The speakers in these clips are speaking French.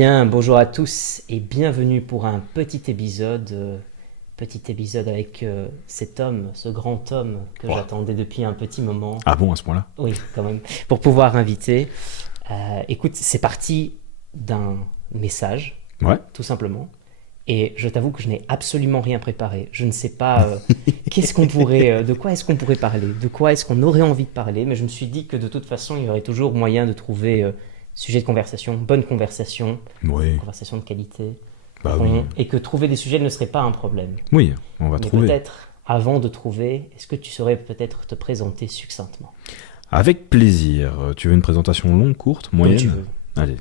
bien, bonjour à tous et bienvenue pour un petit épisode avec cet homme, ce grand homme que Ouah. j'attendais depuis un petit moment. Ah bon, à ce point-là? Oui, quand même, pour pouvoir inviter. Écoute, c'est parti d'un message, Ouais. tout simplement. Et je t'avoue que je n'ai absolument rien préparé. Je ne sais pas qu'est-ce qu'on pourrait, de quoi est-ce qu'on pourrait parler, de quoi est-ce qu'on aurait envie de parler. Mais je me suis dit que de toute façon, il y aurait toujours moyen de trouver sujet de conversation, bonne Oui. conversation de qualité, Bah oui. et que trouver des sujets ne serait pas un problème. Oui, on va Mais trouver. peut-être, avant de trouver, est-ce que tu saurais peut-être te présenter succinctement, Avec plaisir. Tu veux une présentation longue, courte, comme tu moyenne? veux. Allez,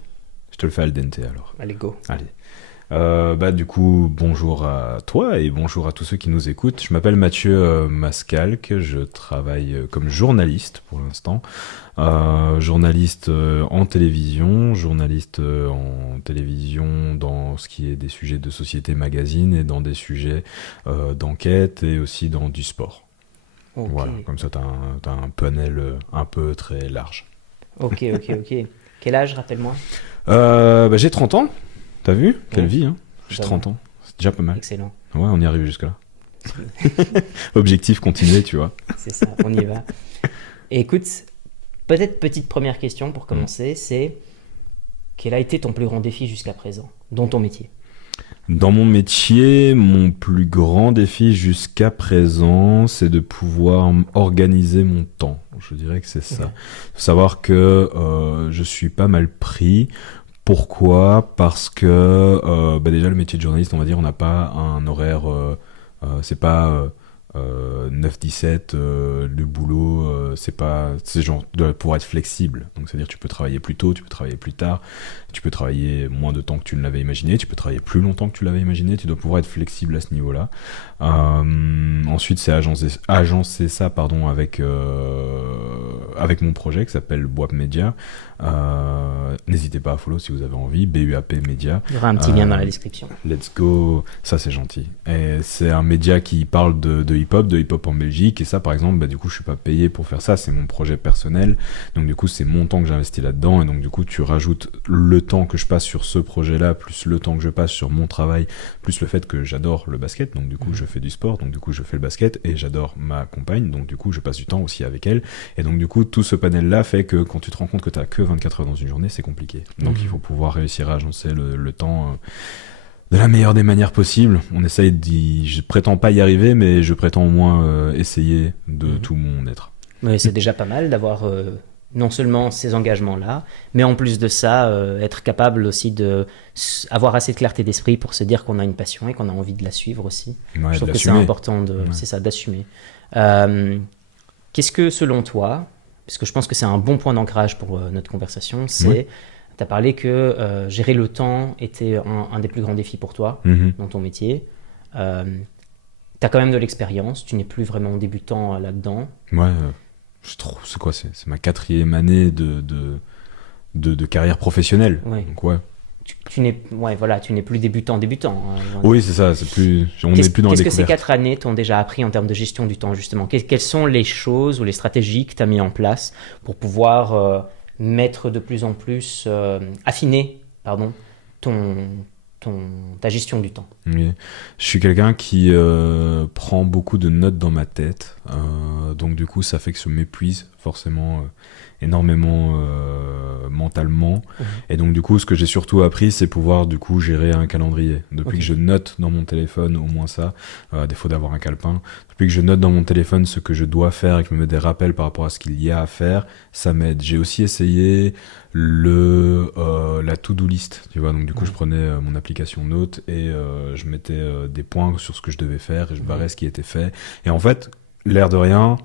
je te le fais al dente alors. Allez, go. Allez. Du coup, bonjour à toi et bonjour à tous ceux qui nous écoutent. Je m'appelle Mathieu Mascalque, je travaille comme journaliste pour l'instant. Journaliste en télévision dans ce qui est des sujets de société magazine et dans des sujets d'enquête et aussi dans du sport. Ok, Voilà, comme ça t'as un panel un peu très large. ok. Quel âge, rappelle-moi? J'ai 30 ans. T'as vu? Quelle Ouais, vie, hein? J'ai ça 30 va. ans. C'est déjà pas mal. Excellent. Ouais, on y arrive jusque-là. Objectif continuer, tu vois. C'est ça, on y va. Et écoute, peut-être petite première question pour Mm. commencer, c'est quel a été ton plus grand défi jusqu'à présent, dans ton métier? Dans mon métier, mon plus grand défi jusqu'à présent, c'est de pouvoir organiser mon temps. Je dirais que c'est ça. Ok. Faut savoir que je suis pas mal pris. Pourquoi? Parce que déjà le métier de journaliste, on va dire, on n'a pas un horaire, c'est pas 9-17, le boulot, c'est genre pour être flexible. Donc c'est-à-dire tu peux travailler plus tôt, tu peux travailler plus tard, tu peux travailler moins de temps que tu ne l'avais imaginé, tu peux travailler plus longtemps que tu l'avais imaginé, tu dois pouvoir être flexible à ce niveau-là. Ensuite, c'est agencer ça avec mon projet qui s'appelle BUAP Media. N'hésitez pas à follow si vous avez envie, BUAP Media. Il y aura un petit lien dans la Euh, description. Let's go, ça c'est gentil. Et c'est un média qui parle de hip-hop en Belgique. Et ça, par exemple, du coup, je suis pas payé pour faire ça. C'est mon projet personnel. Donc du coup, c'est mon temps que j'investis là-dedans. Et donc du coup, tu rajoutes le temps que je passe sur ce projet-là, plus le temps que je passe sur mon travail, plus le fait que j'adore le basket. Donc du coup, je fais du sport. Donc du coup, je fais le basket et j'adore ma compagne. Donc du coup, je passe du temps aussi avec elle. Et donc du coup, tout ce panel-là fait que quand tu te rends compte que t'as que 24 heures dans une journée, c'est compliqué. Donc il faut pouvoir réussir à agencer le temps. De la meilleure des manières possibles. On essaye je prétends pas y arriver, mais je prétends au moins essayer de tout mon être. Mais c'est déjà pas mal d'avoir non seulement ces engagements-là, mais en plus de ça, être capable aussi de avoir assez de clarté d'esprit pour se dire qu'on a une passion et qu'on a envie de la suivre aussi. Ouais, Je de trouve que c'est l'assumer. important Ouais. c'est ça, d'assumer. Euh, Qu'est-ce que, selon toi, parce que je pense que c'est un bon point d'ancrage pour notre conversation, c'est, tu as parlé que gérer le temps était un des plus grands défis pour toi Mhm. dans ton métier. Tu as quand même de l'expérience, tu n'es plus vraiment débutant là-dedans. Ouais, c'est quoi, c'est ma 4e année de carrière professionnelle. Ouais. Donc ouais. Tu n'es plus débutant, hein, loin de Oui, là. c'est ça, on n'est plus dans la Qu'est-ce que ces découverte. 4 années t'ont déjà appris en termes de gestion du temps, justement? Quelles sont les choses ou les stratégies que tu as mis en place pour pouvoir mettre de plus en plus, affiner, pardon, ton, ta gestion du temps? Oui. Je suis quelqu'un qui prend beaucoup de notes dans ma tête, donc du coup ça fait que je m'épuise forcément énormément mentalement, et donc du coup ce que j'ai surtout appris c'est pouvoir du coup gérer un calendrier. Depuis Ok. que je note dans mon téléphone au moins ça, à défaut d'avoir un calepin, depuis que je note dans mon téléphone ce que je dois faire et que je me mets des rappels par rapport à ce qu'il y a à faire, ça m'aide. J'ai aussi essayé la to-do list, tu vois, donc du coup je prenais mon application Note et je mettais des points sur ce que je devais faire et je barrais ce qui était fait, et en fait l'air de rien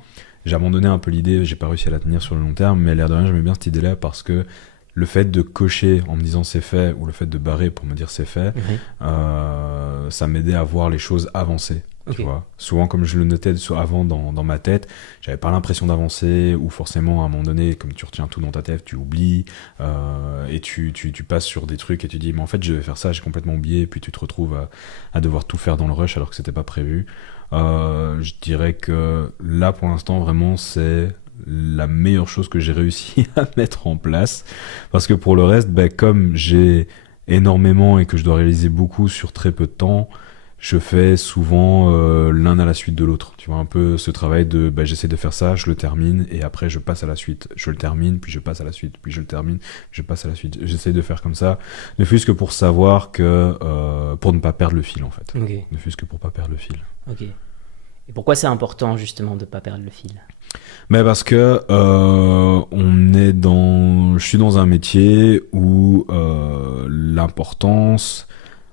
j'ai abandonné un peu l'idée, j'ai pas réussi à la tenir sur le long terme, mais l'air de rien j'aimais bien cette idée là parce que le fait de cocher en me disant c'est fait ou le fait de barrer pour me dire c'est fait, ça m'aidait à voir les choses avancer. Ok. Tu vois, souvent comme je le notais avant dans ma tête, j'avais pas l'impression d'avancer, ou forcément à un moment donné, comme tu retiens tout dans ta tête, tu oublies, et tu passes sur des trucs et tu dis mais en fait je vais faire ça, j'ai complètement oublié, et puis tu te retrouves à devoir tout faire dans le rush alors que c'était pas prévu. Je dirais que là pour l'instant vraiment c'est la meilleure chose que j'ai réussi à mettre en place, parce que pour le reste, comme j'ai énormément et que je dois réaliser beaucoup sur très peu de temps, je fais souvent l'un à la suite de l'autre. Tu vois, un peu ce travail de j'essaie de faire ça, je le termine et après je passe à la suite. Je le termine, puis je passe à la suite, puis je le termine, je passe à la suite. J'essaie de faire comme ça, ne fût-ce que pour savoir que pour ne pas perdre le fil en fait. Ok, Ne fût-ce que pour pas perdre le fil. ok. Et pourquoi c'est important justement de ne pas perdre le fil? Mais parce que je suis dans un métier où l'importance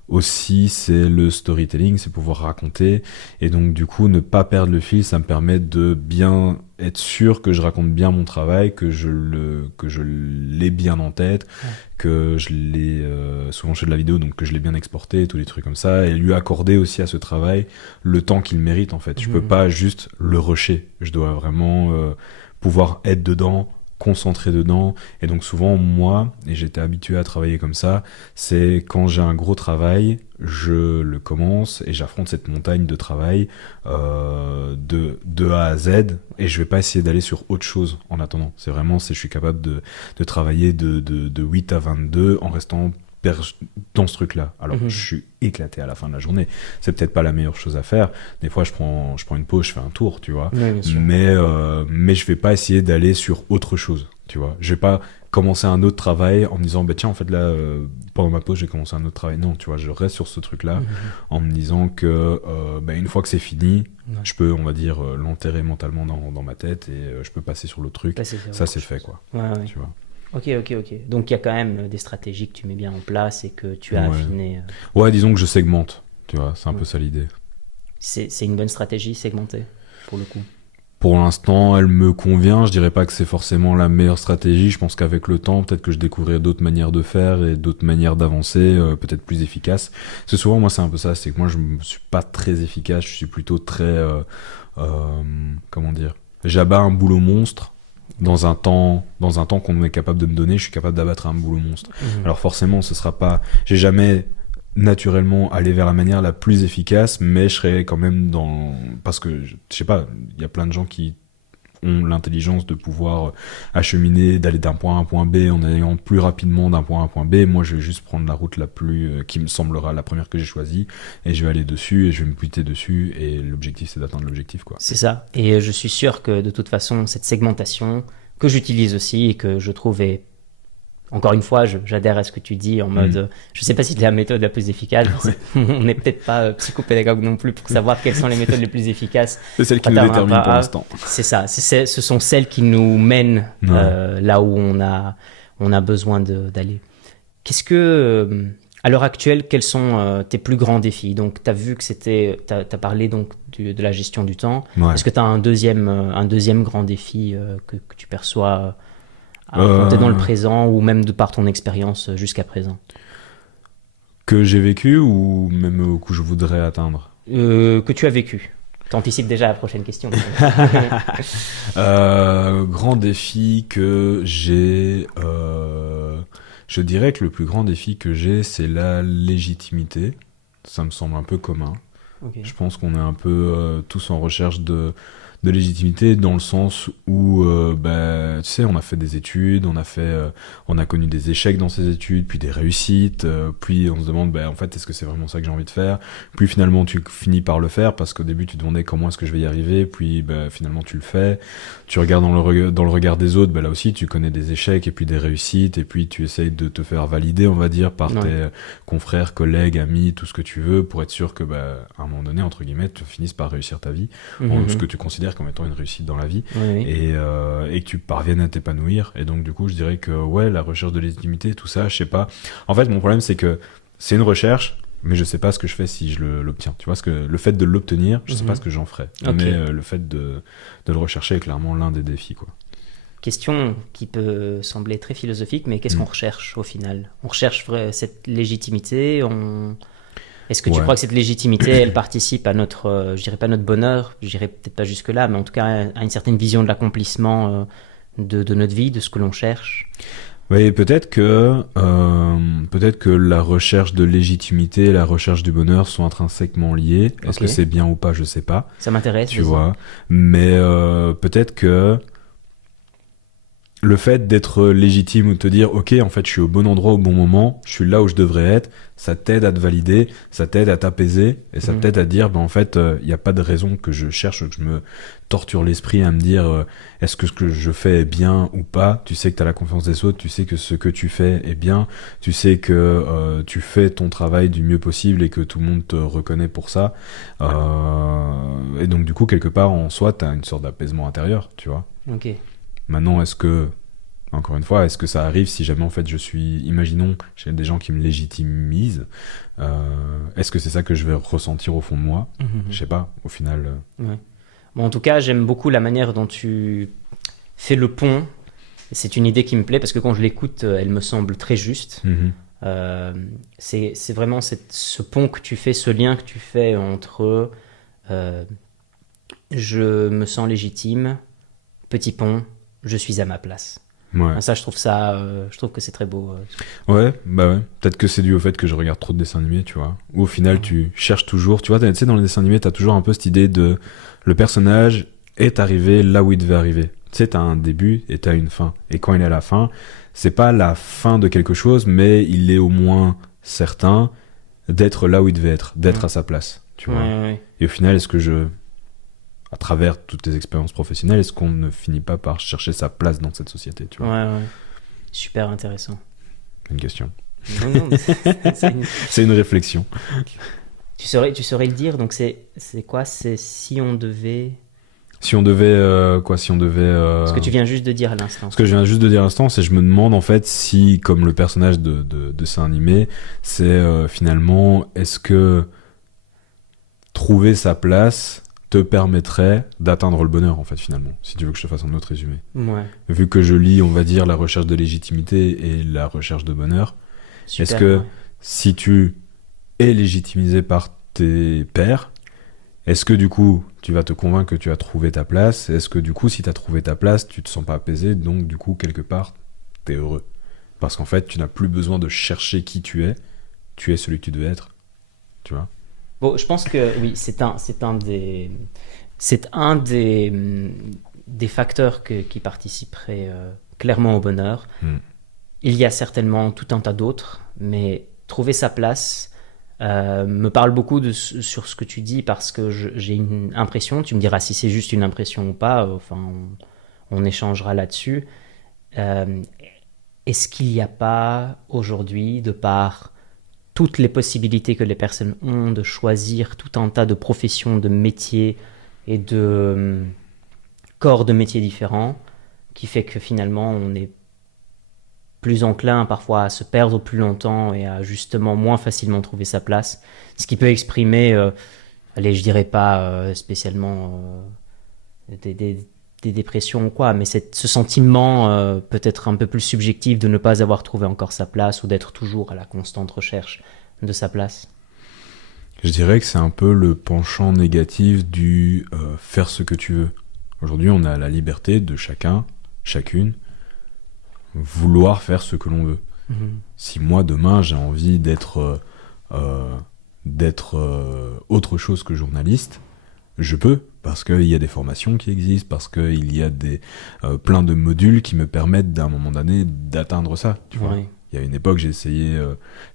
aussi c'est le storytelling, c'est pouvoir raconter, et donc du coup ne pas perdre le fil, ça me permet de bien être sûr que je raconte bien mon travail, que je l'ai bien en tête, Ouais. que je l'ai souvent je fais de la vidéo, donc que je l'ai bien exporté, tous les trucs comme ça, et lui accorder aussi à ce travail le temps qu'il mérite en fait. Je peux pas juste le rusher, je dois vraiment pouvoir être dedans, concentré dedans, et donc souvent moi, et j'étais habitué à travailler comme ça, c'est quand j'ai un gros travail, je le commence et j'affronte cette montagne de travail de A à Z, et je vais pas essayer d'aller sur autre chose en attendant. C'est vraiment, je suis capable de travailler de 8 à 22 en restant dans ce truc-là. Alors, Mhm. je suis éclaté à la fin de la journée. C'est peut-être pas la meilleure chose à faire. Des fois, je prends une pause, je fais un tour, tu vois. Oui, bien sûr. Mais je vais pas essayer d'aller sur autre chose, tu vois. Je vais pas commencer un autre travail en me disant, tiens, en fait, là, pendant ma pause, j'ai commencé un autre travail. Non, tu vois, je reste sur ce truc-là Mhm. en me disant que, une fois que c'est fini, Ouais. je peux, on va dire, l'enterrer mentalement dans ma tête et je peux passer sur l'autre truc. Passer sur Ça, autre c'est chose. fait, quoi. Ouais, ouais. Tu vois. Ok. Donc il y a quand même des stratégies que tu mets bien en place et que tu as Ouais. affinées. Ouais, disons que je segmente, tu vois, c'est un Ouais. peu ça l'idée. C'est une bonne stratégie segmentée, pour le coup. Pour l'instant, elle me convient. Je dirais pas que c'est forcément la meilleure stratégie. Je pense qu'avec le temps, peut-être que je découvrirai d'autres manières de faire et d'autres manières d'avancer, peut-être plus efficaces. Parce que souvent, moi, c'est un peu ça. C'est que moi, je ne suis pas très efficace. Je suis plutôt très, comment dire, j'abats un boulot monstre dans un temps qu'on est capable de me donner. Je suis capable d'abattre un boulot monstre. Mhm. Alors forcément, ce sera pas. J'ai jamais naturellement aller vers la manière la plus efficace, mais je serais quand même parce que je sais pas, il y a plein de gens qui ont l'intelligence de pouvoir acheminer, d'aller d'un point A à un point B en allant plus rapidement d'un point A à un point B. Moi, je vais juste prendre la route la plus qui me semblera la première que j'ai choisie, et je vais aller dessus et je vais me buter dessus, et l'objectif c'est d'atteindre l'objectif, quoi. C'est ça. Et je suis sûr que de toute façon, cette segmentation que j'utilise aussi et que je trouve est. Encore une fois, j'adhère à ce que tu dis en mode, je sais pas si c'est la méthode la plus efficace. On n'est peut-être pas psychopédagogue non plus pour savoir quelles sont les méthodes les plus efficaces. C'est celle qui nous Attends, détermine pas pour A. l'instant. C'est ça. Ce sont celles qui nous mènent Ouais. là où on a besoin d'aller. Qu'est-ce que, à l'heure actuelle, quels sont tes plus grands défis? Donc, tu as vu que t'as parlé donc de la gestion du temps. Ouais. Est-ce que tu as un deuxième grand défi que tu perçois à affronter dans le présent ou même de par ton expérience jusqu'à présent? Que j'ai vécu ou même que je voudrais atteindre? Que tu as vécu. T'anticipes déjà la prochaine question. Grand défi que j'ai. Je dirais que le plus grand défi que j'ai, c'est la légitimité. Ça me semble un peu commun. Ok. Je pense qu'on est un peu tous en recherche de légitimité, dans le sens où, tu sais, on a fait des études, on a connu des échecs dans ces études, puis des réussites, puis on se demande, en fait, est-ce que c'est vraiment ça que j'ai envie de faire? Puis finalement, tu finis par le faire, parce qu'au début, tu te demandais comment est-ce que je vais y arriver, puis finalement, tu le fais. Tu regardes dans le regard des autres, là aussi, tu connais des échecs et puis des réussites, et puis tu essayes de te faire valider, on va dire, par Ouais. tes confrères, collègues, amis, tout ce que tu veux, pour être sûr que, à un moment donné, entre guillemets, tu finisses par réussir ta vie, en ce que tu considères comme étant une réussite dans la vie, Oui. et que tu parviennes à t'épanouir. Et donc, du coup, je dirais que, ouais, la recherche de légitimité, tout ça, je sais pas. En fait, mon problème, c'est que c'est une recherche, mais je sais pas ce que je fais si je l'obtiens. Tu vois, le fait de l'obtenir, je sais pas ce que j'en ferai. Ok. Mais le fait de le rechercher est clairement l'un des défis, quoi. Question qui peut sembler très philosophique, mais qu'est-ce qu'on recherche au final? On recherche cette légitimité. Est-ce que tu Ouais. crois que cette légitimité, elle participe à notre, je dirais pas notre bonheur, je dirais peut-être pas jusque-là, mais en tout cas à une certaine vision de l'accomplissement de notre vie, de ce que l'on cherche? Oui, peut-être que la recherche de légitimité et la recherche du bonheur sont intrinsèquement liées. Est-ce Ok. que c'est bien ou pas, je sais pas. Ça m'intéresse. Tu vas-y. vois. Mais peut-être que le fait d'être légitime ou de te dire ok en fait je suis au bon endroit au bon moment, je suis là où je devrais être, ça t'aide à te valider, ça t'aide à t'apaiser et ça t'aide à te dire en fait il n'y a pas de raison que je cherche, que je me torture l'esprit à me dire est-ce que ce que je fais est bien ou pas. Tu sais que tu as la confiance des autres, tu sais que ce que tu fais est bien, tu sais que tu fais ton travail du mieux possible et que tout le monde te reconnaît pour ça, et donc du coup quelque part en soi tu as une sorte d'apaisement intérieur, tu vois. Ok. Maintenant, encore une fois, est-ce que ça arrive si jamais en fait je suis, imaginons, j'ai des gens qui me légitimisent, est-ce que c'est ça que je vais ressentir au fond de moi? Je sais pas, au final. Ouais. Bon, en tout cas, j'aime beaucoup la manière dont tu fais le pont. C'est une idée qui me plaît parce que quand je l'écoute, elle me semble très juste. C'est vraiment ce pont que tu fais, ce lien que tu fais entre je me sens légitime, petit pont, je suis à ma place. Ouais. Ça, je trouve que c'est très beau. Ouais, bah ouais. Peut-être que c'est dû au fait que je regarde trop de dessins animés, tu vois. Ou au final, tu cherches toujours, tu vois, tu sais, dans les dessins animés, t'as toujours un peu cette idée de le personnage est arrivé là où il devait arriver. Tu sais, t'as un début et t'as une fin. Et quand il est à la fin, c'est pas la fin de quelque chose, mais il est au moins certain d'être là où il devait être, d'être à sa place, tu vois. Ouais. Et au final, à travers toutes tes expériences professionnelles, est-ce qu'on ne finit pas par chercher sa place dans cette société, tu vois? Ouais. Super intéressant. Une question. Non, C'est une réflexion. tu saurais le dire, donc c'est quoi? C'est si on devait... Si on devait Ce que tu viens juste de dire à l'instant. Ce que je viens juste de dire à l'instant, c'est que je me demande en fait si, comme le personnage de dessin animé, c'est finalement, est-ce que trouver sa place te permettrait d'atteindre le bonheur, en fait, finalement, si tu veux que je te fasse un autre résumé. Ouais. Vu que je lis, on va dire, la recherche de légitimité et la recherche de bonheur, Super, est-ce que ouais. si tu es légitimisé par tes pairs, est-ce que du coup, tu vas te convaincre que tu as trouvé ta place? Est-ce que du coup, si tu as trouvé ta place, tu te sens pas apaisé, donc du coup, quelque part, tu es heureux? Parce qu'en fait, tu n'as plus besoin de chercher qui tu es celui que tu devais être, tu vois? Bon, je pense que oui, c'est un des facteurs qui participeraient clairement au bonheur. Il y a certainement tout un tas d'autres, mais trouver sa place me parle beaucoup sur ce que tu dis parce que j'ai une impression, tu me diras si c'est juste une impression ou pas, enfin on échangera là-dessus. Est-ce qu'il n'y a pas aujourd'hui, de par toutes les possibilités que les personnes ont de choisir tout un tas de professions, de métiers et de corps de métiers différents, qui fait que finalement on est plus enclin parfois à se perdre plus longtemps et à justement moins facilement trouver sa place, ce qui peut exprimer, allez, je dirais pas spécialement des dépressions ou quoi, mais ce sentiment peut-être un peu plus subjectif de ne pas avoir trouvé encore sa place ou d'être toujours à la constante recherche de sa place. Je dirais que c'est un peu le penchant négatif du faire ce que tu veux. Aujourd'hui, on a la liberté de chacun, chacune, vouloir faire ce que l'on veut. Si moi, demain, j'ai envie d'être autre chose que journaliste, je peux, parce qu'il y a des formations qui existent, parce qu'il y a plein de modules qui me permettent, d'un moment donné, d'atteindre ça, tu vois. Ouais. Il y a une époque, j'ai essayé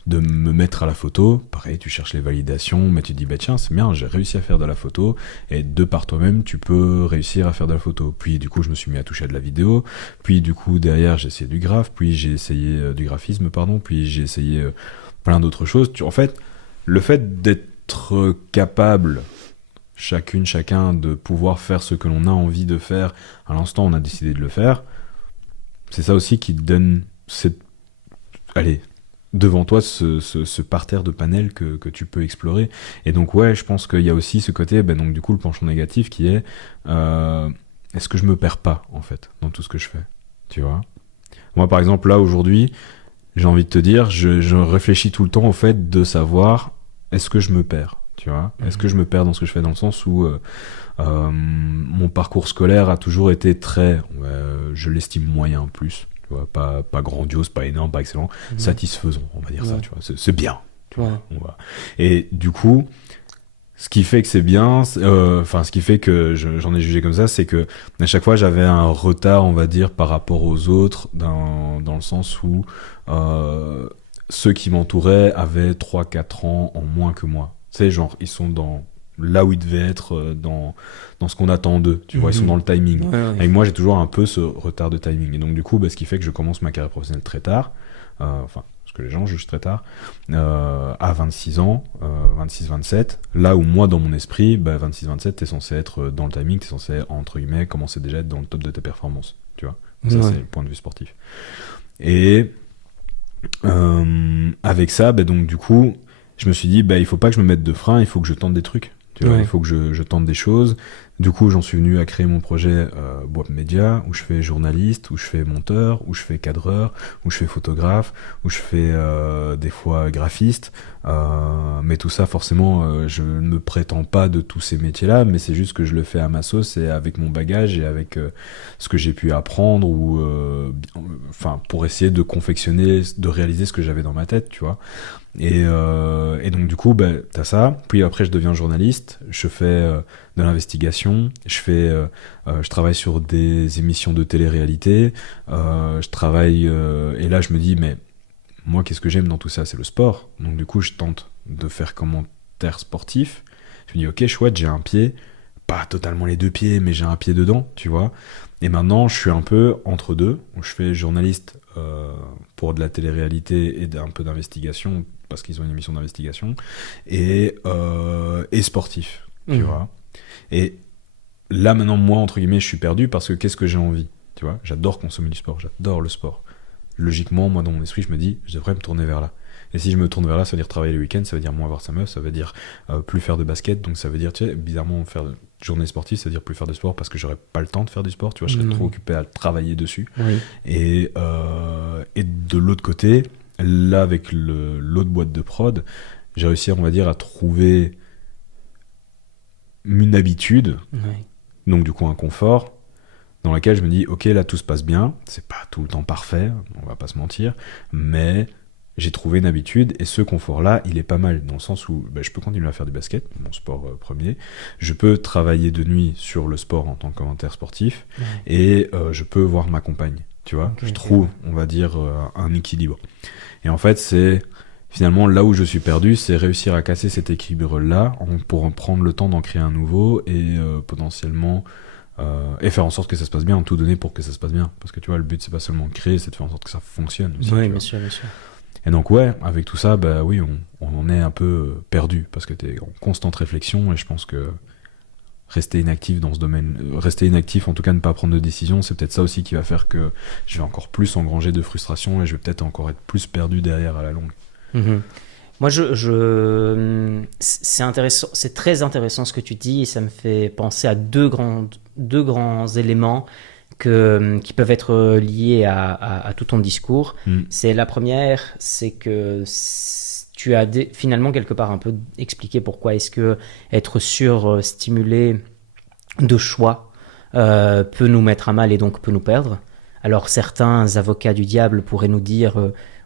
de me mettre à la photo. Pareil, tu cherches les validations, mais tu te dis, bah tiens, c'est bien, j'ai réussi à faire de la photo. Et de par toi-même, tu peux réussir à faire de la photo. Puis du coup, je me suis mis à toucher à de la vidéo. Puis du coup, derrière, j'ai essayé du graphe. Puis j'ai essayé du graphisme, pardon. Puis j'ai essayé plein d'autres choses. En fait, le fait d'être capable, chacun, de pouvoir faire ce que l'on a envie de faire, à l'instant, on a décidé de le faire. C'est ça aussi qui donne allez, devant toi ce parterre de panels que tu peux explorer. Et donc ouais, je pense qu'il y a aussi ce côté, donc du coup le penchant négatif qui est est-ce que je me perds pas en fait dans tout ce que je fais, tu vois? Moi par exemple là aujourd'hui, j'ai envie de te dire, je réfléchis tout le temps au fait de savoir est-ce que je me perds, tu vois? Est-ce que je me perds dans ce que je fais, dans le sens où mon parcours scolaire a toujours été très, je l'estime moyen plus. Tu vois, pas grandiose, pas énorme, pas excellent, satisfaisant, on va dire ça, tu vois, c'est bien, tu vois, Et du coup, Ce qui fait que c'est bien, enfin, ce qui fait que j'en ai jugé comme ça, c'est que à chaque fois j'avais un retard, on va dire, par rapport aux autres, dans le sens où euh, ceux qui m'entouraient avaient 3 4 ans en moins que moi. Tu sais, genre, ils sont là où ils devaient être, dans ce qu'on attend d'eux, tu vois, ils sont dans le timing. Ouais, ouais. Avec moi, j'ai toujours un peu ce retard de timing. Et donc, du coup, bah, ce qui fait que je commence ma carrière professionnelle très tard, enfin, ce que les gens jugent très tard, à 26 ans, 26-27, là où moi, dans mon esprit, bah, 26-27, t'es censé être dans le timing, t'es censé, entre guillemets, commencer déjà à être dans le top de tes performances, tu vois. Donc ça, Ouais. c'est le point de vue sportif. Et avec ça, bah, donc du coup, je me suis dit, bah, il faut pas que je me mette de frein, il faut que je tente des trucs. Tu vois, Ouais. il faut que je tente des choses. Du coup, j'en suis venu à créer mon projet Boab Media, où je fais journaliste, où je fais monteur, où je fais cadreur, où je fais photographe, où je fais des fois graphiste. Mais tout ça, forcément, je ne me prétends pas de tous ces métiers-là, mais c'est juste que je le fais à ma sauce et avec mon bagage et avec ce que j'ai pu apprendre ou, enfin, pour essayer de confectionner, de réaliser ce que j'avais dans ma tête, tu vois. Et donc du coup, bah, t'as ça. Puis après, je deviens journaliste. Je fais de l'investigation. Je travaille sur des émissions de télé-réalité. Je travaille et là, je me dis, mais moi, qu'est-ce que j'aime dans tout ça? C'est le sport. Donc du coup, je tente de faire commentaire sportif. Je me dis, ok, chouette, j'ai un pied, pas totalement les deux pieds, mais j'ai un pied dedans, tu vois. Et maintenant, je suis un peu entre deux, où je fais journaliste pour de la télé-réalité et un peu d'investigation, parce qu'ils ont une émission d'investigation, et sportif, tu Mhm. vois. Et là, maintenant, moi, entre guillemets, je suis perdu parce que qu'est-ce que j'ai envie, tu vois. J'adore consommer du sport, j'adore le sport. Logiquement, moi, dans mon esprit, je me dis, je devrais me tourner vers là. Et si je me tourne vers là, ça veut dire travailler le week-end, ça veut dire moins voir sa meuf, ça veut dire plus faire de basket, donc ça veut dire, tu sais, bizarrement, faire de journée sportive, ça veut dire plus faire de sport parce que j'aurais pas le temps de faire du sport, tu vois, je serais trop Ouais. occupé à travailler dessus. Oui. Et de l'autre côté, là, avec l'autre boîte de prod, j'ai réussi, on va dire, à trouver une habitude, Ouais. donc du coup un confort, dans laquelle je me dis, ok, là tout se passe bien, c'est pas tout le temps parfait, on va pas se mentir, mais j'ai trouvé une habitude et ce confort-là, il est pas mal dans le sens où bah, je peux continuer à faire du basket, mon sport premier, je peux travailler de nuit sur le sport en tant que commentaire sportif Ouais. et je peux voir ma compagne, tu vois, Ok, je ok, trouve, ouais. on va dire, un équilibre. Et en fait, c'est finalement là où je suis perdu, c'est réussir à casser cet équilibre-là pour en prendre le temps d'en créer un nouveau et potentiellement et faire en sorte que ça se passe bien, tout donner pour que ça se passe bien. Parce que tu vois, le but c'est pas seulement de créer, c'est de faire en sorte que ça fonctionne aussi. Oui, Tu bien vois. sûr, bien sûr. Et donc ouais, avec tout ça, bah oui, on en est un peu perdu parce que t'es en constante réflexion et je pense que rester inactif dans ce domaine, rester inactif en tout cas ne pas prendre de décision, c'est peut-être ça aussi qui va faire que je vais encore plus engranger de frustration et je vais peut-être encore être plus perdu derrière à la longue. Mhm. Moi, c'est intéressant, c'est très intéressant ce que tu dis et ça me fait penser à deux grands éléments qui peuvent être liés à tout ton discours. Mm. C'est la première, c'est que tu as finalement quelque part un peu expliqué pourquoi est-ce que être surstimulé de choix peut nous mettre à mal et donc peut nous perdre. Alors certains avocats du diable pourraient nous dire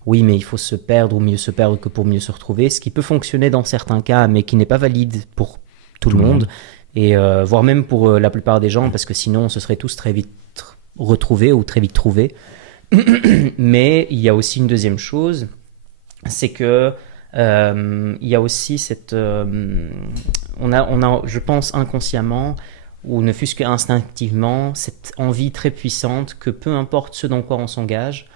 oui mais il faut se perdre ou mieux se perdre que pour mieux se retrouver, ce qui peut fonctionner dans certains cas mais qui n'est pas valide pour tout le monde et voire même pour la plupart des gens parce que sinon on se serait tous très vite retrouvés ou très vite trouvés. Mais il y a aussi une deuxième chose, c'est que il y a aussi cette on a je pense inconsciemment ou ne fût-ce qu'instinctivement, cette envie très puissante que peu importe ce dans quoi on s'engage,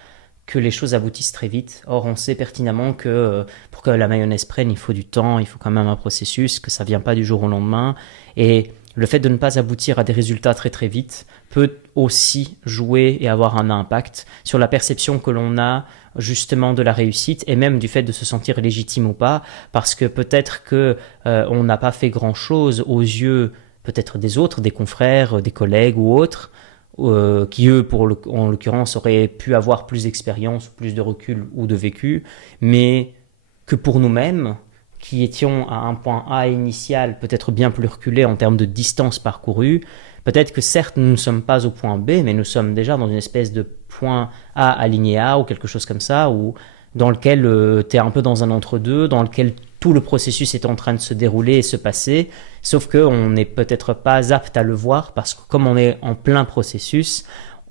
que les choses aboutissent très vite. Or, on sait pertinemment que pour que la mayonnaise prenne, il faut du temps, il faut quand même un processus, que ça ne vient pas du jour au lendemain. Et le fait de ne pas aboutir à des résultats très très vite peut aussi jouer et avoir un impact sur la perception que l'on a justement de la réussite et même du fait de se sentir légitime ou pas, parce que peut-être que on n'a pas fait grand-chose aux yeux peut-être des autres, des confrères, des collègues ou autres, qui eux, en l'occurrence, auraient pu avoir plus d'expérience, plus de recul ou de vécu, mais que pour nous-mêmes, qui étions à un point A initial, peut-être bien plus reculé en termes de distance parcourue, peut-être que certes, nous ne sommes pas au point B, mais nous sommes déjà dans une espèce de point A aligné A ou quelque chose comme ça, dans lequel tu es un peu dans un entre-deux, dans lequel tout le processus est en train de se dérouler et se passer, sauf qu'on n'est peut-être pas apte à le voir parce que comme on est en plein processus,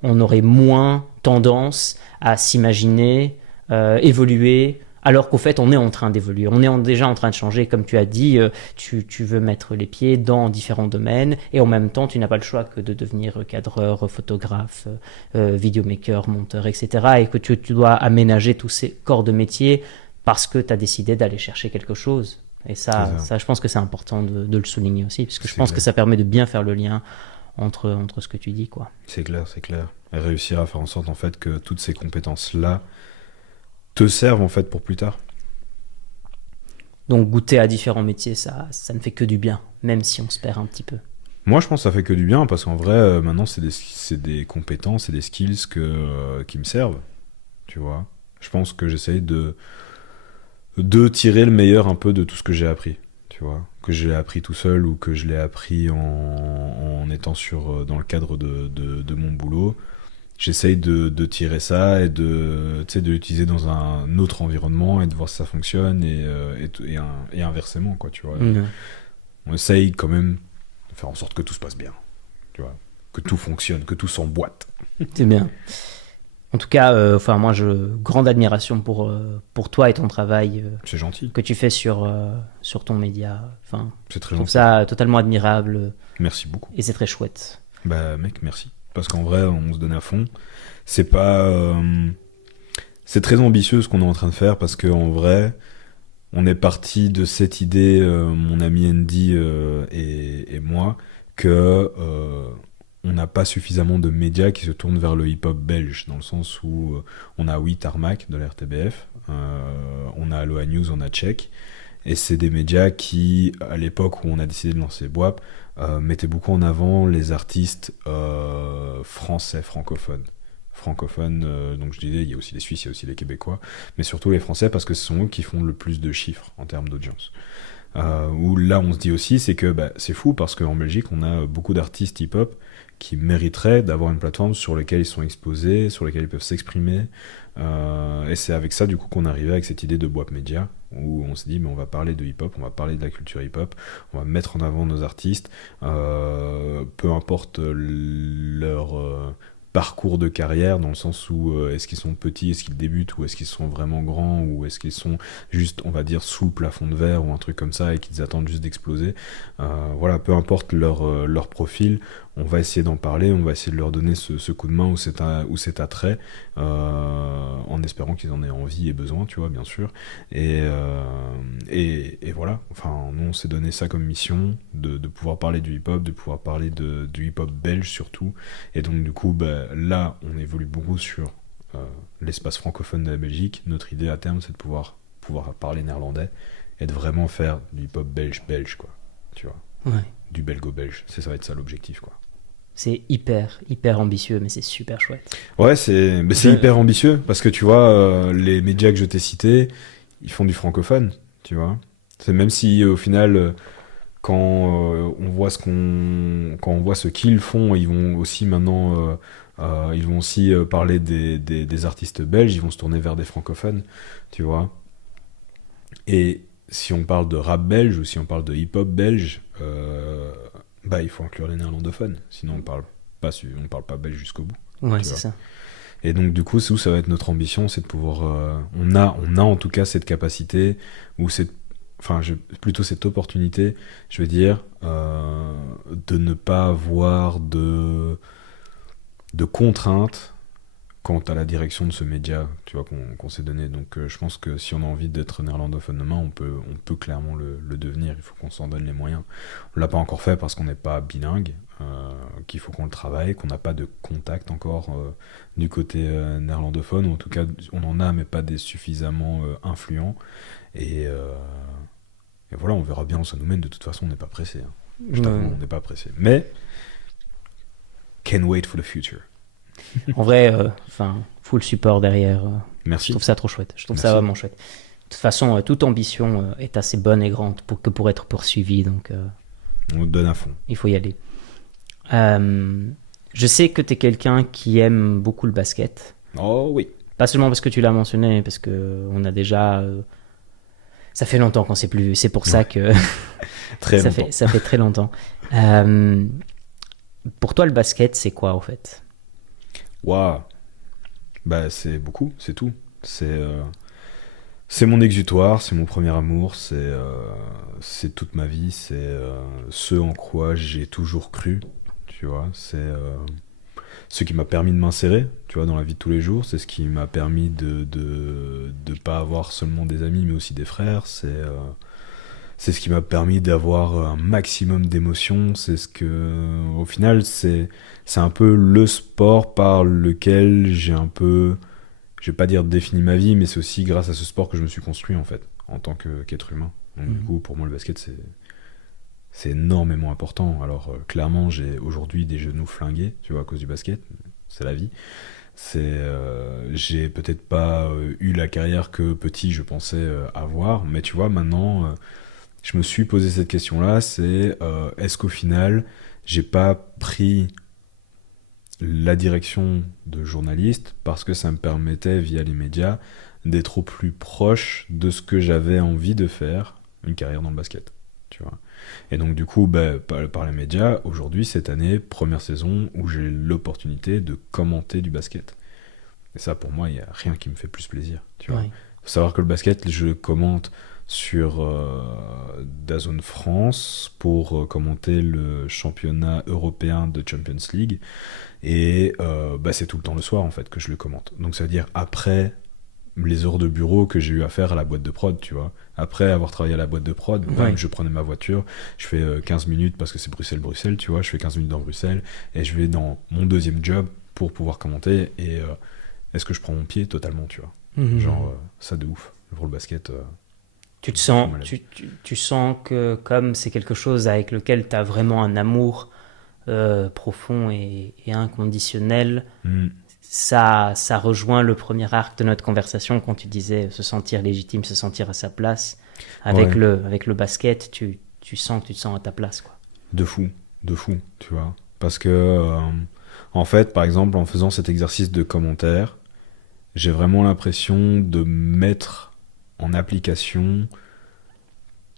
on aurait moins tendance à s'imaginer évoluer, alors qu'au fait on est en train d'évoluer, on est déjà en train de changer, comme tu as dit, tu veux mettre les pieds dans différents domaines et en même temps tu n'as pas le choix que de devenir cadreur, photographe, vidéomaker, monteur, etc. et que tu dois aménager tous ces corps de métier parce que tu as décidé d'aller chercher quelque chose. Et ça, je pense que c'est important de le souligner aussi, parce que je pense que ça permet de bien faire le lien entre ce que tu dis, quoi. C'est clair, c'est clair. Et réussir à faire en sorte en fait que toutes ces compétences-là te servent en fait pour plus tard. Donc goûter à différents métiers, ça ne fait que du bien, même si on se perd un petit peu. Moi, je pense que ça fait que du bien parce qu'en vrai, maintenant, c'est des compétences et des skills qui me servent. Tu vois. Je pense que j'essaye de tirer le meilleur un peu de tout ce que j'ai appris. Tu vois. Que je l'ai appris tout seul ou que je l'ai appris en étant dans le cadre de mon boulot. J'essaye de tirer ça et de l'utiliser dans un autre environnement et de voir si ça fonctionne et inversement, quoi, tu vois. On essaye quand même de faire en sorte que tout se passe bien, tu vois, que tout fonctionne, que tout s'emboîte. C'est bien. En tout cas, moi, grande admiration pour toi et ton travail. C'est gentil. Que tu fais sur ton média. Enfin, c'est très je trouve gentil. ça totalement admirable. Merci beaucoup. Et c'est très chouette. Bah, mec, merci. Parce qu'en vrai, on se donne à fond. C'est pas... c'est très ambitieux ce qu'on est en train de faire parce qu'en vrai, on est parti de cette idée, mon ami Andy et moi, que on n'a pas suffisamment de médias qui se tournent vers le hip-hop belge, dans le sens où on a Tarmac de la RTBF, on a Aloha News, on a Check, et c'est des médias qui, à l'époque où on a décidé de lancer BWAP, mettaient beaucoup en avant les artistes français, francophones. Donc je disais, il y a aussi les Suisses, il y a aussi les Québécois, mais surtout les Français parce que ce sont eux qui font le plus de chiffres en termes d'audience. Où là on se dit aussi, c'est que c'est fou parce qu'en Belgique on a beaucoup d'artistes hip-hop qui mériteraient d'avoir une plateforme sur laquelle ils sont exposés, sur laquelle ils peuvent s'exprimer. Et c'est avec ça du coup qu'on arrivait avec cette idée de BWAP Media, où on s'est dit mais on va parler de hip-hop, on va parler de la culture hip-hop, on va mettre en avant nos artistes, peu importe leur parcours de carrière, dans le sens où est-ce qu'ils sont petits, est-ce qu'ils débutent, ou est-ce qu'ils sont vraiment grands, ou est-ce qu'ils sont juste, on va dire, sous le plafond de verre, ou un truc comme ça, et qu'ils attendent juste d'exploser. Voilà, peu importe leur profil, on va essayer d'en parler, on va essayer de leur donner ce coup de main ou cet attrait, en espérant qu'ils en aient envie et besoin, tu vois, bien sûr. Et voilà, enfin, nous, on s'est donné ça comme mission, de pouvoir parler du hip-hop, de pouvoir parler du hip-hop belge surtout. Et donc, du coup, là, on évolue beaucoup sur l'espace francophone de la Belgique. Notre idée à terme, c'est de pouvoir parler néerlandais et de vraiment faire du hip-hop belge, quoi, tu vois. Ouais. Du belgo-belge, ça va être ça l'objectif, quoi. C'est hyper ambitieux, mais c'est super chouette. Ouais, c'est hyper ambitieux, parce que tu vois, les médias que je t'ai cités, ils font du francophone, tu vois. C'est même si au final, quand on voit ce qu'ils font, ils vont aussi maintenant, ils vont aussi parler des artistes belges, ils vont se tourner vers des francophones, tu vois. Et si on parle de rap belge ou si on parle de hip-hop belge, il faut inclure les néerlandophones, sinon on parle pas belge jusqu'au bout. Ouais, c'est ça. Et donc du coup, c'est où ça va être notre ambition, c'est de pouvoir, on a en tout cas cette capacité ou plutôt cette opportunité, je veux dire, de ne pas avoir de contraintes quant à la direction de ce média, tu vois, qu'on s'est donné. Donc je pense que si on a envie d'être néerlandophone demain, on peut clairement le devenir. Il faut qu'on s'en donne les moyens. On l'a pas encore fait parce qu'on n'est pas bilingue, qu'il faut qu'on le travaille, qu'on n'a pas de contact encore du côté néerlandophone, ou en tout cas on en a mais pas des suffisamment influents. Et voilà, on verra bien où ça nous mène. De toute façon, on n'est pas pressé. On n'est pas pressé. Mais can wait for the future. En vrai, full support derrière. Merci. Je trouve ça trop chouette. Je trouve ça vraiment chouette. De toute façon, toute ambition est assez bonne et grande pour être poursuivie. Donc, on donne à fond. Il faut y aller. Je sais que tu es quelqu'un qui aime beaucoup le basket. Oh oui. Pas seulement parce que tu l'as mentionné, parce qu'on a déjà Ça fait longtemps qu'on sait plus. C'est pour ça Ouais, que très longtemps. ça fait très longtemps. Euh, pour toi, le basket, c'est quoi, en fait? Waouh, bah c'est beaucoup, c'est tout. C'est mon exutoire, c'est mon premier amour, c'est toute ma vie, c'est ce en quoi j'ai toujours cru, tu vois. C'est ce qui m'a permis de m'insérer, tu vois, dans la vie de tous les jours. C'est ce qui m'a permis de pas avoir seulement des amis, mais aussi des frères. C'est ce qui m'a permis d'avoir un maximum d'émotions. Au final, c'est un peu le sport par lequel j'ai un peu, je vais pas dire défini ma vie, mais c'est aussi grâce à ce sport que je me suis construit en fait, en tant qu'être humain. Donc du Mhm. coup, pour moi, le basket, c'est énormément important. Alors clairement, j'ai aujourd'hui des genoux flingués, tu vois, à cause du basket. C'est la vie. J'ai peut-être pas eu la carrière que petit je pensais avoir, mais tu vois, maintenant, je me suis posé cette question-là, c'est est-ce qu'au final, j'ai pas pris la direction de journaliste parce que ça me permettait, via les médias, d'être au plus proche de ce que j'avais envie de faire, une carrière dans le basket, tu vois. Et donc du coup, bah, par les médias, aujourd'hui, cette année, première saison où j'ai l'opportunité de commenter du basket. Et ça, pour moi, il n'y a rien qui me fait plus plaisir, tu vois. Ouais. Faut savoir que le basket, je le commente sur DAZN France pour commenter le championnat européen de Champions League. Et bah, c'est tout le temps le soir, en fait, que je le commente. Donc ça veut dire après les heures de bureau que j'ai eu à faire à la boîte de prod, tu vois. Après avoir travaillé à la boîte de prod, bam, Ouais. je prenais ma voiture, je fais 15 minutes parce que c'est Bruxelles-Bruxelles, tu vois, je fais 15 minutes dans Bruxelles et je vais dans mon deuxième job pour pouvoir commenter et est-ce que je prends mon pied totalement, tu vois. Genre, Mhm. ça de ouf. Pour le basket, Tu te c'est fou sens, malade. tu sens que comme c'est quelque chose avec lequel tu as vraiment un amour profond et inconditionnel, Hmm. ça rejoint le premier arc de notre conversation quand tu disais se sentir légitime, se sentir à sa place. Ouais, Avec le basket, tu sens que tu te sens à ta place, quoi. de fou, de fou, tu vois. Parce que, en fait, par exemple, en faisant cet exercice de commentaire, j'ai vraiment l'impression de mettre en application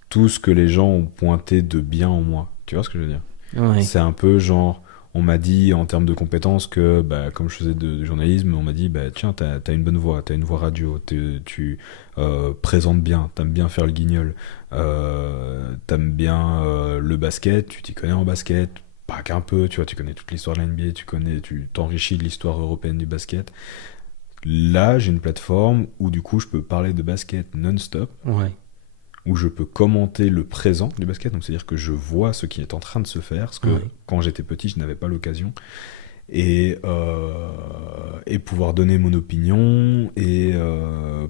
tout ce que les gens ont pointé de bien en moi. Tu vois ce que je veux dire? Ouais. C'est un peu genre, on m'a dit en termes de compétences que, bah, comme je faisais de journalisme, on m'a dit, bah, tiens, t'as une bonne voix, t'as une voix radio, tu présentes bien, t'aimes bien faire le guignol, t'aimes bien le basket, tu t'y connais en basket, pas qu'un peu, tu vois, tu connais toute l'histoire de la NBA, tu t'enrichis de l'histoire européenne du basket. Là, j'ai une plateforme où du coup, je peux parler de basket non-stop, Ouais. où je peux commenter le présent du basket, donc c'est-à-dire que je vois ce qui est en train de se faire, ce que Ouais. quand j'étais petit, je n'avais pas l'occasion, et pouvoir donner mon opinion, et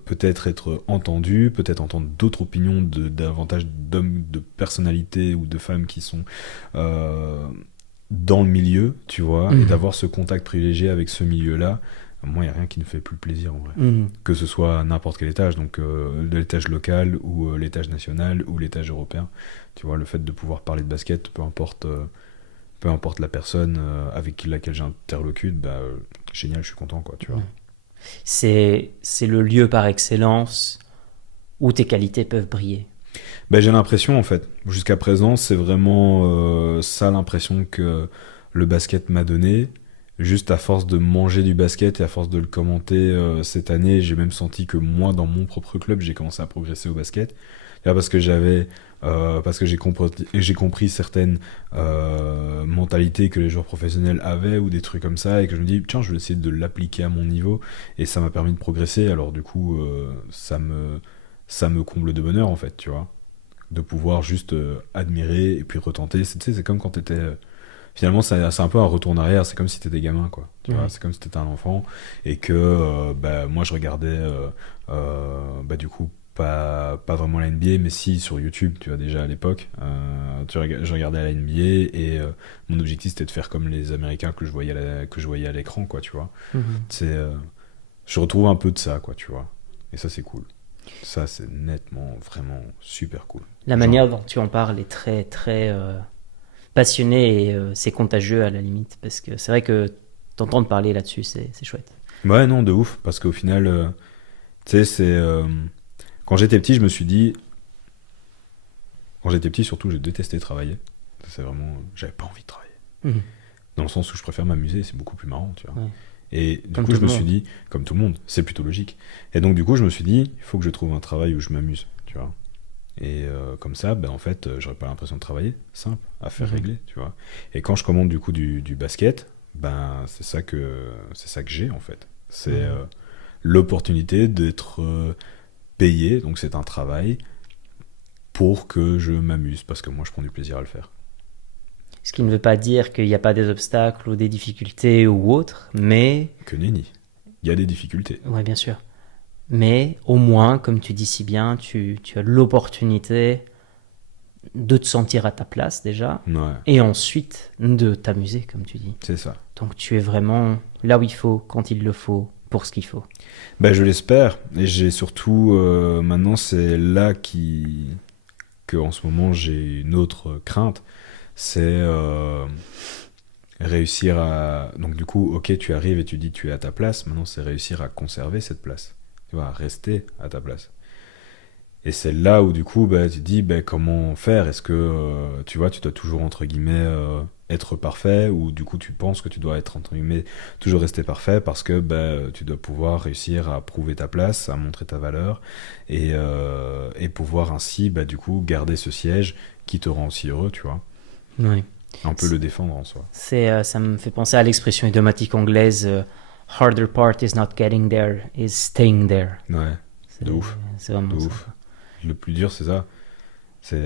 peut-être être entendu, peut-être entendre d'autres opinions davantage d'hommes, de personnalités ou de femmes qui sont euh, dans le milieu, tu vois, et Mhm. d'avoir ce contact privilégié avec ce milieu-là. Moi, il n'y a rien qui me fait plus plaisir en vrai, Mhm. que ce soit à n'importe quel étage, donc de l'étage local ou l'étage national ou l'étage européen. Tu vois, le fait de pouvoir parler de basket, peu importe la personne avec laquelle j'interlocute, bah, génial, je suis content, quoi, tu vois. C'est le lieu par excellence où tes qualités peuvent briller. Bah, j'ai l'impression, en fait, jusqu'à présent, c'est vraiment ça l'impression que le basket m'a donné. Juste à force de manger du basket et à force de le commenter cette année, j'ai même senti que moi, dans mon propre club, j'ai commencé à progresser au basket. Là, parce que j'ai compris certaines mentalités que les joueurs professionnels avaient ou des trucs comme ça et que je me dis tiens, je vais essayer de l'appliquer à mon niveau et ça m'a permis de progresser. Alors du coup, ça me comble de bonheur en fait, tu vois, de pouvoir juste admirer et puis retenter. Tu sais, c'est comme quand t'étais finalement, c'est un peu un retour en arrière. C'est comme si t'étais gamin, quoi. Tu vois, Ouais. c'est comme si t'étais un enfant et que bah, moi je regardais, bah, du coup, pas vraiment la NBA, mais si sur YouTube, tu vois, déjà à l'époque. Je regardais la NBA et mon objectif c'était de faire comme les Américains que que je voyais à l'écran, quoi, tu vois. Mhm. C'est, je retrouve un peu de ça, quoi, tu vois. Et ça, c'est cool. Ça, c'est nettement, vraiment super cool. La Genre, manière dont tu en parles est très, très passionné et c'est contagieux à la limite. Parce que c'est vrai que t'entendre parler là-dessus, c'est chouette. ouais, non, de ouf, parce qu'au final, tu sais, quand j'étais petit, je me suis dit, Quand j'étais petit, surtout, j'ai détesté travailler. C'est vraiment... J'avais pas envie de travailler. Mhm. Dans le sens où je préfère m'amuser, c'est beaucoup plus marrant, tu vois. Ouais. Et du Comme coup, tout je le me suis monde. dit, comme tout le monde, c'est plutôt logique. Et donc, du coup, je me suis dit, il faut que je trouve un travail où je m'amuse, tu vois. Et comme ça, ben, en fait, j'aurais pas l'impression de travailler, simple, à faire Mhm. régler, tu vois. Et quand je commande du coup du basket, ben c'est ça que j'ai en fait. C'est Mhm. l'opportunité d'être payé, donc c'est un travail pour que je m'amuse, parce que moi je prends du plaisir à le faire. Ce qui ne veut pas dire qu'il n'y a pas des obstacles ou des difficultés ou autres, mais, Que nenni. Il y a des difficultés. ouais, bien sûr. Mais au moins, comme tu dis si bien, tu as l'opportunité de te sentir à ta place déjà, Ouais, et ensuite de t'amuser, comme tu dis. c'est ça. Donc tu es vraiment là où il faut, quand il le faut, pour ce qu'il faut. Ben je l'espère, et j'ai surtout, maintenant c'est là que en ce moment j'ai une autre crainte, c'est réussir à... Donc du coup, ok, tu arrives et tu dis tu es à ta place, maintenant c'est réussir à conserver cette place, tu vois, à rester à ta place. Et c'est là où du coup, bah, tu te dis comment faire. Est-ce que, tu vois, tu dois toujours, entre guillemets, être parfait, ou du coup tu penses que tu dois être, entre guillemets, toujours rester parfait parce que tu dois pouvoir réussir à prouver ta place, à montrer ta valeur, et pouvoir ainsi, du coup, garder ce siège qui te rend aussi heureux, tu vois. Oui. Un peu le défendre en soi. Ça me fait penser à l'expression idiomatique anglaise harder part is not getting there, is staying there. Ouais, C'est de ouf, c'est de vraiment ça. ouf. Le plus dur, c'est ça. C'est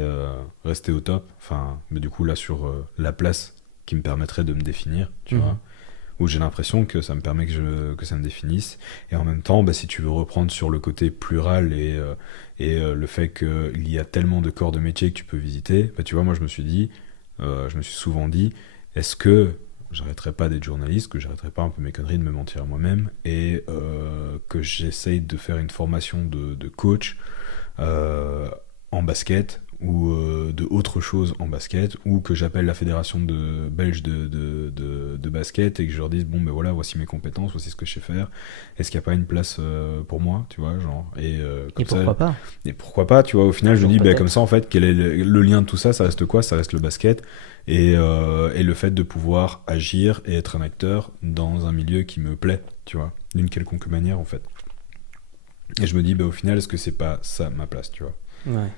rester au top. Enfin, mais du coup, là, sur la place qui me permettrait de me définir, tu Mhm. vois. Où j'ai l'impression que ça me permet que ça me définisse. Et en même temps, si tu veux reprendre sur le côté plural et le fait qu'il y a tellement de corps de métier que tu peux visiter, tu vois, moi, je me suis souvent dit, est-ce que j'arrêterai pas d'être journaliste, que j'arrêterai pas un peu mes conneries de me mentir à moi-même, et que j'essaye de faire une formation de coach euh, en basket ou de autre chose en basket, ou que j'appelle la fédération belge de basket et que je leur dise bon ben voilà, voici mes compétences, voici ce que je sais faire, est-ce qu'il n'y a pas une place pour moi, tu vois, genre, et Et comme ça, pourquoi pas? et pourquoi pas, tu vois, au final Un je jour dis ben comme ça peut-être. en fait quel est le lien de tout ça, ça reste quoi, ça reste le basket, et le fait de pouvoir agir et être un acteur dans un milieu qui me plaît, tu vois, d'une quelconque manière en fait. Et je me dis, au final, est-ce que c'est pas ça ma place, tu vois? Ouais.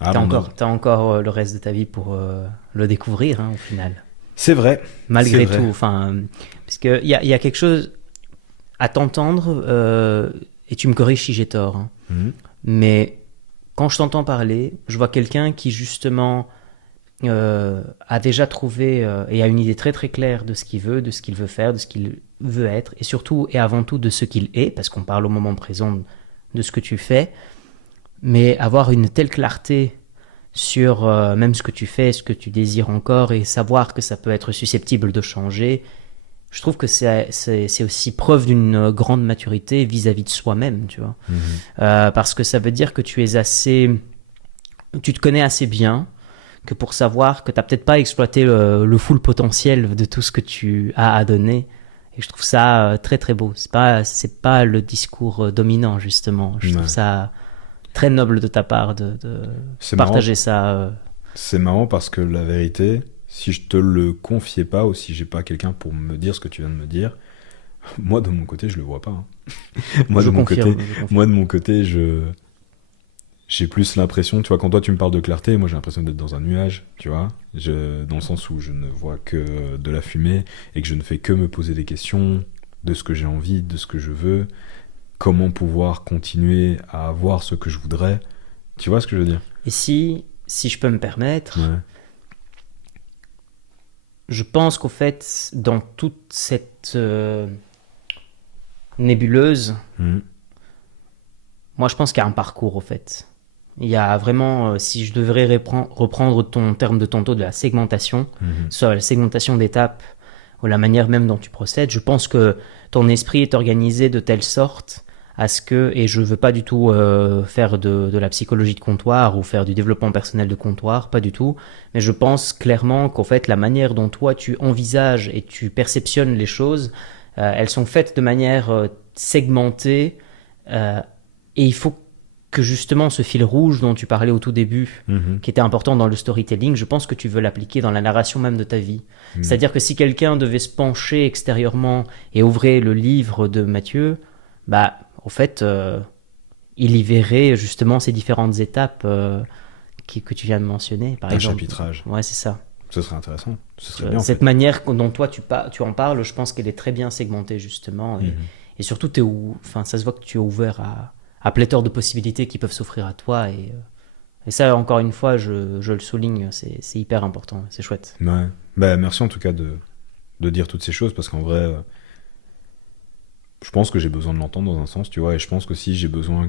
Ah, mon homme. T'as encore le reste de ta vie pour le découvrir, hein, au final. C'est vrai, c'est Malgré tout, vrai. enfin, parce qu'il y a quelque chose à t'entendre, et tu me corriges si j'ai tort, hein, Mhm. mais quand je t'entends parler, je vois quelqu'un qui justement a déjà trouvé et a une idée très très claire de ce qu'il veut, de ce qu'il veut faire, de ce qu'il veut être, et surtout et avant tout de ce qu'il est, parce qu'on parle au moment présent de ce que tu fais, mais avoir une telle clarté sur même ce que tu fais, ce que tu désires encore, et savoir que ça peut être susceptible de changer, je trouve que c'est aussi preuve d'une grande maturité vis-à-vis de soi-même, tu vois. Mhm. Parce que ça veut dire que tu te connais assez bien que pour savoir que tu n'as peut-être pas exploité le full potentiel de tout ce que tu as à donner. Et je trouve ça très très beau. C'est pas le discours dominant, justement. Je trouve Ouais. ça très noble de ta part de C'est marrant. partager ça. C'est marrant parce que la vérité, si je te le confiais pas ou si j'ai pas quelqu'un pour me dire ce que tu viens de me dire, moi de mon côté, je le vois pas, hein. Moi de Je mon côté, confirme, je moi confirme. de mon côté, j'ai plus l'impression, tu vois, quand toi tu me parles de clarté, moi j'ai l'impression d'être dans un nuage, tu vois, dans le sens où je ne vois que de la fumée et que je ne fais que me poser des questions de ce que j'ai envie, de ce que je veux, comment pouvoir continuer à avoir ce que je voudrais. Tu vois ce que je veux dire? Et si je peux me permettre, Ouais. je pense qu'au fait, dans toute cette nébuleuse, Mhm. moi je pense qu'il y a un parcours au fait. Il y a vraiment, si je devrais reprendre ton terme de tantôt de la segmentation, Mhm. soit la segmentation d'étapes ou la manière même dont tu procèdes, je pense que ton esprit est organisé de telle sorte à ce que, et je ne veux pas du tout faire de la psychologie de comptoir ou faire du développement personnel de comptoir, pas du tout, mais je pense clairement qu'en fait la manière dont toi tu envisages et tu perceptionnes les choses, elles sont faites de manière segmentée, euh, et il faut que justement ce fil rouge dont tu parlais au tout début, Mhm. qui était important dans le storytelling, je pense que tu veux l'appliquer dans la narration même de ta vie. Mhm. C'est-à-dire que si quelqu'un devait se pencher extérieurement et ouvrir le livre de Matthieu, bah, au fait, il y verrait justement ces différentes étapes que tu viens de mentionner, par Un exemple. chapitrage. Ouais, c'est ça. Ce serait intéressant. Ce serait bien. En Cette fait. manière dont toi tu en parles, je pense qu'elle est très bien segmentée justement. Mhm. Et surtout, enfin, ça se voit que tu es ouvert à pléthore de possibilités qui peuvent s'offrir à toi. Et ça, encore une fois, je le souligne, c'est hyper important, c'est chouette. Ouais. Bah, merci en tout cas de dire toutes ces choses parce qu'en vrai, je pense que j'ai besoin de l'entendre dans un sens, tu vois, et je pense qu'aussi j'ai besoin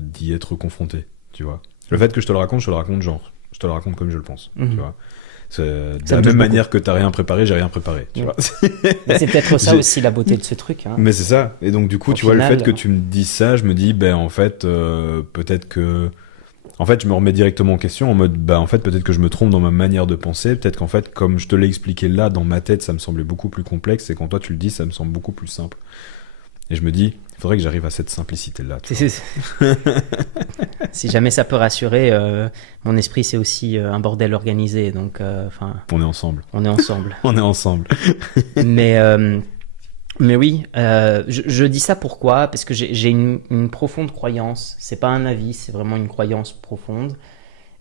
d'y être confronté, tu vois. Le fait que je te le raconte genre. Je te le raconte comme je le pense, Mhm. tu vois. C'est de Ça la me même touche manière que t'as rien préparé, j'ai rien préparé, tu Ouais. vois. Mais c'est peut-être ça J'ai- aussi la beauté de ce truc. Hein. Mais c'est ça. Et donc du coup, Au tu vois, le final, fait que tu me dises ça, je me dis, ben en fait, peut-être que... En fait, je me remets directement en question en mode, bah en fait, peut-être que je me trompe dans ma manière de penser, peut-être qu'en fait, comme je te l'ai expliqué là, dans ma tête, ça me semblait beaucoup plus complexe, et quand toi tu le dis, ça me semble beaucoup plus simple. Et je me dis, il faudrait que j'arrive à cette simplicité-là, tu vois. Si jamais ça peut rassurer, mon esprit c'est aussi un bordel organisé, donc enfin, On est ensemble. on est ensemble. On est ensemble. mais, mais oui, je dis ça pourquoi? Parce que j'ai une profonde croyance, c'est pas un avis, c'est vraiment une croyance profonde.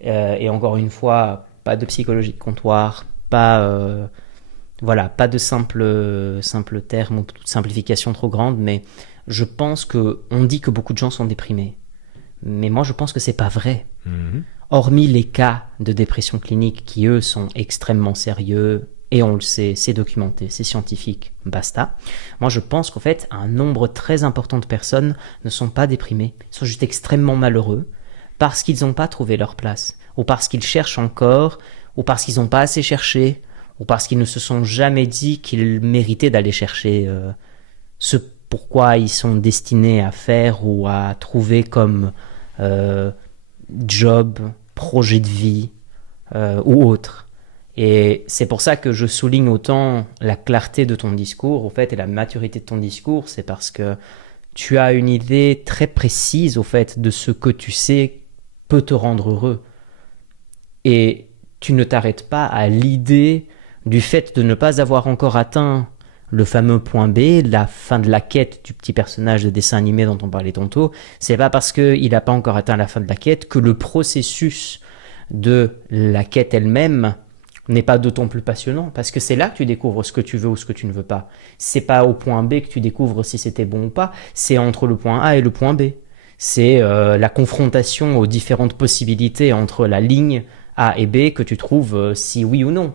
Et encore une fois, pas de psychologie de comptoir, voilà, pas de simple terme ou de simplification trop grande, mais je pense que on dit que beaucoup de gens sont déprimés. Mais moi, je pense que c'est pas vrai. Mhm. Hormis les cas de dépression clinique qui, eux, sont extrêmement sérieux, et on le sait, c'est documenté, c'est scientifique, basta. Moi, je pense qu'en fait, un nombre très important de personnes ne sont pas déprimées, ils sont juste extrêmement malheureux parce qu'ils n'ont pas trouvé leur place, ou parce qu'ils cherchent encore, ou parce qu'ils n'ont pas assez cherché, ou parce qu'ils ne se sont jamais dit qu'ils méritaient d'aller chercher ce pourquoi ils sont destinés à faire ou à trouver comme euh, job, projet de vie ou autre. Et c'est pour ça que je souligne autant la clarté de ton discours, au fait, et la maturité de ton discours, c'est parce que tu as une idée très précise, au fait, de ce que tu sais peut te rendre heureux. Et tu ne t'arrêtes pas à l'idée du fait de ne pas avoir encore atteint le fameux point B, la fin de la quête du petit personnage de dessin animé dont on parlait tantôt. C'est pas parce qu'il n'a pas encore atteint la fin de la quête que le processus de la quête elle-même n'est pas d'autant plus passionnant, parce que c'est là que tu découvres ce que tu veux ou ce que tu ne veux pas. C'est pas au point B que tu découvres si c'était bon ou pas, c'est entre le point A et le point B. C'est la confrontation aux différentes possibilités entre la ligne A et B que tu trouves si oui ou non.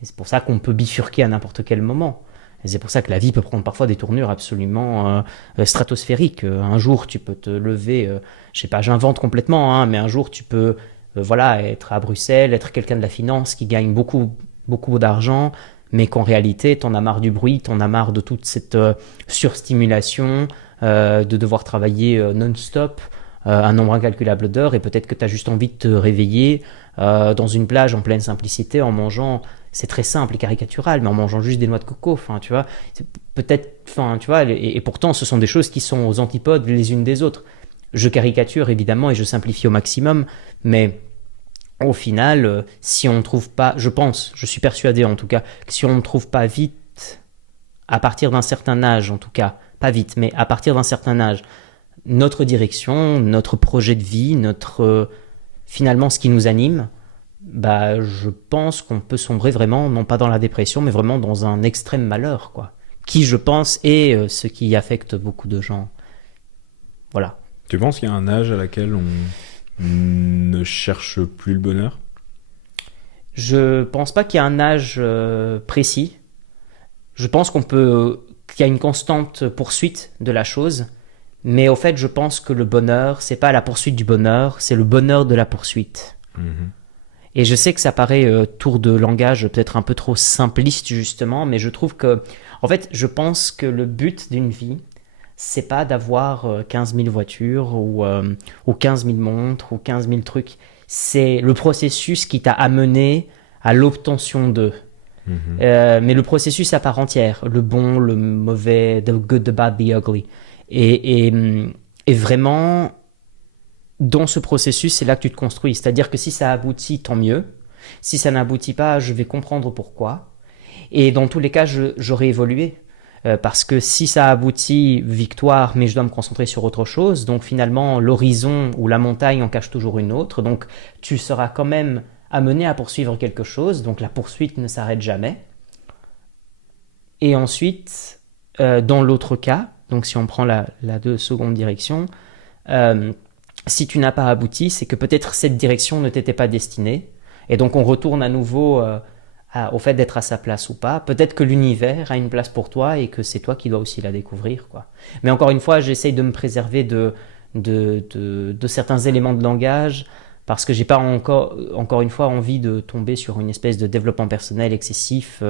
Et c'est pour ça qu'on peut bifurquer à n'importe quel moment. Et c'est pour ça que la vie peut prendre parfois des tournures absolument stratosphériques. Un jour, tu peux te lever, je sais pas, j'invente complètement, hein, mais un jour, tu peux voilà, être à Bruxelles, être quelqu'un de la finance qui gagne beaucoup, beaucoup d'argent, mais qu'en réalité, t'en as marre du bruit, t'en as marre de toute cette surstimulation, de devoir travailler non-stop, un nombre incalculable d'heures, et peut-être que tu as juste envie de te réveiller dans une plage en pleine simplicité en mangeant, c'est très simple et caricatural, mais en mangeant juste des noix de coco, enfin, tu vois, peut-être, enfin, tu vois, et pourtant, ce sont des choses qui sont aux antipodes les unes des autres. Je caricature évidemment et je simplifie au maximum, mais au final, si on ne trouve pas, je pense, je suis persuadé en tout cas, que si on ne trouve pas vite, à partir d'un certain âge en tout cas, pas vite, mais à partir d'un certain âge, notre direction, notre projet de vie, finalement ce qui nous anime, bah, je pense qu'on peut sombrer vraiment, non pas dans la dépression, mais vraiment dans un extrême malheur, quoi. Qui, je pense, est ce qui affecte beaucoup de gens. Voilà. Tu penses qu'il y a un âge à laquelle on ne cherche plus le bonheur? Je pense pas qu'il y a un âge précis. Je pense qu'il y a une constante poursuite de la chose, mais au fait, je pense que le bonheur, c'est pas la poursuite du bonheur, c'est le bonheur de la poursuite. Mhm. Et je sais que ça paraît tour de langage peut-être un peu trop simpliste justement, mais je trouve que, en fait, je pense que le but d'une vie, c'est pas d'avoir 15 000 voitures ou 15 000 montres ou 15 000 trucs. C'est le processus qui t'a amené à l'obtention d'eux. Mhm. Mais le processus à part entière, le bon, le mauvais, the good, the bad, the ugly. Et vraiment, dans ce processus, c'est là que tu te construis. C'est-à-dire que si ça aboutit, tant mieux. Si ça n'aboutit pas, je vais comprendre pourquoi. Et dans tous les cas, j'aurai évolué. Parce que si ça aboutit, victoire, mais je dois me concentrer sur autre chose. Donc finalement, l'horizon ou la montagne en cache toujours une autre. Donc tu seras quand même amené à poursuivre quelque chose. Donc la poursuite ne s'arrête jamais. Et ensuite, dans l'autre cas, donc si on prend la seconde direction, si tu n'as pas abouti, c'est que peut-être cette direction ne t'était pas destinée. Et donc on retourne à nouveau au fait d'être à sa place ou pas. Peut-être que l'univers a une place pour toi et que c'est toi qui dois aussi la découvrir, quoi. Mais encore une fois, j'essaye de me préserver de certains éléments de langage parce que j'ai pas encore une fois envie de tomber sur une espèce de développement personnel excessif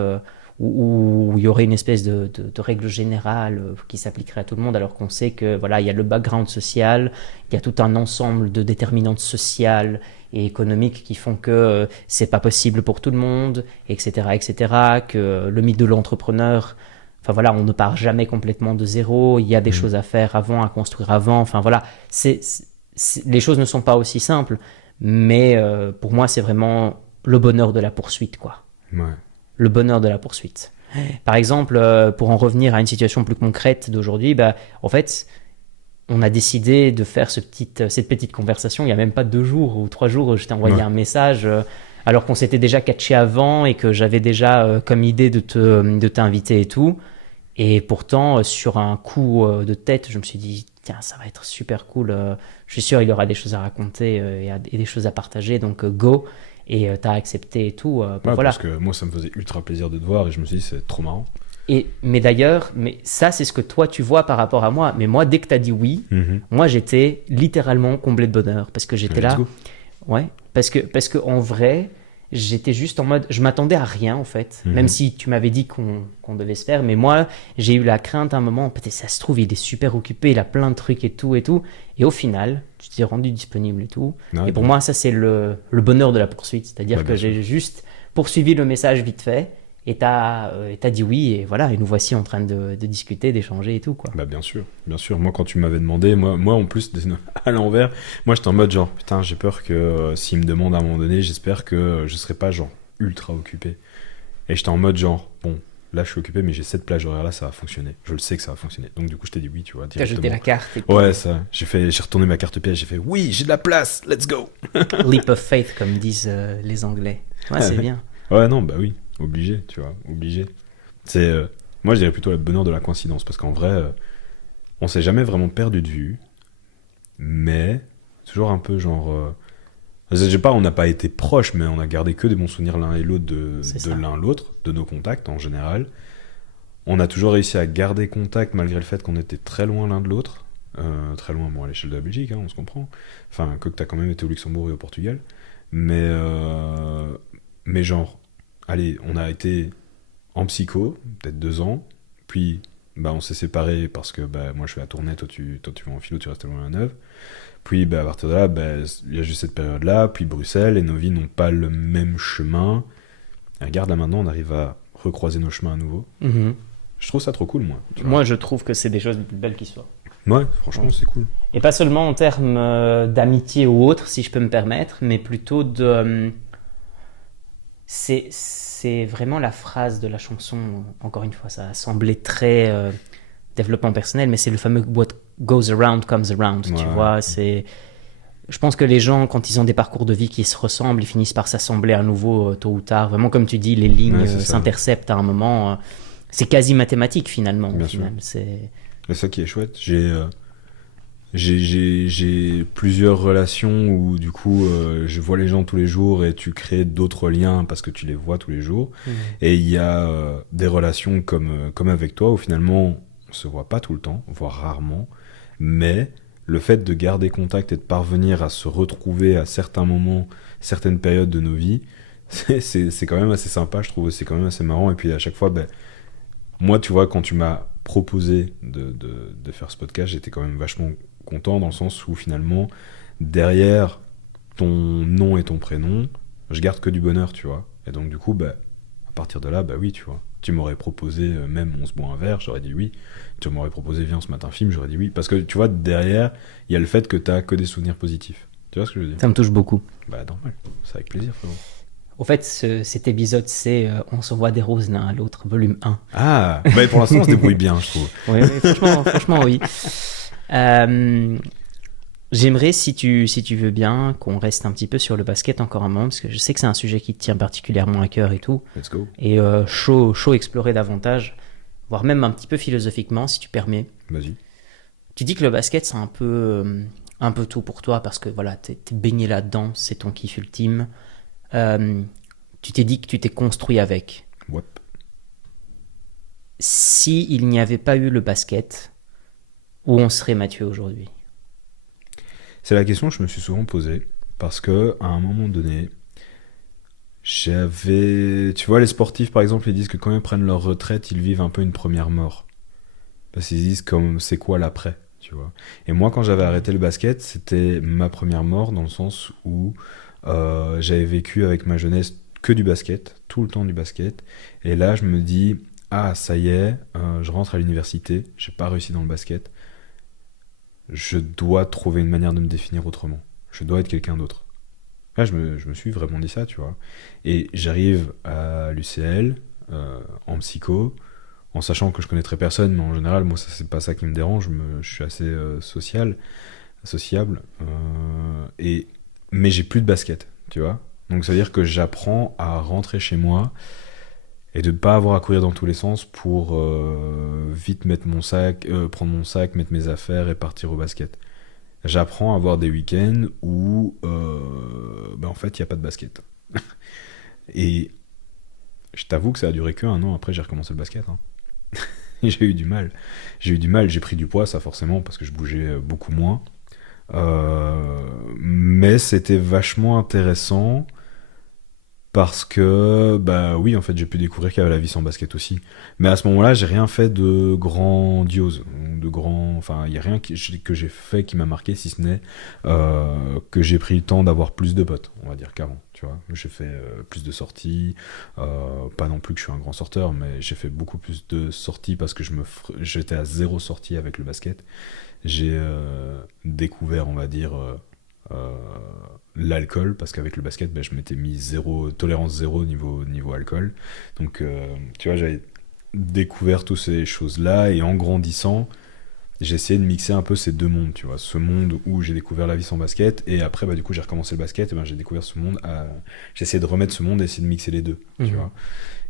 où il y aurait une espèce de règle générale qui s'appliquerait à tout le monde, alors qu'on sait que voilà, il y a le background social, il y a tout un ensemble de déterminantes sociales et économiques qui font que c'est pas possible pour tout le monde, etc., etc., que le mythe de l'entrepreneur, enfin voilà, on ne part jamais complètement de zéro, il y a des choses à faire avant, à construire avant, enfin voilà, les choses ne sont pas aussi simples, mais pour moi, c'est vraiment le bonheur de la poursuite, quoi. Ouais. Le bonheur de la poursuite. Par exemple, pour en revenir à une situation plus concrète d'aujourd'hui, en fait, on a décidé de faire cette petite conversation il n'y a même pas 2 jours ou 3 jours. Je t'ai envoyé un message alors qu'on s'était déjà catché avant et que j'avais déjà comme idée de t'inviter et tout. Et pourtant, sur un coup de tête, je me suis dit, tiens, ça va être super cool. Je suis sûr il y aura des choses à raconter et des choses à partager, donc go. Et t'as accepté et tout. Ouais, voilà. parce que moi, ça me faisait ultra plaisir de te voir et je me suis dit, c'est trop marrant. Mais d'ailleurs, ça, c'est ce que toi, tu vois par rapport à moi. Mais moi, dès que t'as dit oui, moi, j'étais littéralement comblé de bonheur. Parce que j'étais là. Go. Ouais. Parce que en vrai, j'étais juste en mode. Je m'attendais à rien, en fait. Même si tu m'avais dit qu'on devait se faire. Mais moi, j'ai eu la crainte à un moment. Peut-être ça se trouve, il est super occupé. Il a plein de trucs et tout et tout. Et au final, tu t'es rendu disponible et tout. Ouais, et pour moi, ça, c'est le bonheur de la poursuite. C'est-à-dire que j'ai juste poursuivi le message vite fait. Et t'as dit oui, et voilà, et nous voici en train de discuter, d'échanger et tout, quoi. Bah bien sûr. Moi quand tu m'avais demandé, moi en plus à l'envers, moi j'étais en mode genre putain j'ai peur que s'il me demande à un moment donné, j'espère que je serai pas genre ultra occupé. Et j'étais en mode genre bon là je suis occupé mais j'ai cette plage horaire là, ça va fonctionner. Je le sais que ça va fonctionner. Donc du coup je t'ai dit oui, tu vois. T'as jeté la carte. Et puis... Ouais ça. J'ai retourné ma carte piège, j'ai fait oui j'ai de la place, let's go. Leap of faith comme disent les Anglais. Ouais c'est bien. Ouais non bah oui. Obligé, tu vois, obligé. C'est, moi, je dirais plutôt le bonheur de la coïncidence, parce qu'en vrai, on s'est jamais vraiment perdu de vue, mais toujours un peu genre... je sais pas, on n'a pas été proches, mais on a gardé que des bons souvenirs l'un et l'autre de l'un l'autre, de nos contacts en général. On a toujours réussi à garder contact malgré le fait qu'on était très loin l'un de l'autre. Très loin, bon, à l'échelle de la Belgique, hein, on se comprend. Enfin, que t'as quand même été au Luxembourg et au Portugal. Mais genre... Allez, on a été en psycho, peut-être 2 ans, puis on s'est séparés parce que moi je suis à Tournai, toi tu vas en philo, tu restes loin à Neuve. Puis à partir de là, il y a juste cette période-là, puis Bruxelles, et nos vies n'ont pas le même chemin. Et regarde, là maintenant, on arrive à recroiser nos chemins à nouveau. Je trouve ça trop cool, moi. Moi, je trouve que c'est des choses les plus belles qui soient. Ouais, franchement, c'est cool. Et pas seulement en termes d'amitié ou autre, si je peux me permettre, mais plutôt de... C'est vraiment la phrase de la chanson, encore une fois, ça a semblé très développement personnel, mais c'est le fameux « what goes around comes around », tu vois, c'est... Je pense que les gens, quand ils ont des parcours de vie qui se ressemblent, ils finissent par s'assembler à nouveau tôt ou tard. Vraiment, comme tu dis, les lignes s'interceptent à un moment. C'est quasi mathématique, finalement. Bien sûr. C'est ça qui est chouette. J'ai plusieurs relations où du coup je vois les gens tous les jours et tu crées d'autres liens parce que tu les vois tous les jours. Et il y a des relations comme avec toi où finalement on se voit pas tout le temps, voire rarement, mais le fait de garder contact et de parvenir à se retrouver à certains moments, certaines périodes de nos vies, c'est quand même assez sympa, je trouve, c'est quand même assez marrant. Et puis à chaque fois, moi tu vois, quand tu m'as proposé de faire ce podcast, j'étais quand même vachement content dans le sens où finalement derrière ton nom et ton prénom je garde que du bonheur, tu vois, et donc du coup à partir de là oui, tu vois, Tu m'aurais proposé, même on se boit un verre, j'aurais dit oui. Tu m'aurais proposé, viens, on se mate un film, j'aurais dit oui. Parce que tu vois, derrière, il y a le fait que t'as que des souvenirs positifs. Tu vois ce que je veux dire? Ça me touche beaucoup. Bah, normal. C'est avec plaisir, frérot. Au fait, cet épisode, c'est On se voit des roses l'un à l'autre, volume 1. Ah, bah, pour l'instant, on se débrouille bien, je trouve. Oui, oui, franchement, oui. J'aimerais, si tu veux bien, qu'on reste un petit peu sur le basket encore un moment, parce que je sais que c'est un sujet qui te tient particulièrement à cœur et tout. Let's go. Et chaud explorer davantage, voire même un petit peu philosophiquement, si tu permets. Vas-y. Tu dis que le basket, c'est un peu tout pour toi, parce que voilà, t'es baigné là-dedans, c'est ton kiff ultime. Tu t'es dit que tu t'es construit avec. Ouais. Si il n'y avait pas eu le basket, où on serait Mathieu aujourd'hui? C'est la question que je me suis souvent posée. Parce que, à un moment donné, tu vois, les sportifs, par exemple, ils disent que quand ils prennent leur retraite, ils vivent un peu une première mort. Parce qu'ils disent comme c'est quoi l'après, tu vois. Et moi, quand j'avais arrêté le basket, c'était ma première mort dans le sens où j'avais vécu avec ma jeunesse que du basket, tout le temps du basket. Et là, je me dis, ah, ça y est, je rentre à l'université, j'ai pas réussi dans le basket. Je dois trouver une manière de me définir autrement. Je dois être quelqu'un d'autre. Là, je me suis vraiment dit ça, tu vois. Et j'arrive à l'UCL, en psycho, en sachant que je connaîtrais personne, mais en général, moi, ça, c'est pas ça qui me dérange. Je suis assez sociable. Mais j'ai plus de basket, tu vois. Donc, ça veut dire que j'apprends à rentrer chez moi et de ne pas avoir à courir dans tous les sens pour vite mettre prendre mon sac, mettre mes affaires et partir au basket. J'apprends à avoir des week-ends où, en fait, il n'y a pas de basket. Et je t'avoue que ça a duré que 1 an après, j'ai recommencé le basket. Hein. J'ai eu du mal. J'ai pris du poids, ça forcément, parce que je bougeais beaucoup moins. Mais c'était vachement intéressant parce que, bah oui, en fait, j'ai pu découvrir qu'il y avait la vie sans basket aussi. Mais à ce moment-là, j'ai rien fait de grandiose, enfin, il y a rien que j'ai fait qui m'a marqué, si ce n'est que j'ai pris le temps d'avoir plus de potes, on va dire qu'avant, tu vois. J'ai fait plus de sorties, pas non plus que je suis un grand sorteur, mais j'ai fait beaucoup plus de sorties parce que j'étais à 0 sortie avec le basket. J'ai découvert, on va dire, euh, l'alcool, parce qu'avec le basket, ben, je m'étais mis tolérance zéro niveau alcool. Donc, tu vois, j'avais découvert toutes ces choses-là, et en grandissant, j'ai essayé de mixer un peu ces deux mondes, tu vois. Ce monde où j'ai découvert la vie sans basket, et après, bah, du coup, j'ai recommencé le basket, et ben, j'ai découvert ce monde. J'ai essayé de remettre ce monde et essayer de mixer les deux, tu vois.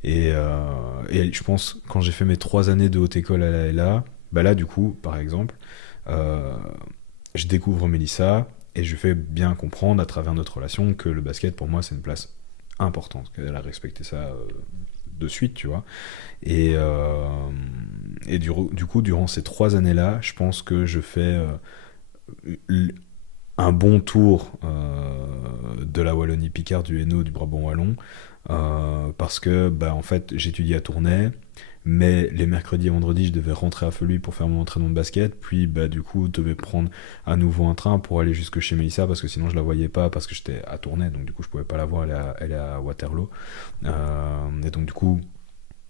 Et je pense, quand j'ai fait mes 3 années de haute école à la LA, bah là, du coup, par exemple, euh, je découvre Mélissa et je fais bien comprendre à travers notre relation que le basket pour moi c'est une place importante, qu'elle a respecté ça de suite, tu vois. Et du coup, durant ces 3 années-là, je pense que je fais un bon tour de la Wallonie-Picard, du Hainaut, du Brabant wallon, parce que bah, en fait j'étudie à Tournai, mais les mercredis et vendredis je devais rentrer à Feluy pour faire mon entraînement de basket, puis bah, du coup je devais prendre à nouveau un train pour aller jusque chez Mélissa parce que sinon je la voyais pas, parce que j'étais à Tournai, donc du coup je pouvais pas la voir, elle est à Waterloo. Et donc du coup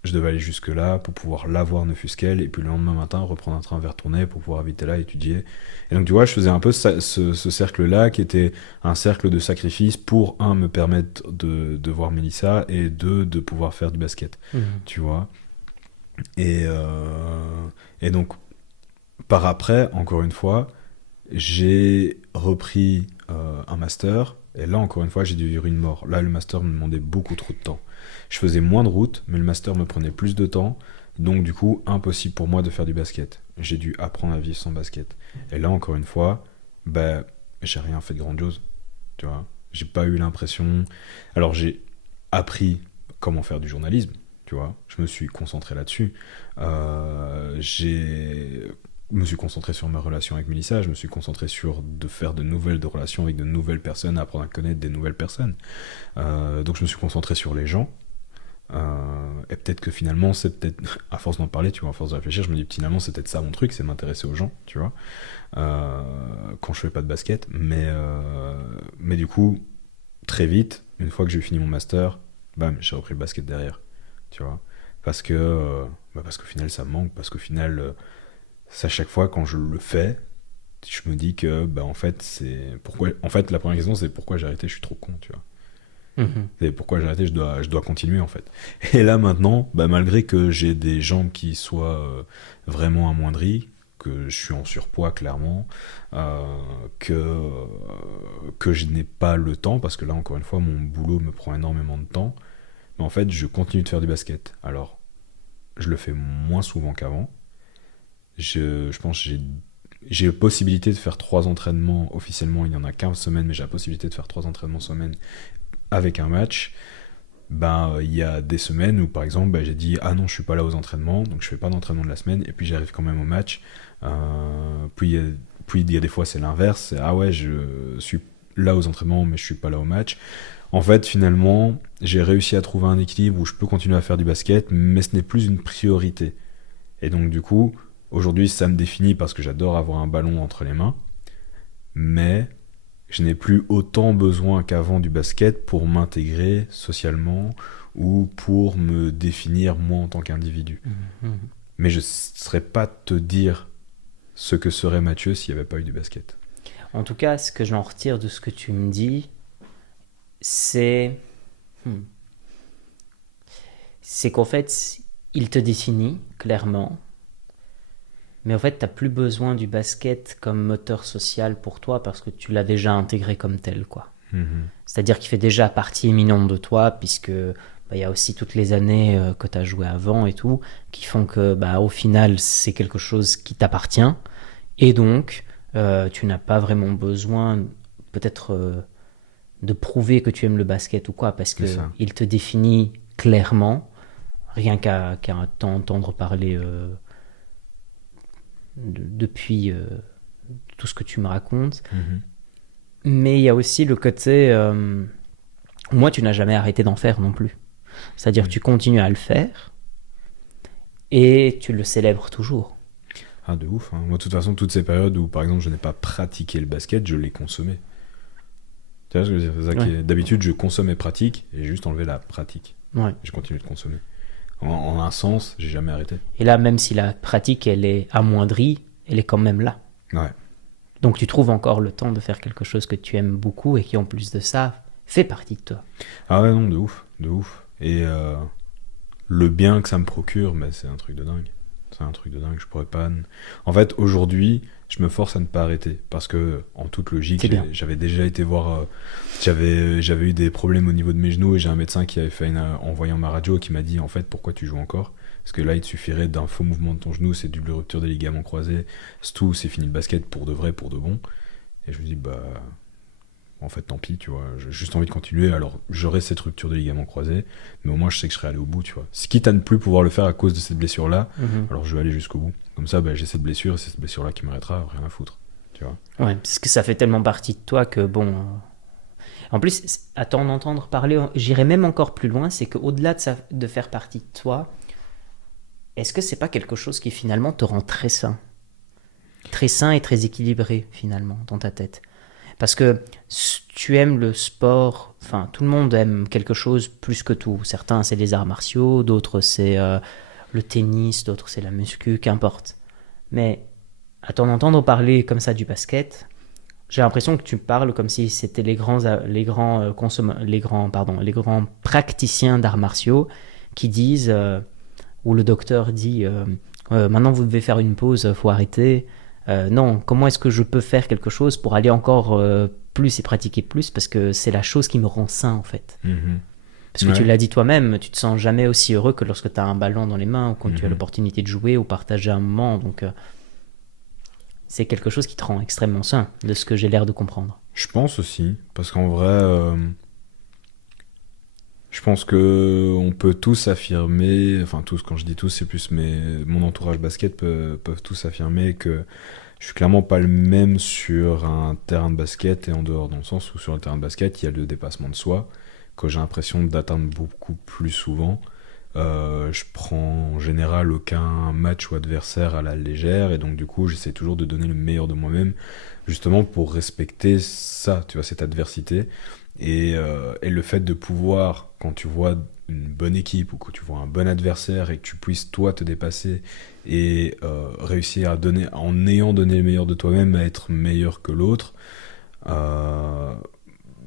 je devais aller jusque là pour pouvoir la voir, ne fût-ce qu'elle, et puis le lendemain matin reprendre un train vers Tournai pour pouvoir habiter là, étudier. Et donc tu vois, je faisais un peu ce cercle-là qui était un cercle de sacrifice pour, un, me permettre de voir Mélissa, et deux, de pouvoir faire du basket, tu vois. Et donc, par après, encore une fois, j'ai repris un master, et là, encore une fois, j'ai dû vivre une mort. Là, le master me demandait beaucoup trop de temps. Je faisais moins de route, mais le master me prenait plus de temps, donc du coup, impossible pour moi de faire du basket. J'ai dû apprendre à vivre sans basket. Et là, encore une fois, bah, j'ai rien fait de grandiose, tu vois. J'ai pas eu l'impression... Alors, j'ai appris comment faire du journalisme, tu vois. Je me suis concentré là-dessus. Je me suis concentré sur ma relation avec Mélissa, je me suis concentré sur de faire de relations avec de nouvelles personnes, apprendre à connaître des nouvelles personnes. Donc je me suis concentré sur les gens. Et peut-être que finalement, c'est peut-être, à force d'en parler, tu vois, à force de réfléchir, je me dis finalement c'est peut-être ça mon truc, c'est m'intéresser aux gens, tu vois, quand je fais pas de basket. Mais du coup, très vite, une fois que j'ai fini mon master, bam, j'ai repris le basket derrière, tu vois. parce qu'au final ça me manque, parce qu'au final, à chaque fois quand je le fais, je me dis que en fait la première question c'est pourquoi j'ai arrêté, je suis trop con, tu vois. Mhm. Et pourquoi j'ai arrêté, je dois continuer en fait. Et là maintenant, malgré que j'ai des jambes qui soient vraiment amoindries, que je suis en surpoids clairement, euh, que je n'ai pas le temps, parce que là encore une fois mon boulot me prend énormément de temps, mais en fait je continue de faire du basket. Alors je le fais moins souvent qu'avant. Je pense que j'ai la possibilité de faire 3 entraînements officiellement, il n'y en a qu'un semaine, mais j'ai la possibilité de faire 3 entraînements semaine avec un match. Il y a des semaines où par exemple j'ai dit ah non je suis pas là aux entraînements, donc je fais pas d'entraînement de la semaine, et puis j'arrive quand même au match. Puis il y a des fois c'est l'inverse, c'est ah ouais je suis là aux entraînements mais je suis pas là au match. En fait finalement j'ai réussi à trouver un équilibre où je peux continuer à faire du basket, mais ce n'est plus une priorité. Et donc du coup aujourd'hui ça me définit parce que j'adore avoir un ballon entre les mains, mais je n'ai plus autant besoin qu'avant du basket pour m'intégrer socialement ou pour me définir moi en tant qu'individu. Mhm. Mais je ne saurais pas te dire ce que serait Mathieu s'il n'y avait pas eu du basket. En tout cas, ce que j'en retire de ce que tu me dis, c'est hmm, c'est qu'en fait, il te définit clairement, mais en fait, tu n'as plus besoin du basket comme moteur social pour toi parce que tu l'as déjà intégré comme tel, quoi. Mhm. C'est-à-dire qu'il fait déjà partie éminente de toi, puisque il y a aussi toutes les années que tu as joué avant et tout, qui font que au final, c'est quelque chose qui t'appartient. Et donc, tu n'as pas vraiment besoin, peut-être, de prouver que tu aimes le basket ou quoi, parce C'est ça. qu'il te définit clairement, rien qu'à t'entendre parler depuis tout ce que tu me racontes. Mhm. Mais il y a aussi le côté, moi, tu n'as jamais arrêté d'en faire non plus. C'est-à-dire que tu continues à le faire et tu le célèbres toujours. Ah, de ouf, hein. Moi, de toute façon, toutes ces périodes où, par exemple, je n'ai pas pratiqué le basket, je l'ai consommé. Tu vois ce que je veux dire? C'est ça qui Ouais. est... D'habitude, je consomme et pratique, et j'ai juste enlevé la pratique. Ouais. Je continue de consommer. En un sens, j'ai jamais arrêté. Et là, même si la pratique, elle est amoindrie, elle est quand même là. Ouais. Donc tu trouves encore le temps de faire quelque chose que tu aimes beaucoup et qui, en plus de ça, fait partie de toi. Ah ouais, non, de ouf, de ouf. Et le bien que ça me procure, c'est un truc de dingue. C'est un truc de dingue, je pourrais pas... En fait, aujourd'hui, je me force à ne pas arrêter, parce que, en toute logique, C'est bien. j'avais déjà été voir... j'avais eu des problèmes au niveau de mes genoux, et j'ai un médecin qui avait fait en voyant ma radio, qui m'a dit, en fait, pourquoi tu joues encore? Parce que là, il te suffirait d'un faux mouvement de ton genou, c'est double rupture des ligaments croisés, c'est tout, c'est fini le basket pour de vrai, pour de bon. Et je me dis, en fait, tant pis, tu vois, j'ai juste envie de continuer. Alors, j'aurai cette rupture de ligaments croisés, mais au moins, je sais que je serai allé au bout, tu vois. Si quitte à ne plus pouvoir le faire à cause de cette blessure-là, Mhm. alors je vais aller jusqu'au bout. Comme ça, j'ai cette blessure, et c'est cette blessure-là qui m'arrêtera, rien à foutre, tu vois. Ouais, parce que ça fait tellement partie de toi que bon. En plus, à t'en entendre parler, j'irais même encore plus loin, c'est qu'au-delà de faire partie de toi, est-ce que c'est pas quelque chose qui finalement te rend très sain? Très sain et très équilibré finalement dans ta tête. Parce que tu aimes le sport, enfin tout le monde aime quelque chose plus que tout. Certains c'est les arts martiaux, d'autres c'est le tennis, d'autres c'est la muscu, qu'importe. Mais à t'en entendre parler comme ça du basket, j'ai l'impression que tu parles comme si c'était les grands praticiens d'arts martiaux qui disent, où le docteur dit, maintenant vous devez faire une pause, faut arrêter. Non, comment est-ce que je peux faire quelque chose pour aller encore plus et pratiquer plus, parce que c'est la chose qui me rend sain en fait. Mhm. Parce que tu Ouais. l'as dit toi-même, tu te sens jamais aussi heureux que lorsque tu as un ballon dans les mains ou quand tu as Mhm. l'opportunité de jouer ou partager un moment. Donc c'est quelque chose qui te rend extrêmement sain, de ce que j'ai l'air de comprendre. Je pense aussi, parce qu'en vrai, je pense que on peut tous affirmer, enfin tous, quand je dis tous, c'est plus mon entourage basket peuvent tous affirmer que je suis clairement pas le même sur un terrain de basket et en dehors, dans le sens où sur le terrain de basket, il y a le dépassement de soi, que j'ai l'impression d'atteindre beaucoup plus souvent. Je prends en général aucun match ou adversaire à la légère, et donc du coup j'essaie toujours de donner le meilleur de moi-même, justement pour respecter ça, tu vois, cette adversité. Et le fait de pouvoir, quand tu vois une bonne équipe ou que tu vois un bon adversaire et que tu puisses toi te dépasser et réussir à donner, en ayant donné le meilleur de toi-même, à être meilleur que l'autre, euh,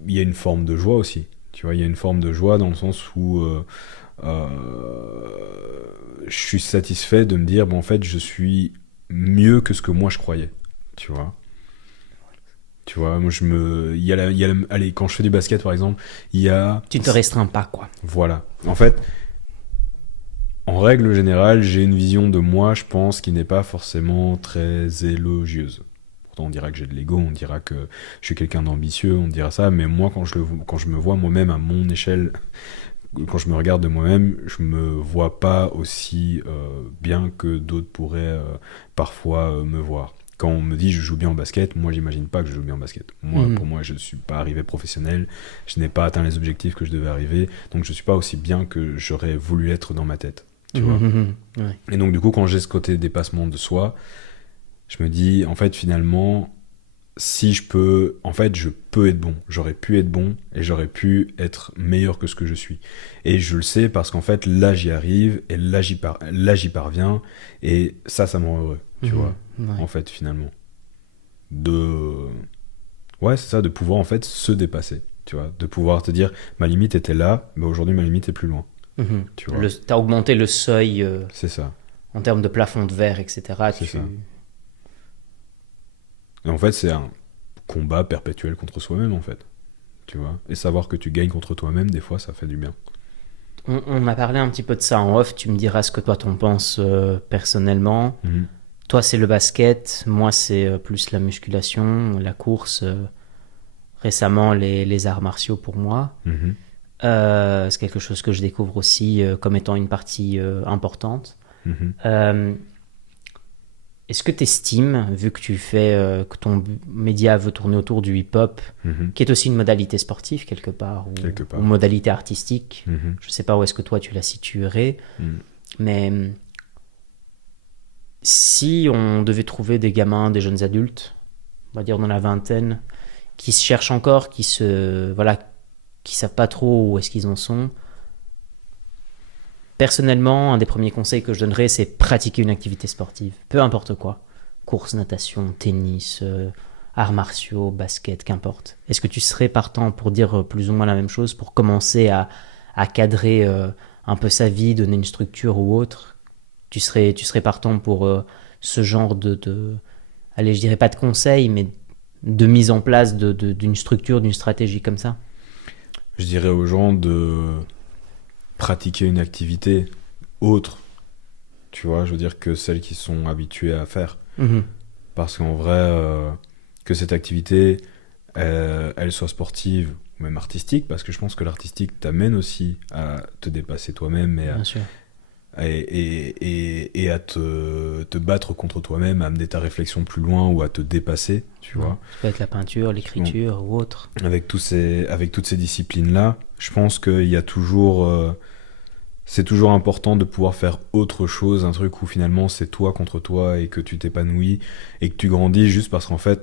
il y a une forme de joie aussi. Tu vois, il y a une forme de joie dans le sens où je suis satisfait de me dire, bon, en fait, je suis mieux que ce que moi je croyais. Tu vois. Tu vois, moi je me. Allez, quand je fais du basket par exemple, il y a. Tu ne te restreins pas, quoi. Voilà. En fait, en règle générale, j'ai une vision de moi, je pense, qui n'est pas forcément très élogieuse. Pourtant, on dira que j'ai de l'ego, on dira que je suis quelqu'un d'ambitieux, on dira ça, mais moi, quand je me vois moi-même à mon échelle, quand je me regarde de moi-même, je me vois pas aussi bien que d'autres pourraient parfois me voir. Quand on me dit je joue bien au basket, moi j'imagine pas que je joue bien au basket. Moi, Mhm. pour moi, je suis pas arrivé professionnel, je n'ai pas atteint les objectifs que je devais arriver, donc je suis pas aussi bien que j'aurais voulu être dans ma tête. Tu vois. Mhm. Ouais. Et donc du coup, quand j'ai ce côté dépassement de soi, je me dis en fait finalement si je peux, en fait, je peux être bon. J'aurais pu être bon et j'aurais pu être meilleur que ce que je suis. Et je le sais parce qu'en fait, là, j'y arrive et là, j'y parviens et ça me rend heureux, tu Mhm. vois, Ouais. en fait, finalement. De, ouais, c'est ça, de pouvoir, en fait, se dépasser, tu vois, de pouvoir te dire, ma limite était là, mais aujourd'hui, ma limite est plus loin, Mhm. tu vois. T'as augmenté le seuil C'est ça, en termes de plafond de verre, etc. c'est ça. Et en fait, c'est un combat perpétuel contre soi-même, en fait, tu vois. Et savoir que tu gagnes contre toi-même, des fois, ça fait du bien. On a parlé un petit peu de ça en off. Tu me diras ce que toi t'en penses personnellement. Mhm. Toi, c'est le basket. Moi, c'est plus la musculation, la course. Récemment, les arts martiaux pour moi. Mhm. C'est quelque chose que je découvre aussi comme étant une partie importante. Mhm. Euh, Est-ce que tu estimes, vu que tu fais, que ton média veut tourner autour du hip-hop, Mhm. qui est aussi une modalité sportive quelque part, Quelque ou part. modalité artistique, Mhm. je sais pas où est-ce que toi tu la situerais, Mhm. mais si on devait trouver des gamins, des jeunes adultes, on va dire dans la vingtaine, qui se cherchent encore, voilà, qui savent pas trop où est-ce qu'ils en sont, personnellement, un des premiers conseils que je donnerais, c'est pratiquer une activité sportive, peu importe quoi. Course, natation, tennis, arts martiaux, basket, qu'importe. Est-ce que tu serais partant pour dire plus ou moins la même chose, pour commencer à cadrer un peu sa vie, donner une structure ou autre? Tu serais partant pour ce genre allez, je dirais pas de conseils, mais de mise en place d'une structure, d'une stratégie comme ça? Je dirais aux gens de pratiquer une activité autre, tu vois, je veux dire que celles qu'ils sont habitués à faire. Mhm. Parce qu'en vrai, que cette activité, elle soit sportive ou même artistique, parce que je pense que l'artistique t'amène aussi à te dépasser toi-même Bien sûr. et à te battre contre toi-même, à amener ta réflexion plus loin ou à te dépasser, tu Ouais. vois. Ça peut être la peinture, Bon, l'écriture ou autre. avec toutes ces disciplines-là, je pense qu'il y a toujours, c'est toujours important de pouvoir faire autre chose, un truc où finalement c'est toi contre toi et que tu t'épanouis et que tu grandis juste parce qu'en fait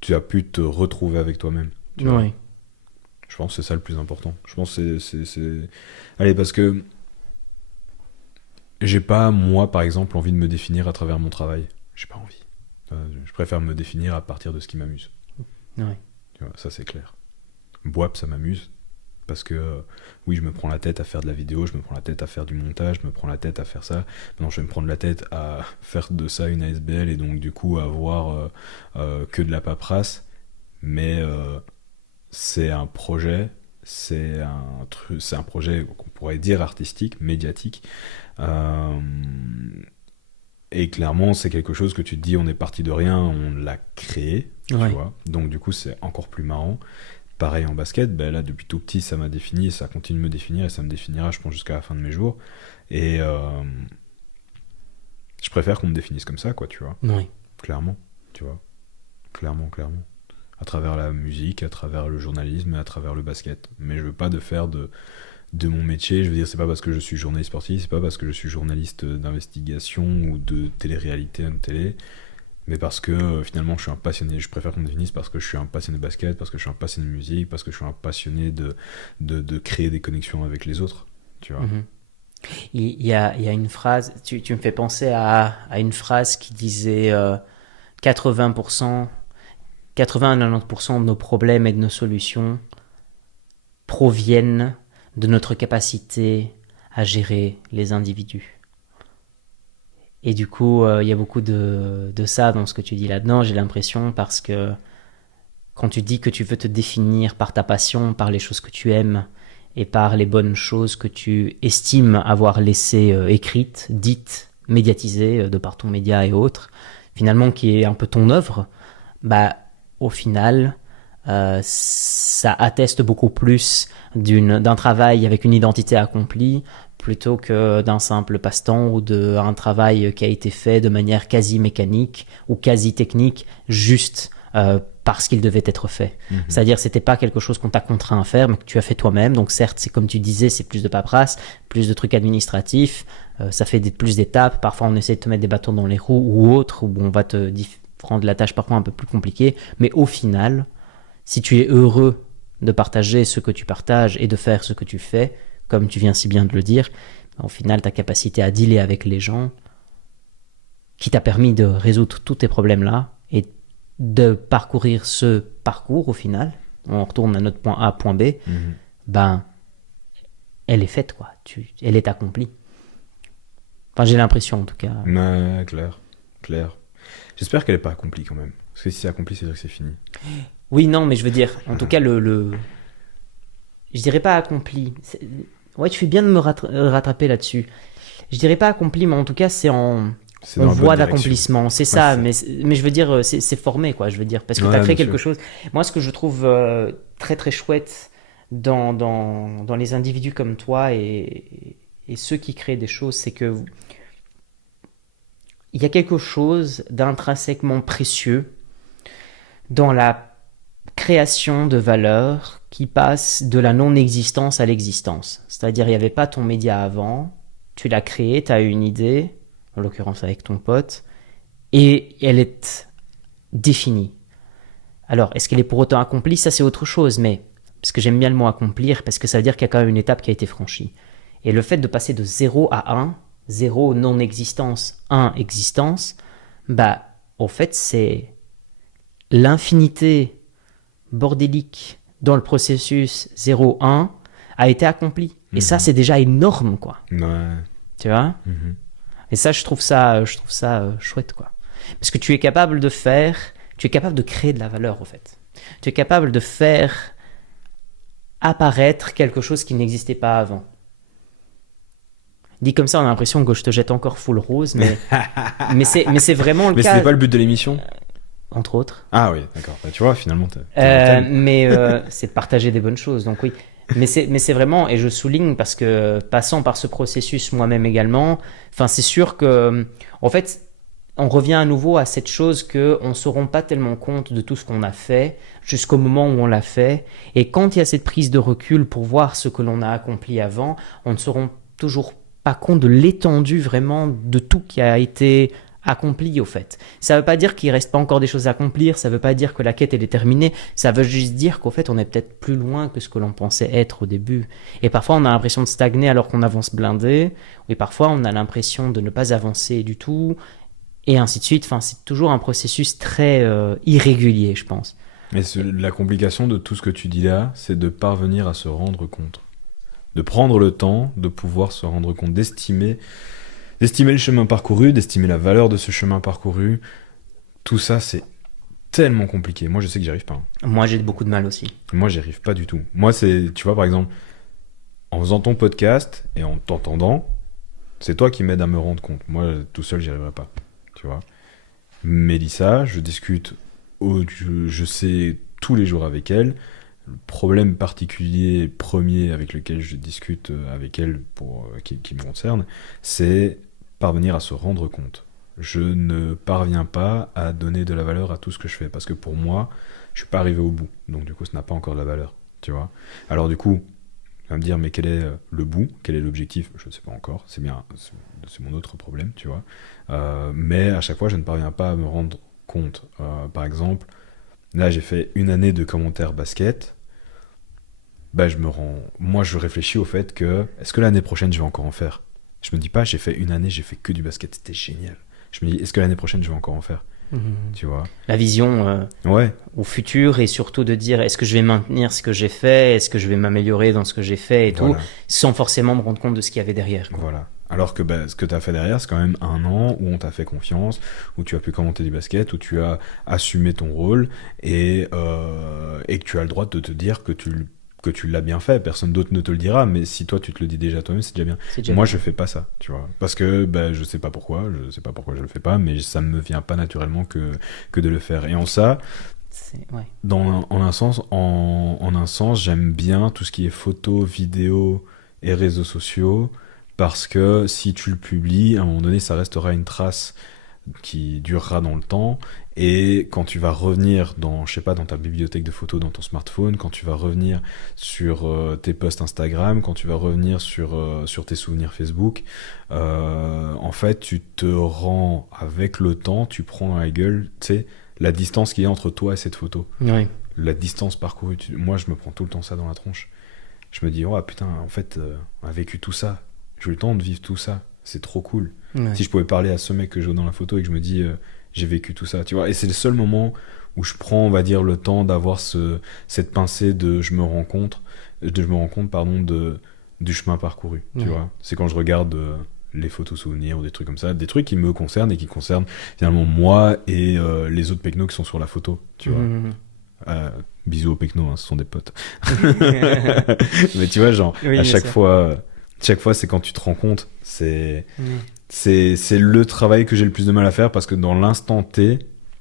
tu as pu te retrouver avec toi-même, tu vois. Oui. Je pense que c'est ça le plus important. Je pense que Allez, parce que j'ai pas, moi par exemple, envie de me définir à travers mon travail. J'ai pas envie. Je préfère me définir à partir de ce qui m'amuse. Oui. Tu vois, ça c'est clair. Boap, ça m'amuse. Parce que oui, je me prends la tête à faire de la vidéo, je me prends la tête à faire du montage, je me prends la tête à faire ça. Maintenant, je vais me prendre la tête à faire de ça une ASBL et donc du coup avoir que de la paperasse. Mais c'est un projet, c'est un projet qu'on pourrait dire artistique, médiatique. Euh, et clairement, c'est quelque chose que tu te dis, on est parti de rien, on l'a créé, tu Oui. vois. Donc du coup, c'est encore plus marrant. Pareil en basket, ben là depuis tout petit ça m'a défini, et ça continue de me définir et ça me définira je pense jusqu'à la fin de mes jours. Et je préfère qu'on me définisse comme ça quoi, tu vois, Oui. clairement, tu vois, clairement, clairement. À travers la musique, à travers le journalisme et à travers le basket. Mais je veux pas de faire de mon métier, je veux dire c'est pas parce que je suis journaliste sportif, c'est pas parce que je suis journaliste d'investigation ou de télé-réalité à une télé Mais parce que finalement je suis un passionné, je préfère qu'on me définisse parce que je suis un passionné de basket, parce que je suis un passionné de musique, parce que je suis un passionné de créer des connexions avec les autres, tu vois. Mhm. Il y a une phrase, tu me fais penser à une phrase qui disait 80%, 80 à 90% de nos problèmes et de nos solutions proviennent de notre capacité à gérer les individus. Et du coup, il y a beaucoup de ça dans ce que tu dis là-dedans, j'ai l'impression, parce que quand tu dis que tu veux te définir par ta passion, par les choses que tu aimes et par les bonnes choses que tu estimes avoir laissées écrites, dites, médiatisées de par ton média et autres, finalement qui est un peu ton œuvre, bah au final, ça atteste beaucoup plus d'un travail avec une identité accomplie plutôt que d'un simple passe-temps ou d'un travail qui a été fait de manière quasi mécanique ou quasi technique, juste parce qu'il devait être fait. C'est-à-dire c'était pas quelque chose qu'on t'a contraint à faire, mais que tu as fait toi-même. Donc certes, c'est comme tu disais, c'est plus de paperasse, plus de trucs administratifs, ça fait plus d'étapes. Parfois, on essaie de te mettre des bâtons dans les roues ou autre, où on va te rendre la tâche parfois un peu plus compliquée. Mais au final, si tu es heureux de partager ce que tu partages et de faire ce que tu fais, comme tu viens si bien de le dire, au final, ta capacité à dealer avec les gens, qui t'a permis de résoudre tous tes problèmes-là et de parcourir ce parcours au final, on retourne à notre point A, point B, ben, elle est faite, quoi. Elle est accomplie. Enfin, j'ai l'impression, en tout cas. Ouais, clair. J'espère qu'elle n'est pas accomplie quand même. Parce que si c'est accompli, c'est dire que c'est fini. Oui, non, mais je veux dire, en tout cas, je dirais pas accompli. Ouais, tu fais bien de me rattraper là-dessus. Je dirais pas accompli, mais en tout cas, c'est en voie d'accomplissement. C'est ça, mais je veux dire, c'est formé, quoi. Je veux dire, parce que tu as créé quelque chose. Moi, ce que je trouve très, très chouette dans les individus comme toi et ceux qui créent des choses, c'est que il y a quelque chose d'intrinsèquement précieux dans la création de valeur qui passe de la non-existence à l'existence. C'est-à-dire, il n'y avait pas ton média avant, tu l'as créé, tu as eu une idée, en l'occurrence avec ton pote, et elle est définie. Alors, est-ce qu'elle est pour autant accomplie? Ça, c'est autre chose, mais parce que j'aime bien le mot accomplir, parce que ça veut dire qu'il y a quand même une étape qui a été franchie. Et le fait de passer de 0 à 1, 0 non-existence, 1 existence, bah, au fait, c'est l'infinité bordélique dans le processus 0-1 a été accompli. Et ça, c'est déjà énorme, quoi. Ouais. Tu vois? Et ça, je trouve ça chouette, quoi. Parce que tu es capable de créer de la valeur, au fait. Tu es capable de faire apparaître quelque chose qui n'existait pas avant. Dit comme ça, on a l'impression que je te jette encore full rose, mais c'est vraiment le cas. Mais ce n'est pas le but de l'émission? Entre autres. Ah oui, d'accord. Bah, tu vois, finalement, mais c'est de partager des bonnes choses, donc oui. Mais c'est vraiment, et je souligne parce que passant par ce processus moi-même également, enfin c'est sûr que, en fait, on revient à nouveau à cette chose que on ne se rend pas tellement compte de tout ce qu'on a fait jusqu'au moment où on l'a fait. Et quand il y a cette prise de recul pour voir ce que l'on a accompli avant, on ne se rend toujours pas compte de l'étendue vraiment de tout qui a été accompli au fait. Ça veut pas dire qu'il reste pas encore des choses à accomplir, ça veut pas dire que la quête elle est terminée, ça veut juste dire qu'au fait on est peut-être plus loin que ce que l'on pensait être au début. Et parfois on a l'impression de stagner alors qu'on avance blindé, et parfois on a l'impression de ne pas avancer du tout, et ainsi de suite. Enfin, c'est toujours un processus très irrégulier, je pense. Mais la complication de tout ce que tu dis là, c'est de parvenir à se rendre compte. De prendre le temps de pouvoir se rendre compte, d'estimer le chemin parcouru, d'estimer la valeur de ce chemin parcouru. Tout ça, c'est tellement compliqué. Moi, je sais que j'y arrive pas. Moi, j'ai beaucoup de mal aussi. Moi, j'y arrive pas du tout. Moi, c'est, tu vois, par exemple, en faisant ton podcast et en t'entendant, c'est toi qui m'aides à me rendre compte. Moi, tout seul, j'y arriverai pas. Tu vois. Mélissa, je discute, je sais tous les jours avec elle. Le problème particulier, premier avec lequel je discute avec elle, qui me concerne, c'est parvenir à se rendre compte. Je ne parviens pas à donner de la valeur à tout ce que je fais, parce que pour moi, je suis pas arrivé au bout. Donc du coup, ça n'a pas encore de la valeur, tu vois. Alors du coup, tu vas me dire, mais quel est le bout? Quel est l'objectif? Je ne sais pas encore. C'est mon autre problème, tu vois. Mais à chaque fois, je ne parviens pas à me rendre compte. Par exemple, là, j'ai fait une année de commentaire basket. Bah, moi, je réfléchis au fait que, est-ce que l'année prochaine, je vais encore en faire? Je me dis pas, j'ai fait une année, j'ai fait que du basket, c'était génial. Je me dis, est-ce que l'année prochaine, je vais encore en faire? Mhm. Tu vois? La vision Ouais, au futur et surtout de dire est-ce que je vais maintenir ce que j'ai fait, est-ce que je vais m'améliorer dans ce que j'ai fait et tout, voilà, sans forcément me rendre compte de ce qu'il y avait derrière, quoi. voilà. Alors que bah, ce que tu as fait derrière, c'est quand même un an où on t'a fait confiance, où tu as pu commenter du basket, où tu as assumé ton rôle et que tu as le droit de te dire que tu l'as bien fait. Personne d'autre ne te le dira, mais si toi tu te le dis déjà toi-même, c'est déjà bien. C'est déjà Moi, bien. je fais pas ça, tu vois. Parce que bah, je sais pas pourquoi, je le fais pas, mais ça me vient pas naturellement que de le faire. Et en ça, Ouais. en un sens, j'aime bien tout ce qui est photo, vidéo et réseaux sociaux parce que si tu le publies, à un moment donné, ça restera une trace qui durera dans le temps. Et quand tu vas revenir dans, je sais pas, dans ta bibliothèque de photos, dans ton smartphone, quand tu vas revenir sur tes posts Instagram, quand tu vas revenir sur tes souvenirs Facebook, en fait, tu te rends avec le temps, tu prends dans la gueule, tu sais, la distance qu'il y a entre toi et cette photo. Ouais. La distance parcourue. Moi, je me prends tout le temps ça dans la tronche. Je me dis, oh putain, en fait, on a vécu tout ça. J'ai eu le temps de vivre tout ça. C'est trop cool. Ouais. Si je pouvais parler à ce mec que je vois dans la photo et que je me dis, j'ai vécu tout ça, tu vois. Et c'est le seul moment où je prends, on va dire, le temps d'avoir cette pincée de je me rends compte, pardon, du chemin parcouru, tu Ouais. vois. C'est quand je regarde les photos souvenirs ou des trucs comme ça, des trucs qui me concernent et qui concernent finalement moi et les autres pecnos qui sont sur la photo, tu vois. Mhm. Bisous aux pecnos, hein, ce sont des potes. Mais tu vois, genre, Oui, à bien sûr. chaque fois, c'est quand tu te rends compte, c'est, Ouais. c'est le travail que j'ai le plus de mal à faire parce que dans l'instant T,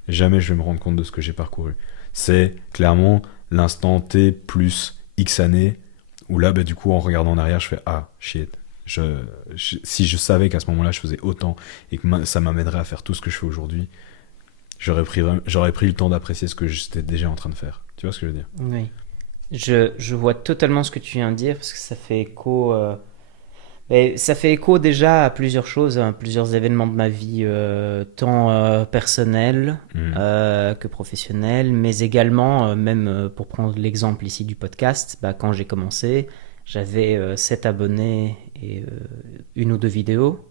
jamais je vais me rendre compte de ce que j'ai parcouru. C'est clairement l'instant T plus X années où là, bah, du coup, en regardant en arrière, je fais ah, shit. Si je savais qu'à ce moment-là, je faisais autant et que ça m'amènerait à faire tout ce que je fais aujourd'hui, j'aurais pris le temps d'apprécier ce que j'étais déjà en train de faire. Tu vois ce que je veux dire? Oui. Je vois totalement ce que tu viens de dire parce que ça fait écho. Mais ça fait écho déjà à plusieurs choses, à plusieurs événements de ma vie, tant personnels Mhm. que professionnels, mais également, même pour prendre l'exemple ici du podcast, bah, quand j'ai commencé, j'avais 7 abonnés et une ou deux vidéos,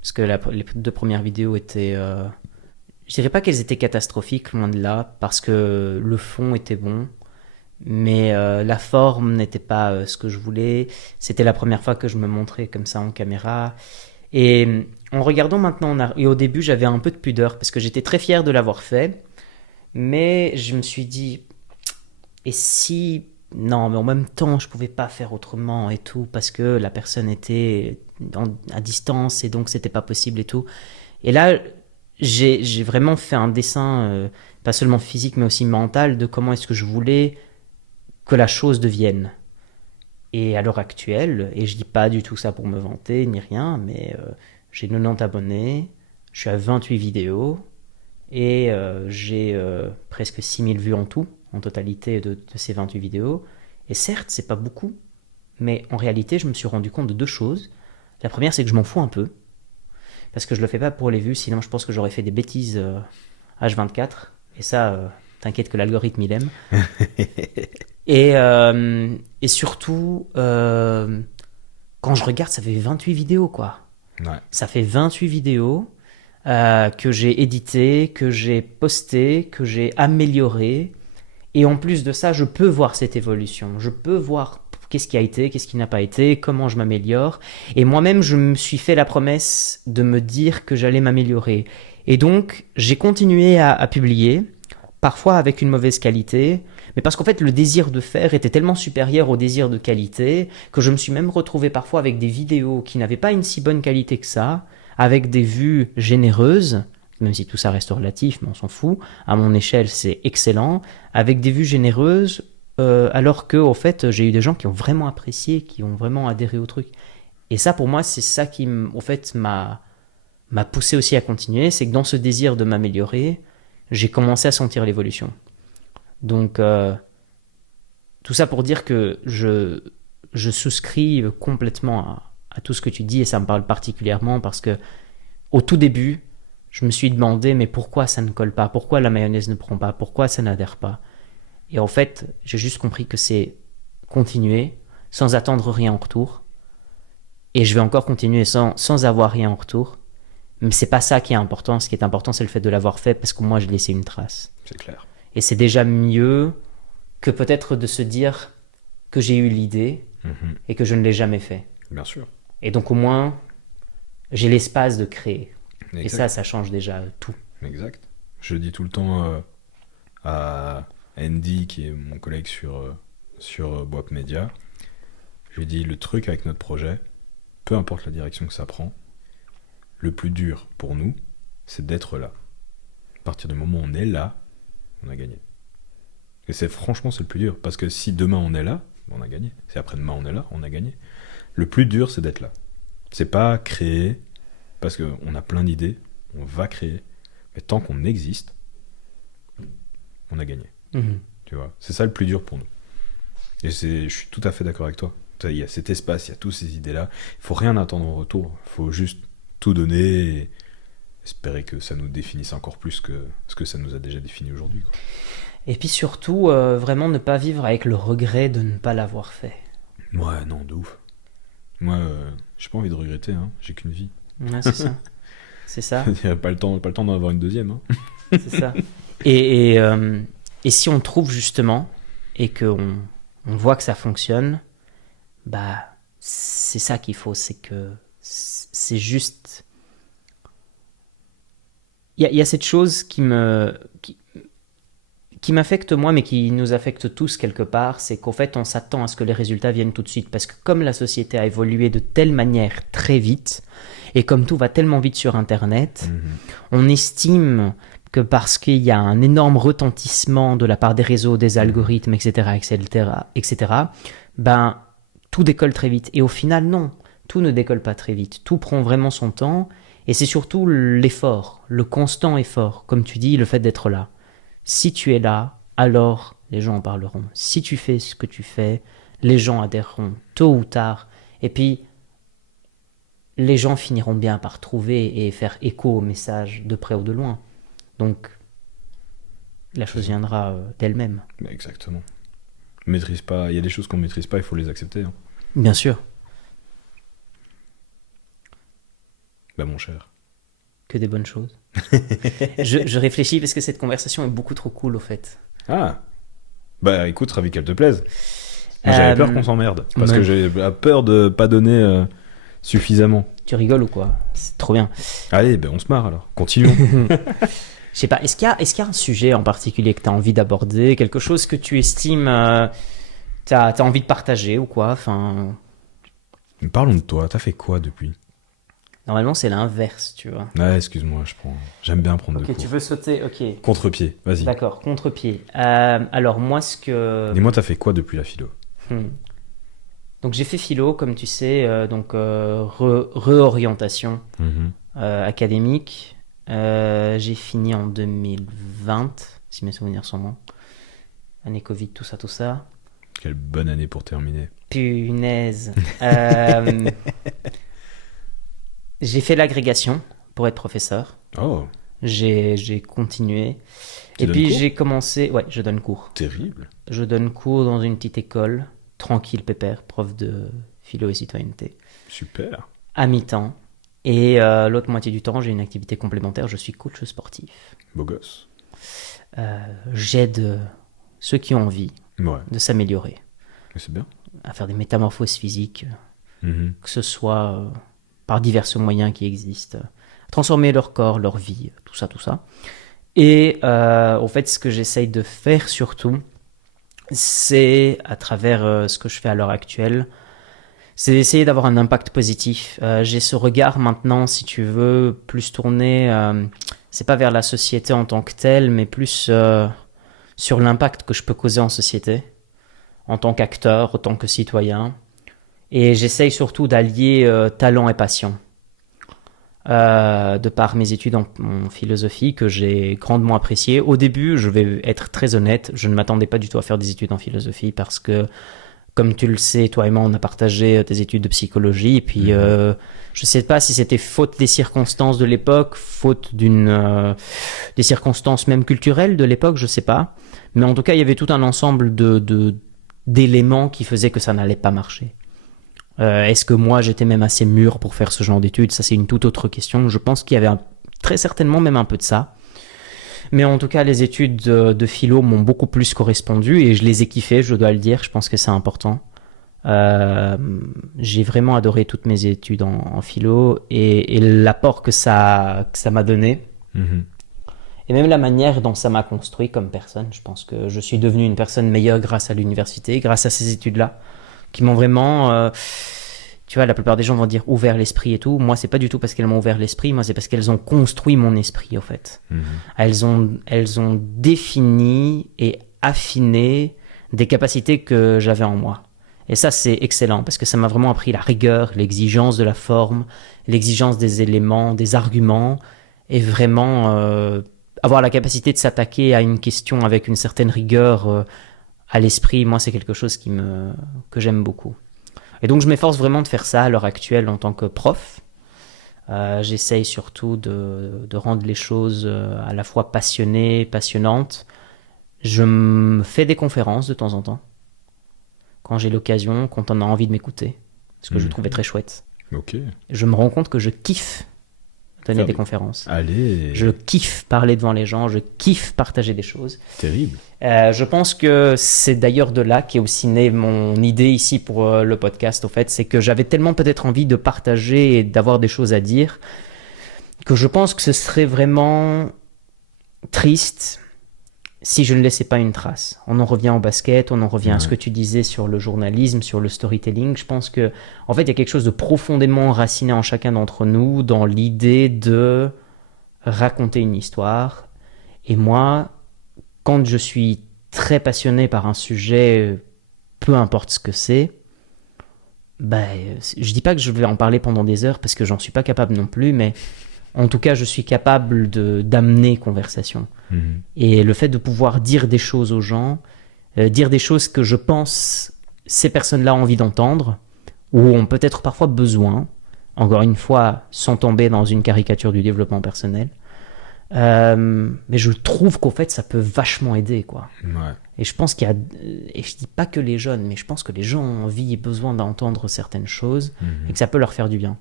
parce que les deux premières vidéos étaient, je dirais pas qu'elles étaient catastrophiques, loin de là, parce que le fond était bon, mais la forme n'était pas ce que je voulais. C'était la première fois que je me montrais comme ça en caméra. Et en regardant maintenant, et au début j'avais un peu de pudeur parce que j'étais très fier de l'avoir fait, mais je me suis dit, et si... Non, mais en même temps, je pouvais pas faire autrement et tout, parce que la personne était à distance et donc c'était pas possible et tout. Et là, j'ai vraiment fait un dessin, pas seulement physique, mais aussi mental, de comment est-ce que je voulais que la chose devienne. Et à l'heure actuelle, et je dis pas du tout ça pour me vanter ni rien, mais j'ai 90 abonnés, je suis à 28 vidéos et j'ai presque 6000 vues en tout, en totalité de ces 28 vidéos. Et certes, c'est pas beaucoup, mais en réalité, je me suis rendu compte de deux choses. La première, c'est que je m'en fous un peu, parce que je le fais pas pour les vues, sinon je pense que j'aurais fait des bêtises H24. Et ça, t'inquiète que l'algorithme il aime. Et surtout, quand je regarde, ça fait 28 vidéos, quoi. Ouais. Ça fait 28 vidéos que j'ai éditées, que j'ai postées, que j'ai améliorées. Et en plus de ça, je peux voir cette évolution. Je peux voir qu'est-ce qui a été, qu'est-ce qui n'a pas été, comment je m'améliore. Et moi-même, je me suis fait la promesse de me dire que j'allais m'améliorer. Et donc, j'ai continué à publier, parfois avec une mauvaise qualité, mais parce qu'en fait, le désir de faire était tellement supérieur au désir de qualité que je me suis même retrouvé parfois avec des vidéos qui n'avaient pas une si bonne qualité que ça, avec des vues généreuses, même si tout ça reste relatif, mais on s'en fout. À mon échelle, c'est excellent, avec des vues généreuses, alors que, au fait, j'ai eu des gens qui ont vraiment apprécié, qui ont vraiment adhéré au truc. Et ça, pour moi, c'est ça qui, au fait, m'a poussé aussi à continuer, c'est que dans ce désir de m'améliorer, j'ai commencé à sentir l'évolution. Donc, tout ça pour dire que je souscris complètement à tout ce que tu dis et ça me parle particulièrement parce que au tout début, je me suis demandé, mais pourquoi ça ne colle pas? Pourquoi la mayonnaise ne prend pas? Pourquoi ça n'adhère pas? Et en fait, j'ai juste compris que c'est continuer sans attendre rien en retour. Et je vais encore continuer sans avoir rien en retour. Mais c'est pas ça qui est important. Ce qui est important, c'est le fait de l'avoir fait parce que moi, j'ai laissé une trace. C'est clair. Et c'est déjà mieux que peut-être de se dire que j'ai eu l'idée et que je ne l'ai jamais fait. Bien sûr. Et donc au moins, j'ai l'espace de créer. Et Exact. ça change déjà tout. Exact. Je dis tout le temps à Andy, qui est mon collègue sur Boap Media, je lui dis le truc avec notre projet, peu importe la direction que ça prend, le plus dur pour nous, c'est d'être là. À partir du moment où on est là, on a gagné. Et franchement, c'est le plus dur. Parce que si demain on est là, on a gagné. Si après-demain on est là, on a gagné. Le plus dur, c'est d'être là. C'est pas créer, parce qu'on a plein d'idées, on va créer. Mais tant qu'on existe, on a gagné. Tu vois, c'est ça le plus dur pour nous. Et je suis tout à fait d'accord avec toi. Il y a cet espace, il y a toutes ces idées-là. Il faut rien attendre en retour. Il faut juste tout donner et espérer que ça nous définisse encore plus que ce que ça nous a déjà défini aujourd'hui, quoi. Et puis surtout, vraiment ne pas vivre avec le regret de ne pas l'avoir fait. Ouais, non, de ouf. Moi, j'ai pas envie de regretter, hein. J'ai qu'une vie. Ouais, c'est ça. C'est ça. Il n'y a pas le temps d'en avoir une deuxième, hein. C'est ça. Et si on trouve justement et qu'on voit que ça fonctionne, bah c'est ça qu'il faut, c'est que c'est juste. Il y a cette chose qui m'affecte moi, mais qui nous affecte tous quelque part, c'est qu'en fait on s'attend à ce que les résultats viennent tout de suite, parce que comme la société a évolué de telle manière très vite, et comme tout va tellement vite sur Internet, on estime que parce qu'il y a un énorme retentissement de la part des réseaux, des algorithmes, etc., ben, tout décolle très vite. Et au final, non, tout ne décolle pas très vite. Tout prend vraiment son temps, et c'est surtout l'effort, le constant effort, comme tu dis, le fait d'être là. Si tu es là, alors les gens en parleront. Si tu fais ce que tu fais, les gens adhéreront, tôt ou tard. Et puis, les gens finiront bien par trouver et faire écho au message de près ou de loin. Donc, la chose viendra d'elle-même. Exactement. Maîtrise pas. Il y a des choses qu'on maîtrise pas, il faut les accepter, hein. Bien sûr. Bah, mon cher. Que des bonnes choses. je réfléchis parce que cette conversation est beaucoup trop cool, au fait. Ah. Bah, écoute, ravi qu'elle te plaise. Moi, j'avais peur qu'on s'emmerde. Parce que j'ai peur de pas donner suffisamment. Tu rigoles ou quoi? C'est trop bien. Allez, ben on se marre alors. Continuons. Je sais pas, est-ce qu'il y a un sujet en particulier que tu as envie d'aborder? Quelque chose que tu estimes t'as envie de partager ou quoi? Enfin, Parlons de toi. T'as fait quoi depuis? normalement, c'est l'inverse, tu vois. Ah, excuse-moi, j'aime bien prendre de Ok, cours. tu veux sauter? Ok. Contre-pied, vas-y. D'accord, contre-pied. Alors, moi, ce que... Dis-moi, t'as fait quoi depuis la philo? Donc, j'ai fait philo, comme tu sais, réorientation académique. J'ai fini en 2020, si mes souvenirs sont bons. Année Covid, tout ça. Quelle bonne année pour terminer. Punaise. J'ai fait l'agrégation pour être professeur. Oh, J'ai continué. Tu Et donnes puis cours j'ai commencé... Ouais, je donne cours. terrible. Je donne cours dans une petite école, tranquille, pépère, prof de philo et citoyenneté, Super. à mi-temps. Et l'autre moitié du temps, j'ai une activité complémentaire, je suis coach sportif. Beau gosse. J'aide ceux qui ont envie Ouais, de s'améliorer, mais c'est bien. à faire des métamorphoses physiques, Mhm. que ce soit par divers moyens qui existent, à transformer leur corps, leur vie, tout ça. Et au fait, ce que j'essaye de faire surtout, c'est à travers ce que je fais à l'heure actuelle, c'est d'essayer d'avoir un impact positif. J'ai ce regard maintenant, si tu veux, plus tourné, c'est pas vers la société en tant que telle, mais plus sur l'impact que je peux causer en société, en tant qu'acteur, en tant que citoyen. Et j'essaye surtout d'allier talent et passion. De par mes études en philosophie que j'ai grandement appréciées. Au début, je vais être très honnête, je ne m'attendais pas du tout à faire des études en philosophie parce que comme tu le sais, toi et moi, on a partagé tes études de psychologie. Et puis, je sais pas si c'était faute des circonstances de l'époque, faute des circonstances même culturelles de l'époque, je sais pas. Mais en tout cas, il y avait tout un ensemble d'éléments qui faisaient que ça n'allait pas marcher. Est-ce que moi, j'étais même assez mûr pour faire ce genre d'études? Ça, c'est une toute autre question. Je pense qu'il y avait très certainement même un peu de ça. Mais en tout cas, les études de philo m'ont beaucoup plus correspondu et je les ai kiffées, je dois le dire. Je pense que c'est important. J'ai vraiment adoré toutes mes études en philo et l'apport que ça m'a donné. Et même la manière dont ça m'a construit comme personne. Je pense que je suis devenu une personne meilleure grâce à l'université, grâce à ces études-là, qui m'ont vraiment... tu vois, la plupart des gens vont dire ouvert l'esprit et tout. Moi, c'est pas du tout parce qu'elles m'ont ouvert l'esprit. Moi, c'est parce qu'elles ont construit mon esprit, au fait. Elles ont défini et affiné des capacités que j'avais en moi. Et ça, c'est excellent parce que ça m'a vraiment appris la rigueur, l'exigence de la forme, l'exigence des éléments, des arguments et vraiment avoir la capacité de s'attaquer à une question avec une certaine rigueur à l'esprit. Moi, c'est quelque chose que j'aime beaucoup. Et donc, je m'efforce vraiment de faire ça à l'heure actuelle en tant que prof. J'essaye surtout de rendre les choses à la fois passionnées, passionnantes. Je me fais des conférences de temps en temps, quand j'ai l'occasion, quand on a envie de m'écouter, ce que je trouvais très chouette. Ok. Je me rends compte que je kiffe donner des conférences. Allez. Je kiffe parler devant les gens, je kiffe partager des choses. Terrible. Je pense que c'est d'ailleurs de là qu'est aussi née mon idée ici pour le podcast, au fait. C'est que j'avais tellement peut-être envie de partager et d'avoir des choses à dire que je pense que ce serait vraiment triste si je ne laissais pas une trace. On en revient au basket, on en revient à ce que tu disais sur le journalisme, sur le storytelling. Je pense que, en fait, il y a quelque chose de profondément enraciné en chacun d'entre nous dans l'idée de raconter une histoire. Et moi, quand je suis très passionné par un sujet, peu importe ce que c'est, je dis pas que je vais en parler pendant des heures parce que j'en suis pas capable non plus, mais en tout cas, je suis capable d'amener conversation. Et le fait de pouvoir dire des choses aux gens, dire des choses que je pense ces personnes-là ont envie d'entendre, ou ont peut-être parfois besoin, encore une fois, sans tomber dans une caricature du développement personnel, mais je trouve qu'au fait, ça peut vachement aider, quoi. Ouais. Et je pense qu'il y a, et je dis pas que les jeunes, mais je pense que les gens ont envie et besoin d'entendre certaines choses, et que ça peut leur faire du bien.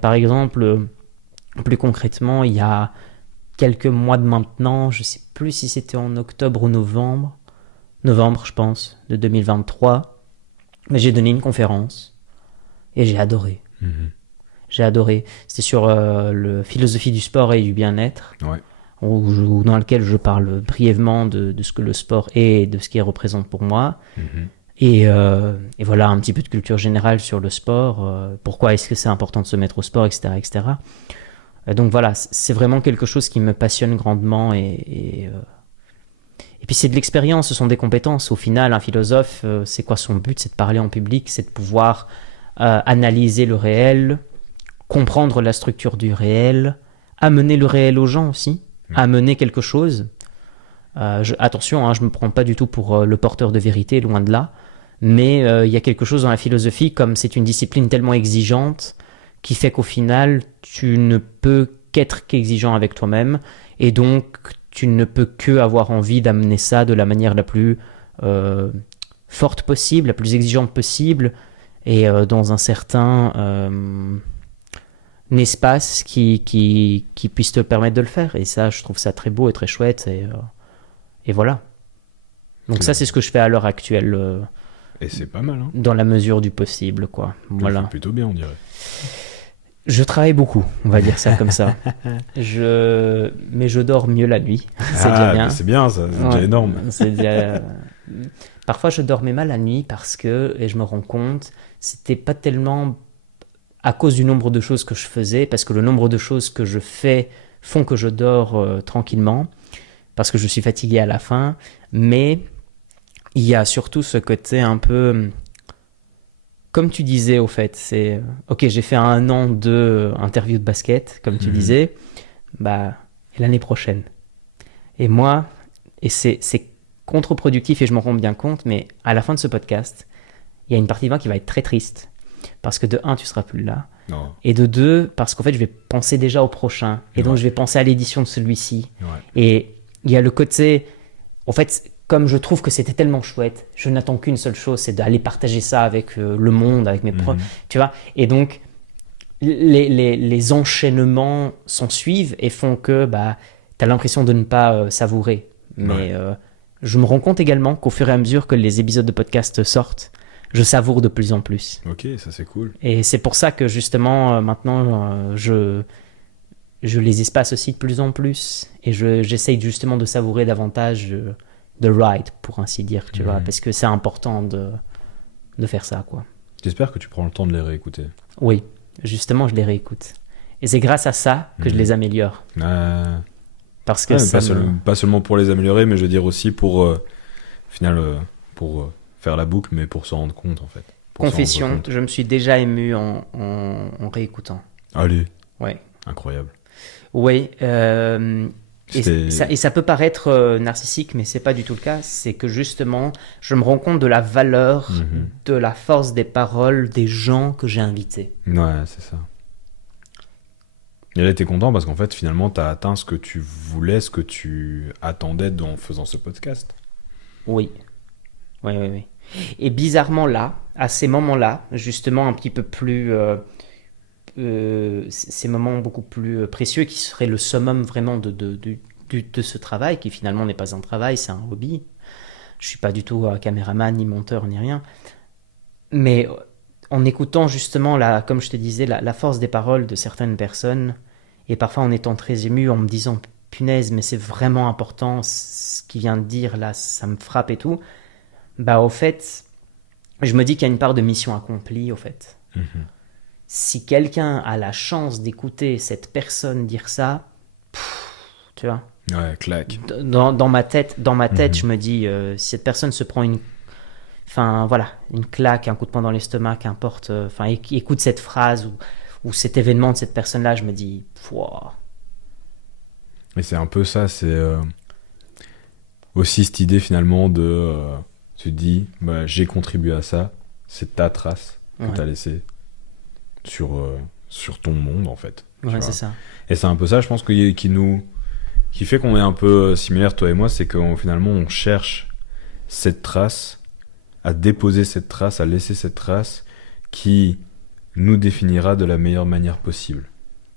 Par exemple, plus concrètement, il y a quelques mois de maintenant, je sais plus si c'était en octobre ou novembre, je pense, de 2023, mais j'ai donné une conférence et j'ai adoré. J'ai adoré. C'était sur la philosophie du sport et du bien-être, dans lequel je parle brièvement de ce que le sport est et de ce qu'il représente pour moi. Et voilà, un petit peu de culture générale sur le sport, pourquoi est-ce que c'est important de se mettre au sport, etc. etc. Donc voilà, c'est vraiment quelque chose qui me passionne grandement et puis c'est de l'expérience, ce sont des compétences. Au final, un philosophe, c'est quoi son but? C'est de parler en public, c'est de pouvoir analyser le réel, comprendre la structure du réel, amener le réel aux gens aussi, amener quelque chose. Attention, je ne me prends pas du tout pour le porteur de vérité, loin de là, mais il y a quelque chose dans la philosophie, comme c'est une discipline tellement exigeante, qui fait qu'au final, tu ne peux qu'être qu'exigeant avec toi-même, et donc tu ne peux que avoir envie d'amener ça de la manière la plus forte possible, la plus exigeante possible, et dans un certain espace qui puisse te permettre de le faire. Et ça, je trouve ça très beau et très chouette, et voilà. Donc ça, c'est ce que je fais à l'heure actuelle. Et c'est pas mal, hein. Dans la mesure du possible, quoi. Voilà. Tu le fais plutôt bien, on dirait. Je travaille beaucoup, on va dire ça comme ça. Mais je dors mieux la nuit. C'est déjà bien. C'est bien, ça. C'est déjà énorme. Parfois, je dormais mal la nuit parce que, et je me rends compte, c'était pas tellement à cause du nombre de choses que je faisais, parce que le nombre de choses que je fais font que je dors tranquillement, parce que je suis fatigué à la fin. Mais il y a surtout ce côté un peu... Comme tu disais, au fait, c'est... Ok, j'ai fait 1 an de interview de basket, comme tu disais, et l'année prochaine. Et moi, et c'est contre-productif et je m'en rends bien compte, mais à la fin de ce podcast, il y a une partie de moi qui va être très triste. Parce que de un, tu seras plus là. Non. Et de deux, parce qu'en fait, je vais penser déjà au prochain. Et donc, Ouais. je vais penser à l'édition de celui-ci. Ouais. Et il y a le côté... En fait, comme je trouve que c'était tellement chouette, je n'attends qu'une seule chose, c'est d'aller partager ça avec le monde, avec mes proches. Tu vois. Et donc, les enchaînements s'en suivent et font que tu as l'impression de ne pas savourer. Mais je me rends compte également qu'au fur et à mesure que les épisodes de podcast sortent, je savoure de plus en plus. Ok, ça c'est cool. Et c'est pour ça que justement, maintenant, je les espace aussi de plus en plus. Et j'essaye justement de savourer davantage de ride, pour ainsi dire, tu vois, parce que c'est important de faire ça, quoi. J'espère que tu prends le temps de les réécouter. Oui, justement, je les réécoute. Et c'est grâce à ça que je les améliore. Parce que mais ça pas seulement pour les améliorer, mais je veux dire aussi pour, au final, pour faire la boucle, mais pour s'en rendre compte, en fait. Pour s'en rendre Confession, compte. je me suis déjà ému en réécoutant. Allez, Ouais. incroyable. Oui, C'était- et ça peut paraître narcissique, mais c'est pas du tout le cas. C'est que justement, je me rends compte de la valeur, de la force des paroles des gens que j'ai invités. Ouais, c'est ça. Et là, t'es content parce qu'en fait, finalement, t'as atteint ce que tu voulais, ce que tu attendais en faisant ce podcast. Oui. Oui, oui, oui. Et bizarrement là, à ces moments-là, justement un petit peu plus... ces moments beaucoup plus précieux qui seraient le summum vraiment de ce travail, qui finalement n'est pas un travail, c'est un hobby. Je suis pas du tout caméraman, ni monteur, ni rien. Mais en écoutant justement, comme je te disais, la force des paroles de certaines personnes, et parfois en étant très ému, en me disant, punaise, mais c'est vraiment important, ce qu'il vient de dire là, ça me frappe et tout, au fait, je me dis qu'il y a une part de mission accomplie, au fait. Si quelqu'un a la chance d'écouter cette personne dire ça, tu vois, Ouais, claque. dans ma tête, je me dis, si cette personne se prend une claque, un coup de poing dans l'estomac, qu'importe, écoute cette phrase ou cet événement de cette personne-là, je me dis, pouah. Et c'est un peu ça, c'est aussi cette idée finalement de... tu te dis, j'ai contribué à ça, c'est ta trace que Ouais. t'as laissée sur ton monde, en fait. Tu Ouais, vois. c'est ça. Et c'est un peu ça, je pense, qui fait qu'on est un peu similaires, toi et moi, c'est que finalement, on cherche cette trace, à déposer cette trace, à laisser cette trace qui nous définira de la meilleure manière possible.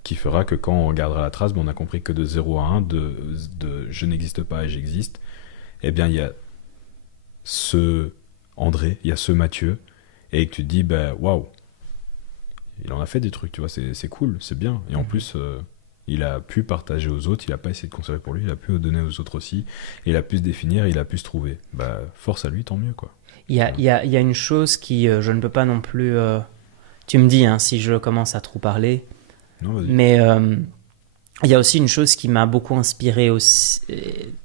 Qui fera que quand on regardera la trace, on a compris que de 0 à 1, de je n'existe pas et j'existe, eh bien, il y a ce André, il y a ce Mathieu, et que tu te dis, waouh, il en a fait des trucs, tu vois, c'est cool, c'est bien. Et en plus, il a pu partager aux autres, il a pas essayé de conserver pour lui, il a pu donner aux autres aussi, et il a pu se définir, il a pu se trouver. Force à lui, tant mieux, quoi. Il y a une chose qui, je ne peux pas non plus... tu me dis si je commence à trop parler, Non, vas-y. mais il y a aussi une chose qui m'a beaucoup inspiré aussi,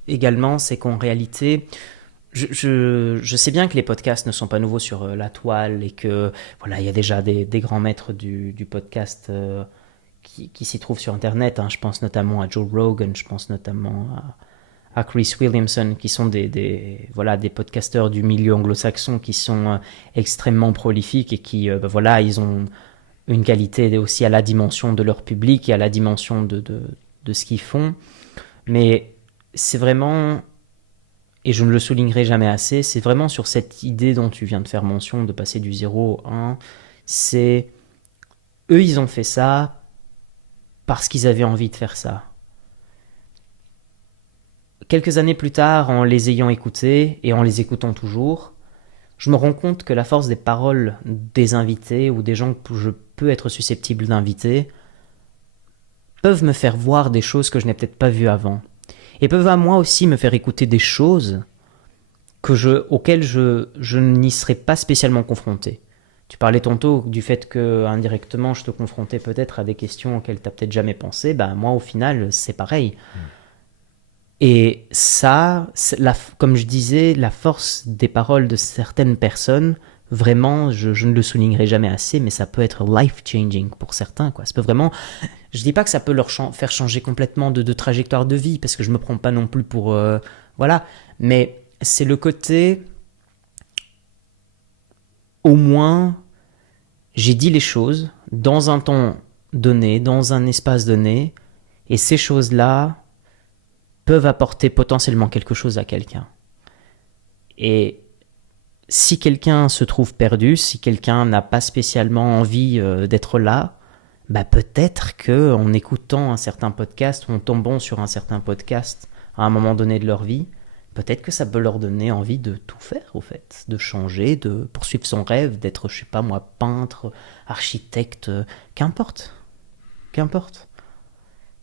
également, c'est qu'en réalité... Je sais bien que les podcasts ne sont pas nouveaux sur la toile et que voilà, il y a déjà des grands maîtres du podcast qui s'y trouvent sur Internet. Je pense notamment à Joe Rogan, je pense notamment à Chris Williamson, qui sont des podcasteurs du milieu anglo-saxon qui sont extrêmement prolifiques et qui ils ont une qualité aussi à la dimension de leur public et à la dimension de ce qu'ils font. Mais c'est vraiment... Et je ne le soulignerai jamais assez, c'est vraiment sur cette idée dont tu viens de faire mention, de passer du 0 au 1, c'est... Eux, ils ont fait ça parce qu'ils avaient envie de faire ça. Quelques années plus tard, en les ayant écoutés, et en les écoutant toujours, je me rends compte que la force des paroles des invités, ou des gens que je peux être susceptible d'inviter, peuvent me faire voir des choses que je n'ai peut-être pas vues avant. Et peuvent à moi aussi me faire écouter des choses auxquelles je n'y serais pas spécialement confronté. Tu parlais tantôt du fait que indirectement je te confrontais peut-être à des questions auxquelles tu n'as peut-être jamais pensé. Moi au final c'est pareil. Et ça, comme je disais, la force des paroles de certaines personnes, vraiment, je ne le soulignerai jamais assez, mais ça peut être life-changing pour certains, quoi. Ça peut vraiment... Je dis pas que ça peut leur faire changer complètement de trajectoire de vie, parce que je me prends pas non plus pour... voilà. Mais c'est le côté... au moins, j'ai dit les choses dans un temps donné, dans un espace donné, et ces choses-là peuvent apporter potentiellement quelque chose à quelqu'un. Et si quelqu'un se trouve perdu, si quelqu'un n'a pas spécialement envie d'être là, bah peut-être que en écoutant un certain podcast ou en tombant sur un certain podcast à un moment donné de leur vie, peut-être que ça peut leur donner envie de tout faire, au fait, de changer, de poursuivre son rêve, d'être, je sais pas moi, peintre, architecte, qu'importe, qu'importe.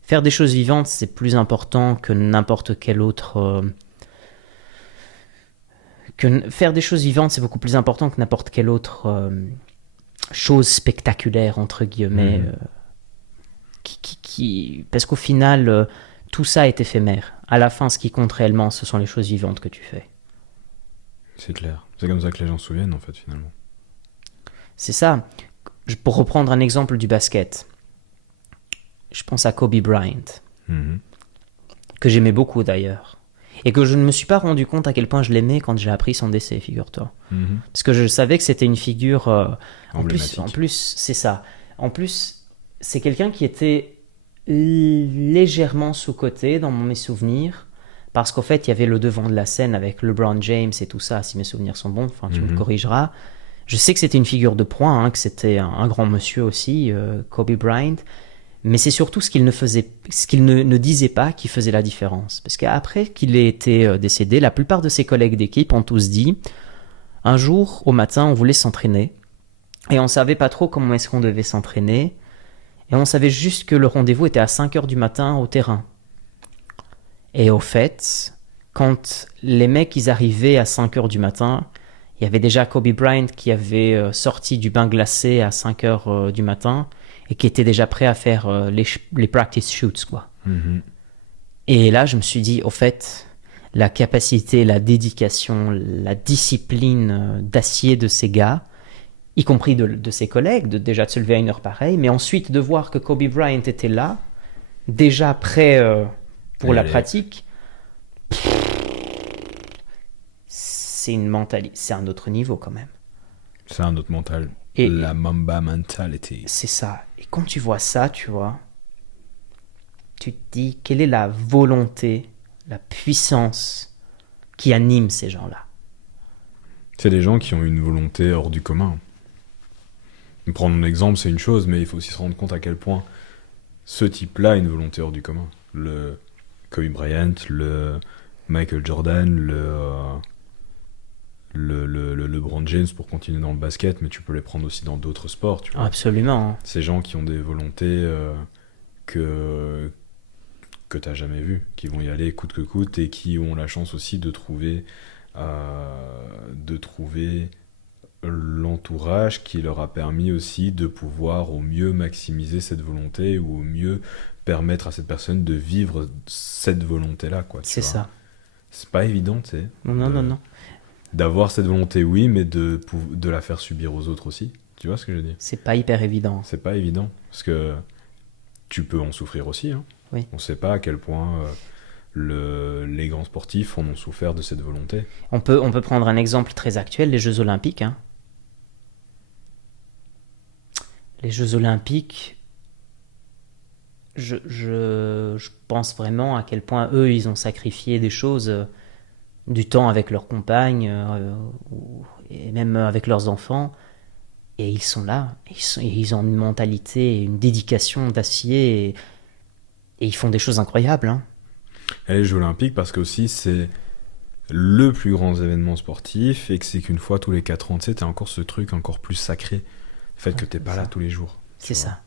Faire des choses vivantes, c'est plus important que n'importe quel autre. Faire des choses vivantes, c'est beaucoup plus important que n'importe quelle autre chose spectaculaire, entre guillemets. Parce qu'au final, tout ça est éphémère. À la fin, ce qui compte réellement, ce sont les choses vivantes que tu fais. C'est clair. C'est comme ça que les gens se souviennent, en fait, finalement. C'est ça. Pour reprendre un exemple du basket, je pense à Kobe Bryant, que j'aimais beaucoup d'ailleurs. Et que je ne me suis pas rendu compte à quel point je l'aimais quand j'ai appris son décès, figure-toi. Parce que je savais que c'était une figure... en plus, c'est ça. En plus, c'est quelqu'un qui était légèrement sous-coté dans mes souvenirs, parce qu'en fait, il y avait le devant de la scène avec LeBron James et tout ça, si mes souvenirs sont bons, enfin, tu me corrigeras. Je sais que c'était une figure de proie, hein, que c'était un grand monsieur aussi, Kobe Bryant, mais c'est surtout ce qu'il ne disait pas qui faisait la différence. Parce qu'après qu'il ait été décédé, la plupart de ses collègues d'équipe ont tous dit, un jour, au matin, on voulait s'entraîner, et on ne savait pas trop comment est-ce qu'on devait s'entraîner, et on savait juste que le rendez-vous était à 5h du matin au terrain. Et au fait, quand les mecs ils arrivaient à 5h du matin, il y avait déjà Kobe Bryant qui avait sorti du bain glacé à 5h du matin et qui était déjà prêt à faire les practice shoots, quoi. Et là, je me suis dit, au fait, la capacité, la dédication, la discipline d'acier de ces gars, y compris de ses collègues, déjà de se lever à une heure pareille, mais ensuite de voir que Kobe Bryant était là, déjà prêt pour la pratique, c'est une mentalité, c'est un autre niveau quand même. C'est un autre mental. Et la Mamba mentality. C'est ça. Et quand tu vois ça, tu vois, tu te dis quelle est la volonté, la puissance qui anime ces gens-là. C'est des gens qui ont une volonté hors du commun. Prendre un exemple, c'est une chose, mais il faut aussi se rendre compte à quel point ce type-là a une volonté hors du commun. Le Kobe Bryant, le Michael Jordan, le LeBron James pour continuer dans le basket, mais tu peux les prendre aussi dans d'autres sports. Tu vois. Absolument. Ces gens qui ont des volontés que tu n'as jamais vues, qui vont y aller coûte que coûte et qui ont la chance aussi de trouver l'entourage qui leur a permis aussi de pouvoir au mieux maximiser cette volonté ou au mieux permettre à cette personne de vivre cette volonté-là, quoi. C'est ça. C'est pas évident, tu sais. Non. D'avoir cette volonté, oui, mais de la faire subir aux autres aussi. Tu vois ce que je veux dire ? C'est pas hyper évident. C'est pas évident, parce que tu peux en souffrir aussi. Hein. Oui. On sait pas à quel point les grands sportifs en ont souffert de cette volonté. On peut prendre un exemple très actuel, les Jeux Olympiques. Hein. Les Jeux Olympiques, je pense vraiment à quel point eux, ils ont sacrifié des choses, du temps avec leurs compagnes, et même avec leurs enfants, et ils sont là, ils ont une mentalité, une dédication d'acier, et ils font des choses incroyables. Hein. Et les Jeux Olympiques, parce que aussi c'est le plus grand événement sportif, et que c'est qu'une fois tous les 4 ans, tu sais, t'as encore ce truc encore plus sacré. Le fait que t'es pas là tous les jours. C'est ça.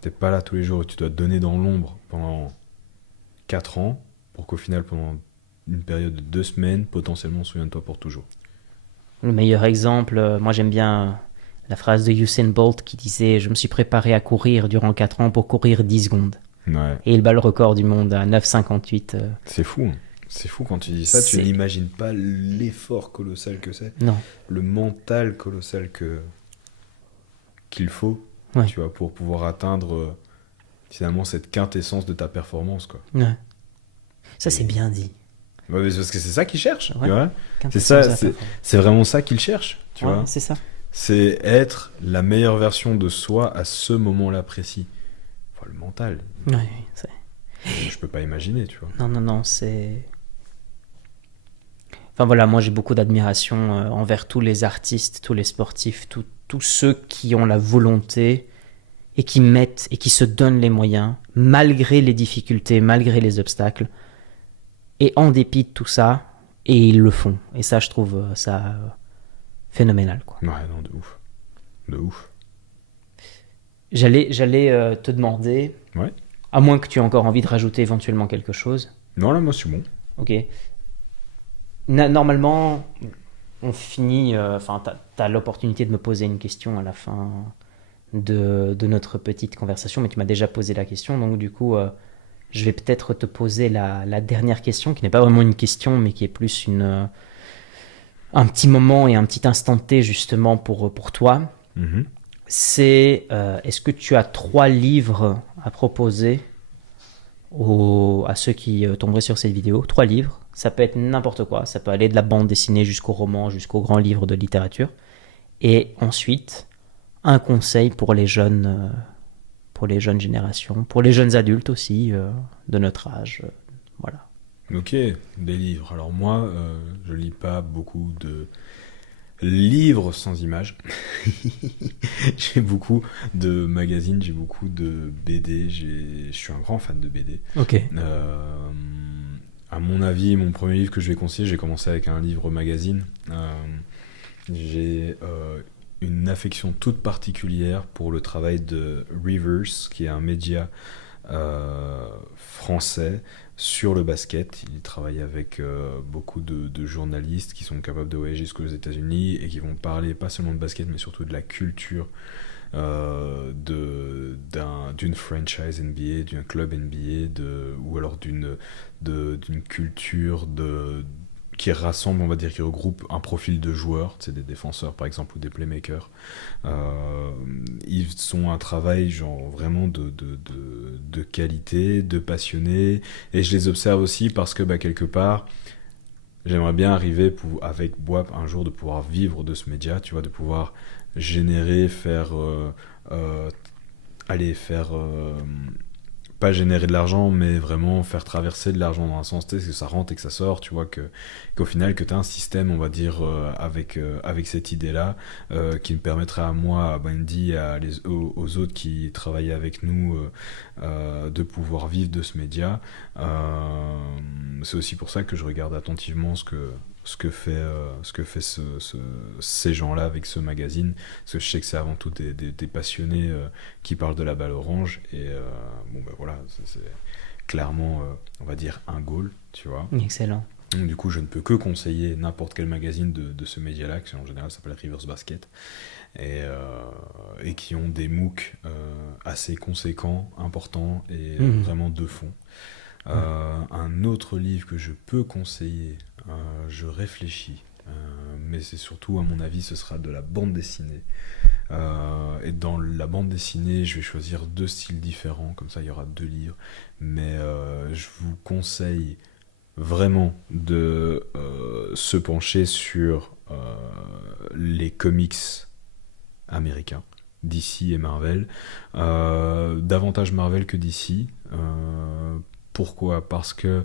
T'es pas là tous les jours et tu dois te donner dans l'ombre pendant 4 ans pour qu'au final, pendant une période de 2 semaines, potentiellement, on se souvienne de toi pour toujours. Le meilleur exemple, moi j'aime bien la phrase de Usain Bolt qui disait « Je me suis préparé à courir durant 4 ans pour courir 10 secondes. Ouais. » Et il bat le record du monde à 9,58. C'est fou. C'est fou quand tu dis ça, tu n'imagines pas l'effort colossal que c'est. Non. Le mental colossal qu'il faut, ouais. Tu vois, pour pouvoir atteindre finalement cette quintessence de ta performance, quoi. Ouais. Ça, c'est bien dit. Ouais, parce que c'est ça qu'ils cherchent, ouais. Tu vois. C'est ça, c'est vraiment ça qu'ils cherchent, tu vois. C'est ça. C'est être la meilleure version de soi à ce moment-là précis. Enfin, le mental, Ouais, c'est... je peux pas imaginer, tu vois. Non, non, non, c'est... Enfin voilà, moi j'ai beaucoup d'admiration envers tous les artistes, tous les sportifs, tous ceux qui ont la volonté et qui mettent et qui se donnent les moyens, malgré les difficultés, malgré les obstacles, et en dépit de tout ça, et ils le font. Et ça, je trouve ça phénoménal, quoi. Ouais, non, de ouf. De ouf. J'allais te demander, Ouais. à moins que tu aies encore envie de rajouter éventuellement quelque chose, Non, là, moi, c'est bon. ok. Normalement, on finit, enfin, t'as l'opportunité de me poser une question à la fin de notre petite conversation, mais tu m'as déjà posé la question, donc du coup, je vais peut-être te poser la dernière question, qui n'est pas vraiment une question, mais qui est plus un petit moment et un petit instant T justement pour toi. Mhm. C'est, est-ce que tu as 3 livres à proposer à ceux qui tomberaient sur cette vidéo? 3 livres, ça peut être n'importe quoi, ça peut aller de la bande dessinée jusqu'au roman, jusqu'au grand livre de littérature. Et ensuite, un conseil pour les jeunes générations, pour les jeunes adultes aussi, de notre âge. Voilà. Ok, des livres. Alors moi, je lis pas beaucoup de livres sans images. J'ai beaucoup de magazines, j'ai beaucoup de BD. Je suis un grand fan de BD. Ok. À mon avis, mon premier livre que je vais conseiller, j'ai commencé avec un livre magazine. J'ai une affection toute particulière pour le travail de Rivers, qui est un média français sur le basket. Il travaille avec beaucoup de journalistes qui sont capables de voyager jusqu'aux États-Unis et qui vont parler pas seulement de basket, mais surtout de la culture d'une franchise NBA, d'un club NBA, ou alors d'une culture qui rassemble, on va dire, qui regroupe un profil de joueurs, c'est des défenseurs par exemple ou des playmakers. Ils sont un travail genre vraiment de qualité, de passionnés, et je les observe aussi parce que quelque part, j'aimerais bien arriver avec Boap un jour de pouvoir vivre de ce média, tu vois, de pouvoir générer, euh, faire pas générer de l'argent, mais vraiment faire traverser de l'argent dans un sens, tu sais, que ça rentre et que ça sort, tu vois, qu'au final, que tu as un système, on va dire, avec cette idée-là, qui me permettrait à moi, à Bandy, aux autres qui travaillent avec nous, de pouvoir vivre de ce média. C'est aussi pour ça que je regarde attentivement ce que fait ces gens-là avec ce magazine, parce que je sais que c'est avant tout des passionnés qui parlent de la balle orange, et voilà, c'est clairement, on va dire, un goal, tu vois. Excellent. Donc, du coup, je ne peux que conseiller n'importe quel magazine de ce média-là, qui en général s'appelle Rivers Basket, et qui ont des MOOC assez conséquents, importants, et vraiment de fond. Un autre livre que je peux conseiller, je réfléchis, mais c'est surtout, à mon avis, ce sera de la bande dessinée. Et dans la bande dessinée, je vais choisir 2 styles différents, comme ça il y aura 2 livres. Mais je vous conseille vraiment de se pencher sur les comics américains, DC et Marvel. Davantage Marvel que DC. Pourquoi ? Parce que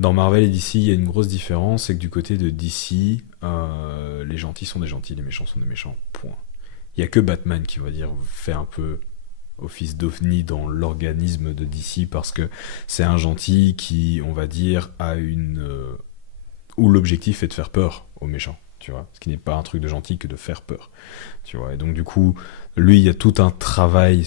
dans Marvel et DC, il y a une grosse différence, c'est que du côté de DC, les gentils sont des gentils, les méchants sont des méchants, point. Il n'y a que Batman qui, va dire, fait un peu office d'ovni dans l'organisme de DC, parce que c'est un gentil qui, on va dire, où l'objectif est de faire peur aux méchants, tu vois, ce qui n'est pas un truc de gentil que de faire peur, tu vois. Et donc du coup, lui, il y a tout un travail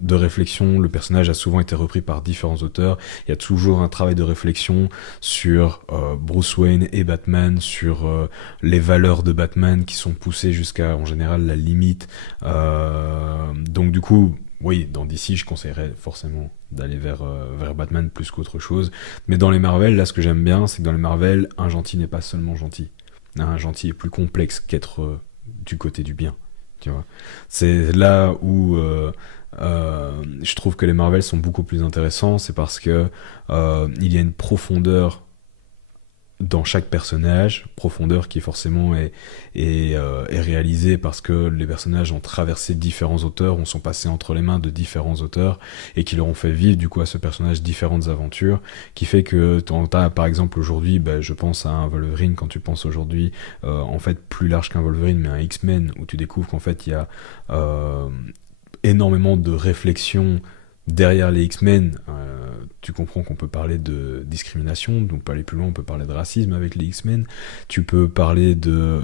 de réflexion. Le personnage a souvent été repris par différents auteurs. Il y a toujours un travail de réflexion sur Bruce Wayne et Batman, sur les valeurs de Batman qui sont poussées jusqu'à, en général, la limite. Donc du coup, oui, dans DC, je conseillerais forcément d'aller vers Batman plus qu'autre chose. Mais dans les Marvel, là, ce que j'aime bien, c'est que dans les Marvel, un gentil n'est pas seulement gentil. Un gentil est plus complexe qu'être du côté du bien, tu vois. C'est là où je trouve que les Marvel sont beaucoup plus intéressants, c'est parce que il y a une profondeur dans chaque personnage, profondeur qui forcément est réalisée parce que les personnages ont traversé différents auteurs, sont passés entre les mains de différents auteurs et qui leur ont fait vivre du coup à ce personnage différentes aventures, qui fait que t'as par exemple aujourd'hui, je pense à un Wolverine quand tu penses aujourd'hui, en fait plus large qu'un Wolverine mais un X-Men où tu découvres qu'en fait il y a énormément de réflexions derrière les X-Men. Tu comprends qu'on peut parler de discrimination, donc pas aller plus loin, on peut parler de racisme avec les X-Men. Tu peux parler de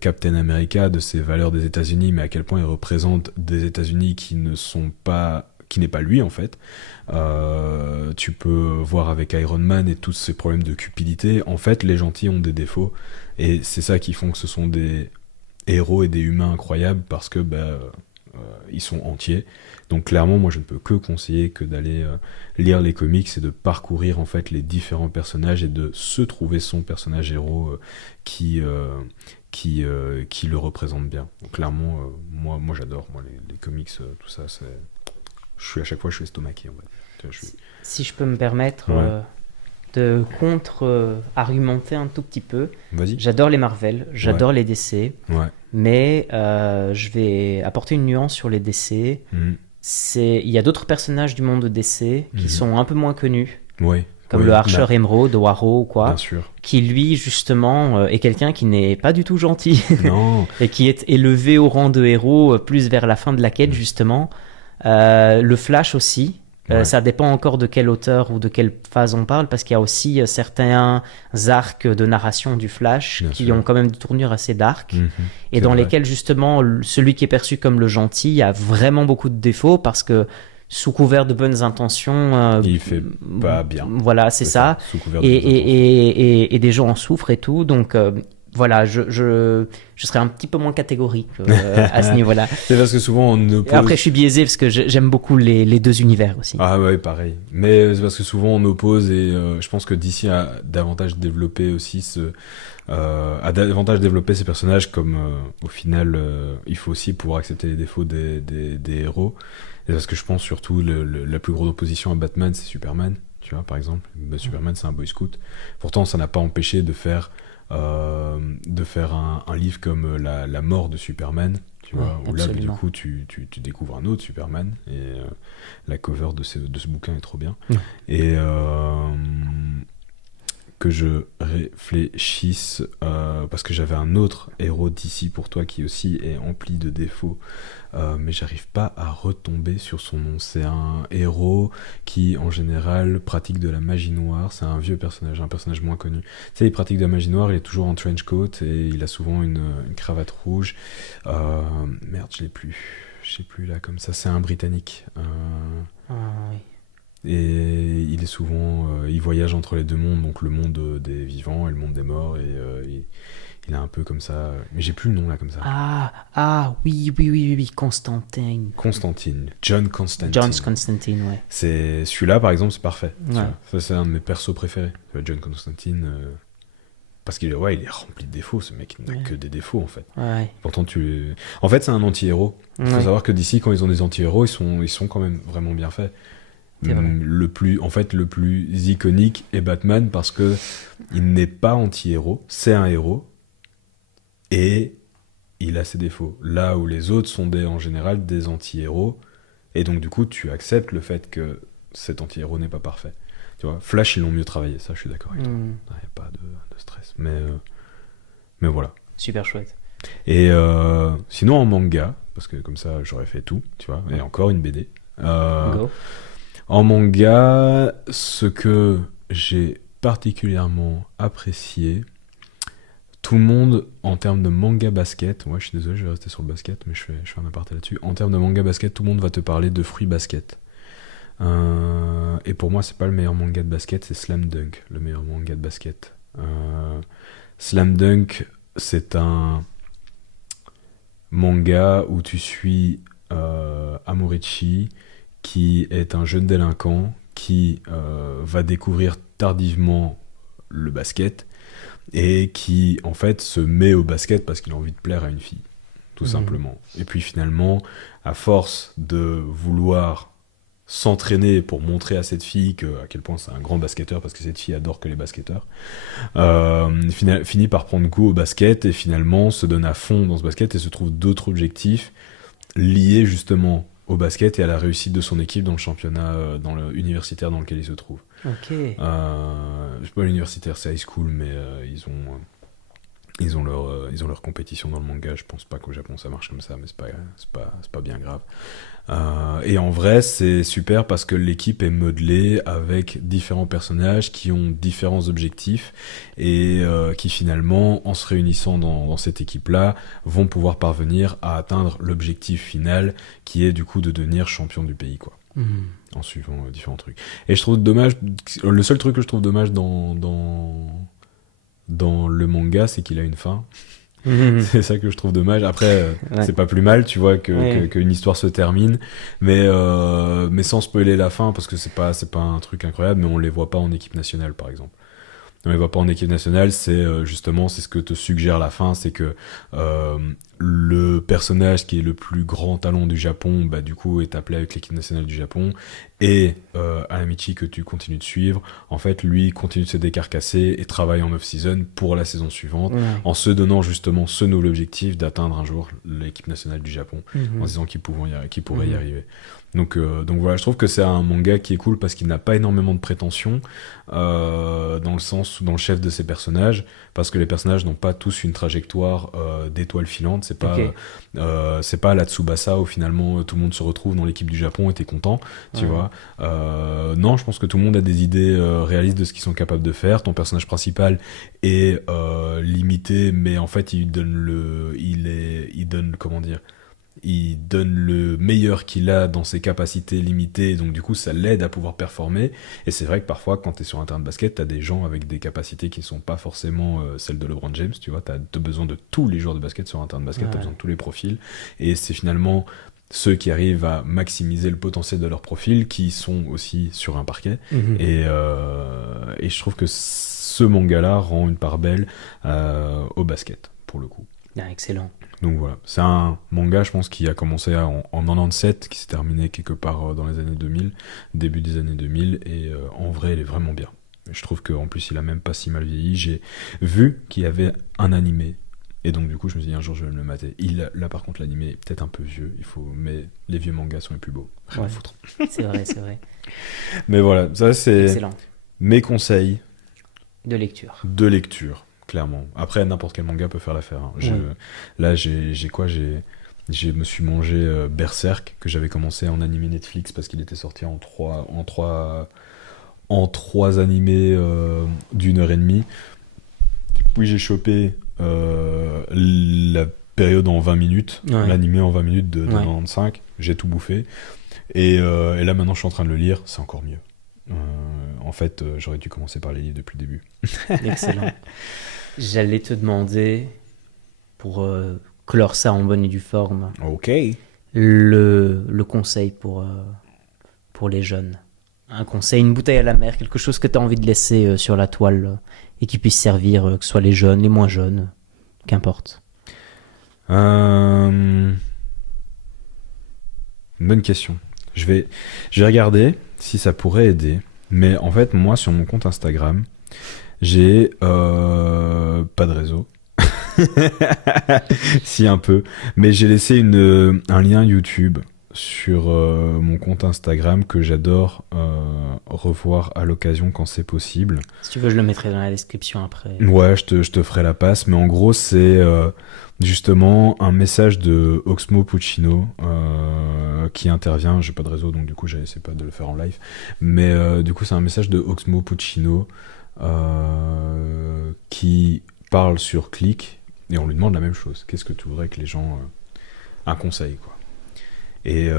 Captain America, de ses valeurs des États-Unis, mais à quel point il représente des États-Unis qui n'est pas lui en fait. Tu peux voir avec Iron Man et tous ces problèmes de cupidité. En fait, les gentils ont des défauts et c'est ça qui font que ce sont des héros et des humains incroyables parce que ils sont entiers. Donc clairement, moi je ne peux que conseiller que d'aller lire les comics et de parcourir en fait les différents personnages et de se trouver son personnage héros qui le représente bien. Donc clairement, moi j'adore les comics, tout ça. À chaque fois je suis estomaqué en fait. Si je peux me permettre Ouais. de contre-argumenter un tout petit peu, Vas-y. j'adore les Marvel, j'adore les DC, Ouais. mais je vais apporter une nuance sur les DC. Mhm. Il y a d'autres personnages du monde de DC qui sont un peu moins connus, Ouais. comme Ouais. le Archer Emerald de Warrow ou quoi, Bien sûr. qui lui justement est quelqu'un qui n'est pas du tout gentil Non. et qui est élevé au rang de héros plus vers la fin de la quête justement. Le Flash aussi. Ouais. Ça dépend encore de quel auteur ou de quelle phase on parle, parce qu'il y a aussi certains arcs de narration du Flash Bien qui sûr. ont quand même des tournures assez dark, Mhm. et C'est dans vrai. lesquels justement celui qui est perçu comme le gentil a vraiment beaucoup de défauts, parce que sous couvert de bonnes intentions, Il fait pas bien. voilà, c'est ça. Sous couvert Et, de bonnes intentions. et des gens en souffrent et tout, donc voilà, je serais un petit peu moins catégorique à ce niveau-là. C'est parce que souvent on Et oppose. après, je suis biaisé parce que j'aime beaucoup les deux univers aussi. Ah ouais, pareil. Mais c'est parce que souvent on oppose et je pense que DC a davantage développé aussi a davantage développé ses personnages comme au final il faut aussi pouvoir accepter les défauts des héros. Et parce que je pense surtout la plus grosse opposition à Batman, c'est Superman. Tu vois, par exemple, Superman c'est un boy scout. Pourtant, ça n'a pas empêché de faire un livre comme la mort de Superman. Tu vois, Ouais, où là, du absolument. coup, tu découvres un autre Superman et la cover de ce bouquin est trop bien. Ouais. Et que je réfléchisse parce que j'avais un autre héros d'ici pour toi qui aussi est empli de défauts, mais j'arrive pas à retomber sur son nom. C'est un héros qui en général pratique de la magie noire. C'est un vieux personnage, un personnage moins connu. Tu sais, il pratique de la magie noire, il est toujours en trench coat et il a souvent une cravate rouge. Merde, je sais plus là comme ça. C'est un Britannique. Ah, oui. Et il est souvent, il voyage entre les deux mondes, donc le monde des vivants et le monde des morts, et il est un peu comme ça. Mais j'ai plus le nom là comme ça. Oui, Constantine. John Constantine. John Constantine, ouais. C'est celui-là par exemple, c'est parfait. Tu Ouais. vois. Ça c'est un de mes persos préférés. Tu vois, John Constantine, parce qu'il il est rempli de défauts. Ce mec n'a Ouais. que des défauts en fait. Ouais. Pourtant en fait c'est un anti-héros. Il faut Ouais. savoir que d'ici quand ils ont des anti-héros, ils sont quand même vraiment bien faits. C'est vrai. Le plus iconique est Batman parce que il n'est pas anti-héros, c'est un héros et il a ses défauts. Là où les autres sont en général des anti-héros et donc du coup tu acceptes le fait que cet anti-héros n'est pas parfait. Tu vois, Flash ils l'ont mieux travaillé, ça je suis d'accord avec toi. Il n'y a pas de stress. Mais voilà. Super chouette. Et sinon en manga, parce que comme ça j'aurais fait tout, tu vois, et encore une BD. Go. En manga, ce que j'ai particulièrement apprécié, tout le monde, en termes de manga basket, moi je suis désolé, je vais rester sur le basket, mais je fais un aparté là-dessus. En termes de manga basket, tout le monde va te parler de Fruits Basket. Et pour moi, c'est pas le meilleur manga de basket, c'est Slam Dunk, le meilleur manga de basket. Slam Dunk, c'est un manga où tu suis Amorichi, qui est un jeune délinquant qui va découvrir tardivement le basket et qui en fait se met au basket parce qu'il a envie de plaire à une fille, tout simplement. Et puis finalement, à force de vouloir s'entraîner pour montrer à cette fille à quel point c'est un grand basketteur, parce que cette fille adore que les basketteurs, finit par prendre goût au basket et finalement se donne à fond dans ce basket et se trouve d'autres objectifs liés justement au basket et à la réussite de son équipe dans le championnat dans le universitaire dans lequel il se trouve. Ok. Je sais pas, l'universitaire c'est high school, mais ils ont leur compétition dans le manga. Je pense pas qu'au Japon ça marche comme ça, mais c'est pas bien grave. Et en vrai, c'est super parce que l'équipe est modelée avec différents personnages qui ont différents objectifs et qui finalement, en se réunissant dans cette équipe-là, vont pouvoir parvenir à atteindre l'objectif final qui est du coup de devenir champion du pays, quoi. Mhm. En suivant différents trucs. Et je trouve dommage, le seul truc que je trouve dommage dans le manga, c'est qu'il a une fin. Mhm. C'est ça que je trouve dommage. Après, Ouais. c'est pas plus mal, tu vois, Ouais. qu'une histoire se termine, mais sans spoiler la fin, parce que c'est pas un truc incroyable, mais on les voit pas en équipe nationale, par exemple. On les voit pas en équipe nationale, c'est justement, c'est ce que te suggère la fin, c'est que le personnage qui est le plus grand talent du Japon, bah du coup est appelé avec l'équipe nationale du Japon, et Amici que tu continues de suivre, en fait lui continue de se décarcasser et travaille en off-season pour la saison suivante, Ouais. en se donnant justement ce nouvel objectif d'atteindre un jour l'équipe nationale du Japon, en Mhm. se disant qu'il pourrait y Mhm. arriver. Donc voilà, je trouve que c'est un manga qui est cool parce qu'il n'a pas énormément de prétention, dans le sens où dans le chef de ses personnages, parce que les personnages n'ont pas tous une trajectoire d'étoile filante. Ok. C'est pas la Tsubasa où finalement tout le monde se retrouve dans l'équipe du Japon et t'es content, tu Ouais. vois. Non, je pense que tout le monde a des idées réalistes de ce qu'ils sont capables de faire. Ton personnage principal est limité, mais en fait il donne, comment dire, il donne le meilleur qu'il a dans ses capacités limitées, donc du coup ça l'aide à pouvoir performer. Et c'est vrai que parfois quand t'es sur un terrain de basket, t'as des gens avec des capacités qui sont pas forcément celles de LeBron James, tu vois. T'as besoin de tous les joueurs de basket sur un terrain de basket, t'as Ouais. besoin de tous les profils, et c'est finalement ceux qui arrivent à maximiser le potentiel de leur profil qui sont aussi sur un parquet. Mhm. Et je trouve que ce manga-là rend une part belle au basket, pour le coup. Ah, excellent. Donc voilà, c'est un manga, je pense, qui a commencé en 97, qui s'est terminé quelque part dans les années 2000, début des années 2000, et en vrai, il est vraiment bien. Je trouve qu'en plus, il a même pas si mal vieilli. J'ai vu qu'il y avait un animé, et donc du coup, je me suis dit, un jour, je vais me le mater. Là, par contre, l'animé est peut-être un peu vieux, mais les vieux mangas sont les plus beaux. Rien à Ouais. foutre. C'est vrai, c'est vrai. Mais voilà, ça, c'est Excellent. mes conseils De lecture. de lecture, clairement. Après, n'importe quel manga peut faire l'affaire, hein. Oui. Là, j'ai quoi? Je me suis mangé Berserk, que j'avais commencé en animé Netflix parce qu'il était sorti en trois animés d'1 heure et demie. Puis j'ai chopé la période en 20 minutes, Ouais. l'animé en 20 minutes de Ouais. 95. J'ai tout bouffé. Et là, maintenant, je suis en train de le lire, c'est encore mieux. En fait, j'aurais dû commencer par les livres depuis le début. Excellent. J'allais te demander, pour clore ça en bonne et due forme, Ok. le conseil pour les jeunes. Un conseil, une bouteille à la mer, quelque chose que tu as envie de laisser sur la toile et qui puisse servir, que ce soit les jeunes, les moins jeunes, qu'importe. Bonne question. Je vais regarder si ça pourrait aider. Mais en fait, moi, sur mon compte Instagram, j'ai pas de réseau. Si, un peu. Mais j'ai laissé un lien YouTube sur mon compte Instagram que j'adore revoir à l'occasion quand c'est possible. Si tu veux, je le mettrai dans la description après. Ouais, je te ferai la passe, mais en gros, c'est justement un message de Oxmo Puccino qui intervient. J'ai pas de réseau, donc du coup, j'essaie pas de le faire en live. Mais du coup, c'est un message de Oxmo Puccino qui parle sur Click et on lui demande la même chose. Qu'est-ce que tu voudrais que les gens. Un conseil, quoi. Et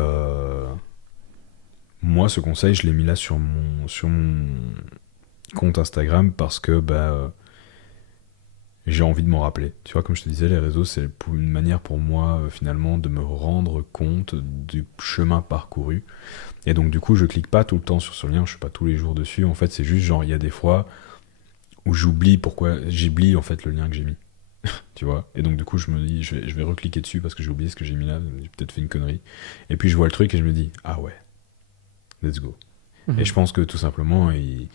moi, ce conseil, je l'ai mis là sur mon compte Instagram parce que j'ai envie de m'en rappeler. Tu vois, comme je te disais, les réseaux, c'est une manière pour moi, finalement, de me rendre compte du chemin parcouru. Et donc, du coup, je clique pas tout le temps sur ce lien, je suis pas tous les jours dessus. En fait, c'est juste genre, il y a des fois où j'oublie en fait le lien que j'ai mis. Tu vois, et donc du coup je me dis je vais recliquer dessus parce que j'ai oublié ce que j'ai mis là, j'ai peut-être fait une connerie, et puis je vois le truc et je me dis ah ouais, let's go. Et je pense que tout simplement, il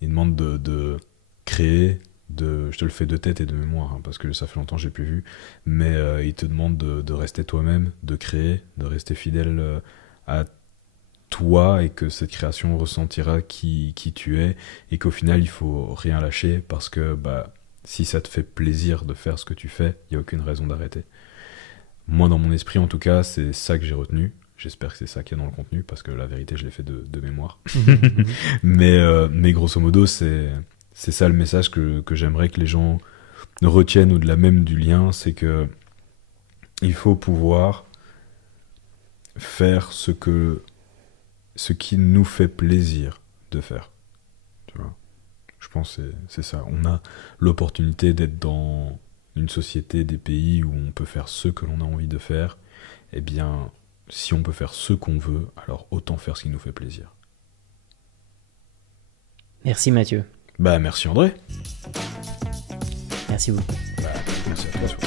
demande de créer, je te le fais de tête et de mémoire, hein, parce que ça fait longtemps que j'ai plus vu, mais il te demande de rester toi-même, de créer, de rester fidèle à toi, et que cette création ressentira qui tu es, et qu'au final, il faut rien lâcher, parce que si ça te fait plaisir de faire ce que tu fais, il n'y a aucune raison d'arrêter. Moi, dans mon esprit, en tout cas, c'est ça que j'ai retenu. J'espère que c'est ça qu'il y a dans le contenu, parce que la vérité, je l'ai fait de mémoire. Mais grosso modo, c'est ça le message que j'aimerais que les gens retiennent, au-delà même du lien, c'est que il faut pouvoir faire ce qui nous fait plaisir de faire. Tu vois, je pense que c'est ça. On a l'opportunité d'être dans une société, des pays où on peut faire ce que l'on a envie de faire. Eh bien, si on peut faire ce qu'on veut, alors autant faire ce qui nous fait plaisir. Merci Mathieu. Merci André. Merci beaucoup. Merci à toi surtout.